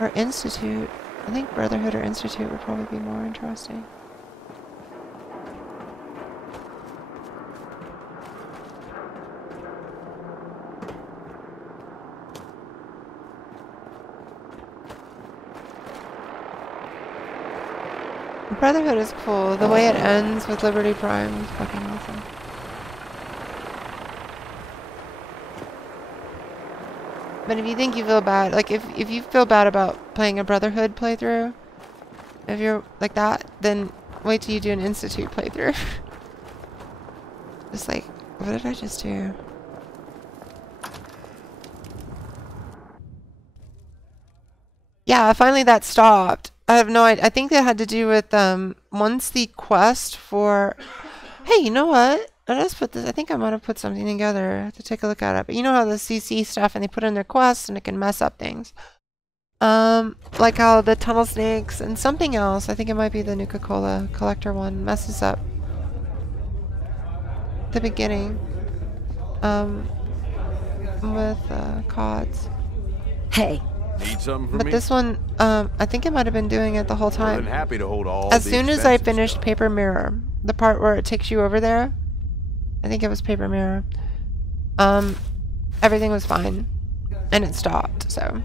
or Institute. I think Brotherhood or Institute would probably be more interesting. Brotherhood is cool. The way it ends with Liberty Prime is fucking awesome. But if you think you feel bad, like if you feel bad about playing a Brotherhood playthrough, if you're like that, then wait till you do an Institute playthrough. Just like, what did I just do? Yeah, finally that stopped. I have no idea. I think that had to do with once the quest for. Hey, you know what? I just put this. I think I might have put something together. I have to take a look at it. But you know how the CC stuff and they put in their quests and it can mess up things. Like how the tunnel snakes and something else. I think it might be the Nuka Cola collector one messes up the beginning. With Cods. Hey. Need something from But me? this one, I think it might have been doing it the whole time. More than happy to hold all As the soon as I expenses. finished Paper Mirror, the part where it takes you over there, I think it was Paper Mirror, everything was fine. And it stopped, so.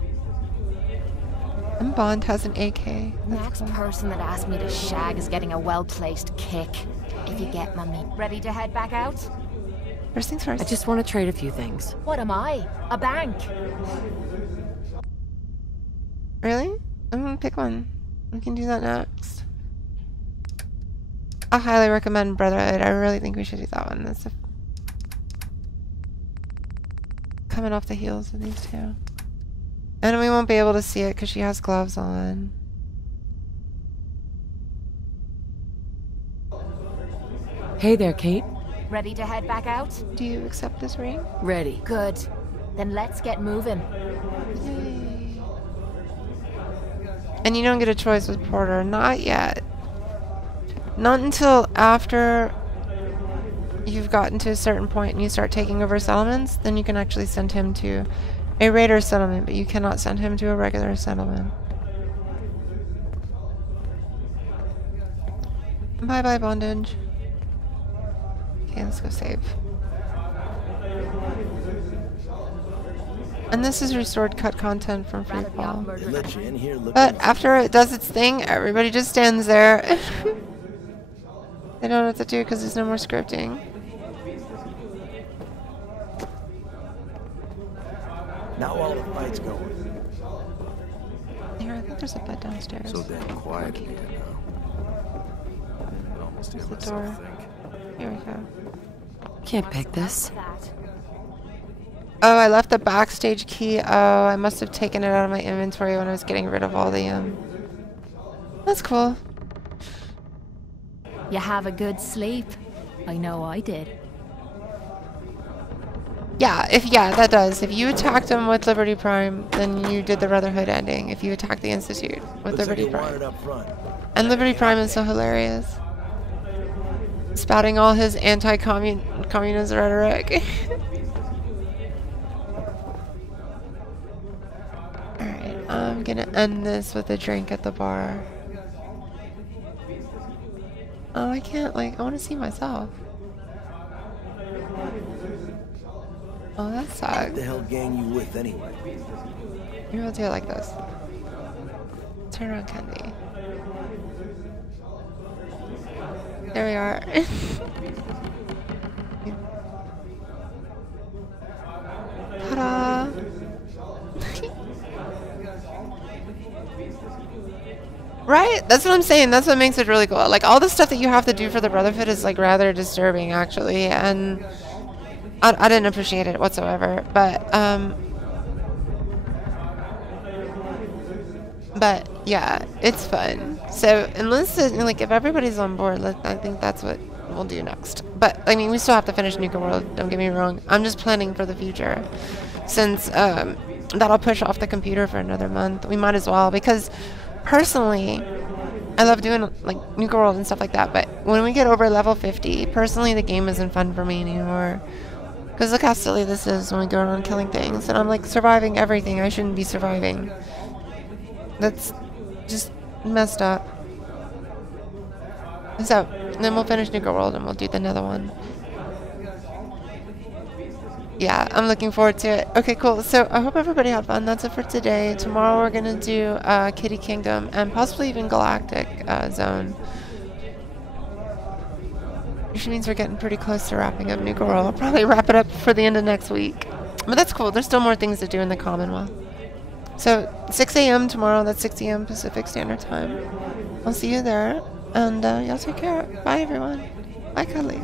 And Bond has an AK. Next person that asked me to shag is getting a well-placed kick. If you get my meat. Ready to head back out? First things first. I just want to trade a few things. What am I? A bank? Really? I'm gonna pick one. We can do that next. I highly recommend Brotherhood. I really think we should do that one. That's coming off the heels of these two. And we won't be able to see it because she has gloves on. Hey there, Kate. Ready to head back out? Do you accept this ring? Ready. Good. Then let's get moving. Yay. And you don't get a choice with Porter. Not yet. Not until after you've gotten to a certain point and you start taking over settlements, then you can actually send him to a raider settlement, but you cannot send him to a regular settlement. Bye-bye, bondage. Okay, let's go save. And this is restored cut content from FreeFall. They let you in here But after it does its thing, everybody just stands there. They don't know what to do because there's no more scripting. Now all the fights going. Here, I think there's a bed downstairs. So damn quiet in here now. I almost hear There's the myself door. think. Here we go. Can't pick this. Oh, I left the backstage key. Oh, I must have taken it out of my inventory when I was getting rid of all the, That's cool. You have a good sleep. I know I did. Yeah, that does. If you attacked him with Liberty Prime, then you did the Brotherhood ending. If you attacked the Institute with Liberty Prime. And Liberty Prime is so hilarious. Spouting all his anti-communist rhetoric. Alright, I'm gonna end this with a drink at the bar. Oh, I can't, like, I want to see myself. Oh, that sucks. What the hell gang you with anyway? Maybe we'll do it like this. Turn around, Candy. There we are. Ta-da! Right? That's what I'm saying. That's what makes it really cool. Like, all the stuff that you have to do for the Brotherhood is, like, rather disturbing, actually. And I didn't appreciate it whatsoever. But yeah, it's fun. So, unless, like, if everybody's on board, I think that's what we'll do next. But, I mean, we still have to finish Nuka World. Don't get me wrong. I'm just planning for the future. Since, that'll push off the computer for another month. We might as well, because personally, I love doing like Nuka World and stuff like that, but when we get over level 50, personally the game isn't fun for me anymore. Because look how silly this is when we go around killing things, and I'm like surviving everything I shouldn't be surviving. That's just messed up. So, then we'll finish Nuka World and we'll do another one. Yeah, I'm looking forward to it. Okay, cool. So I hope everybody had fun. That's it for today. Tomorrow we're going to do Kitty Kingdom and possibly even Galactic Zone. Which means we're getting pretty close to wrapping up Nuka World. I'll probably wrap it up for the end of next week. But that's cool. There's still more things to do in the Commonwealth. So 6 a.m. tomorrow. That's 6 a.m. Pacific Standard Time. I'll see you there. And y'all take care. Bye, everyone. Bye, Cuddly.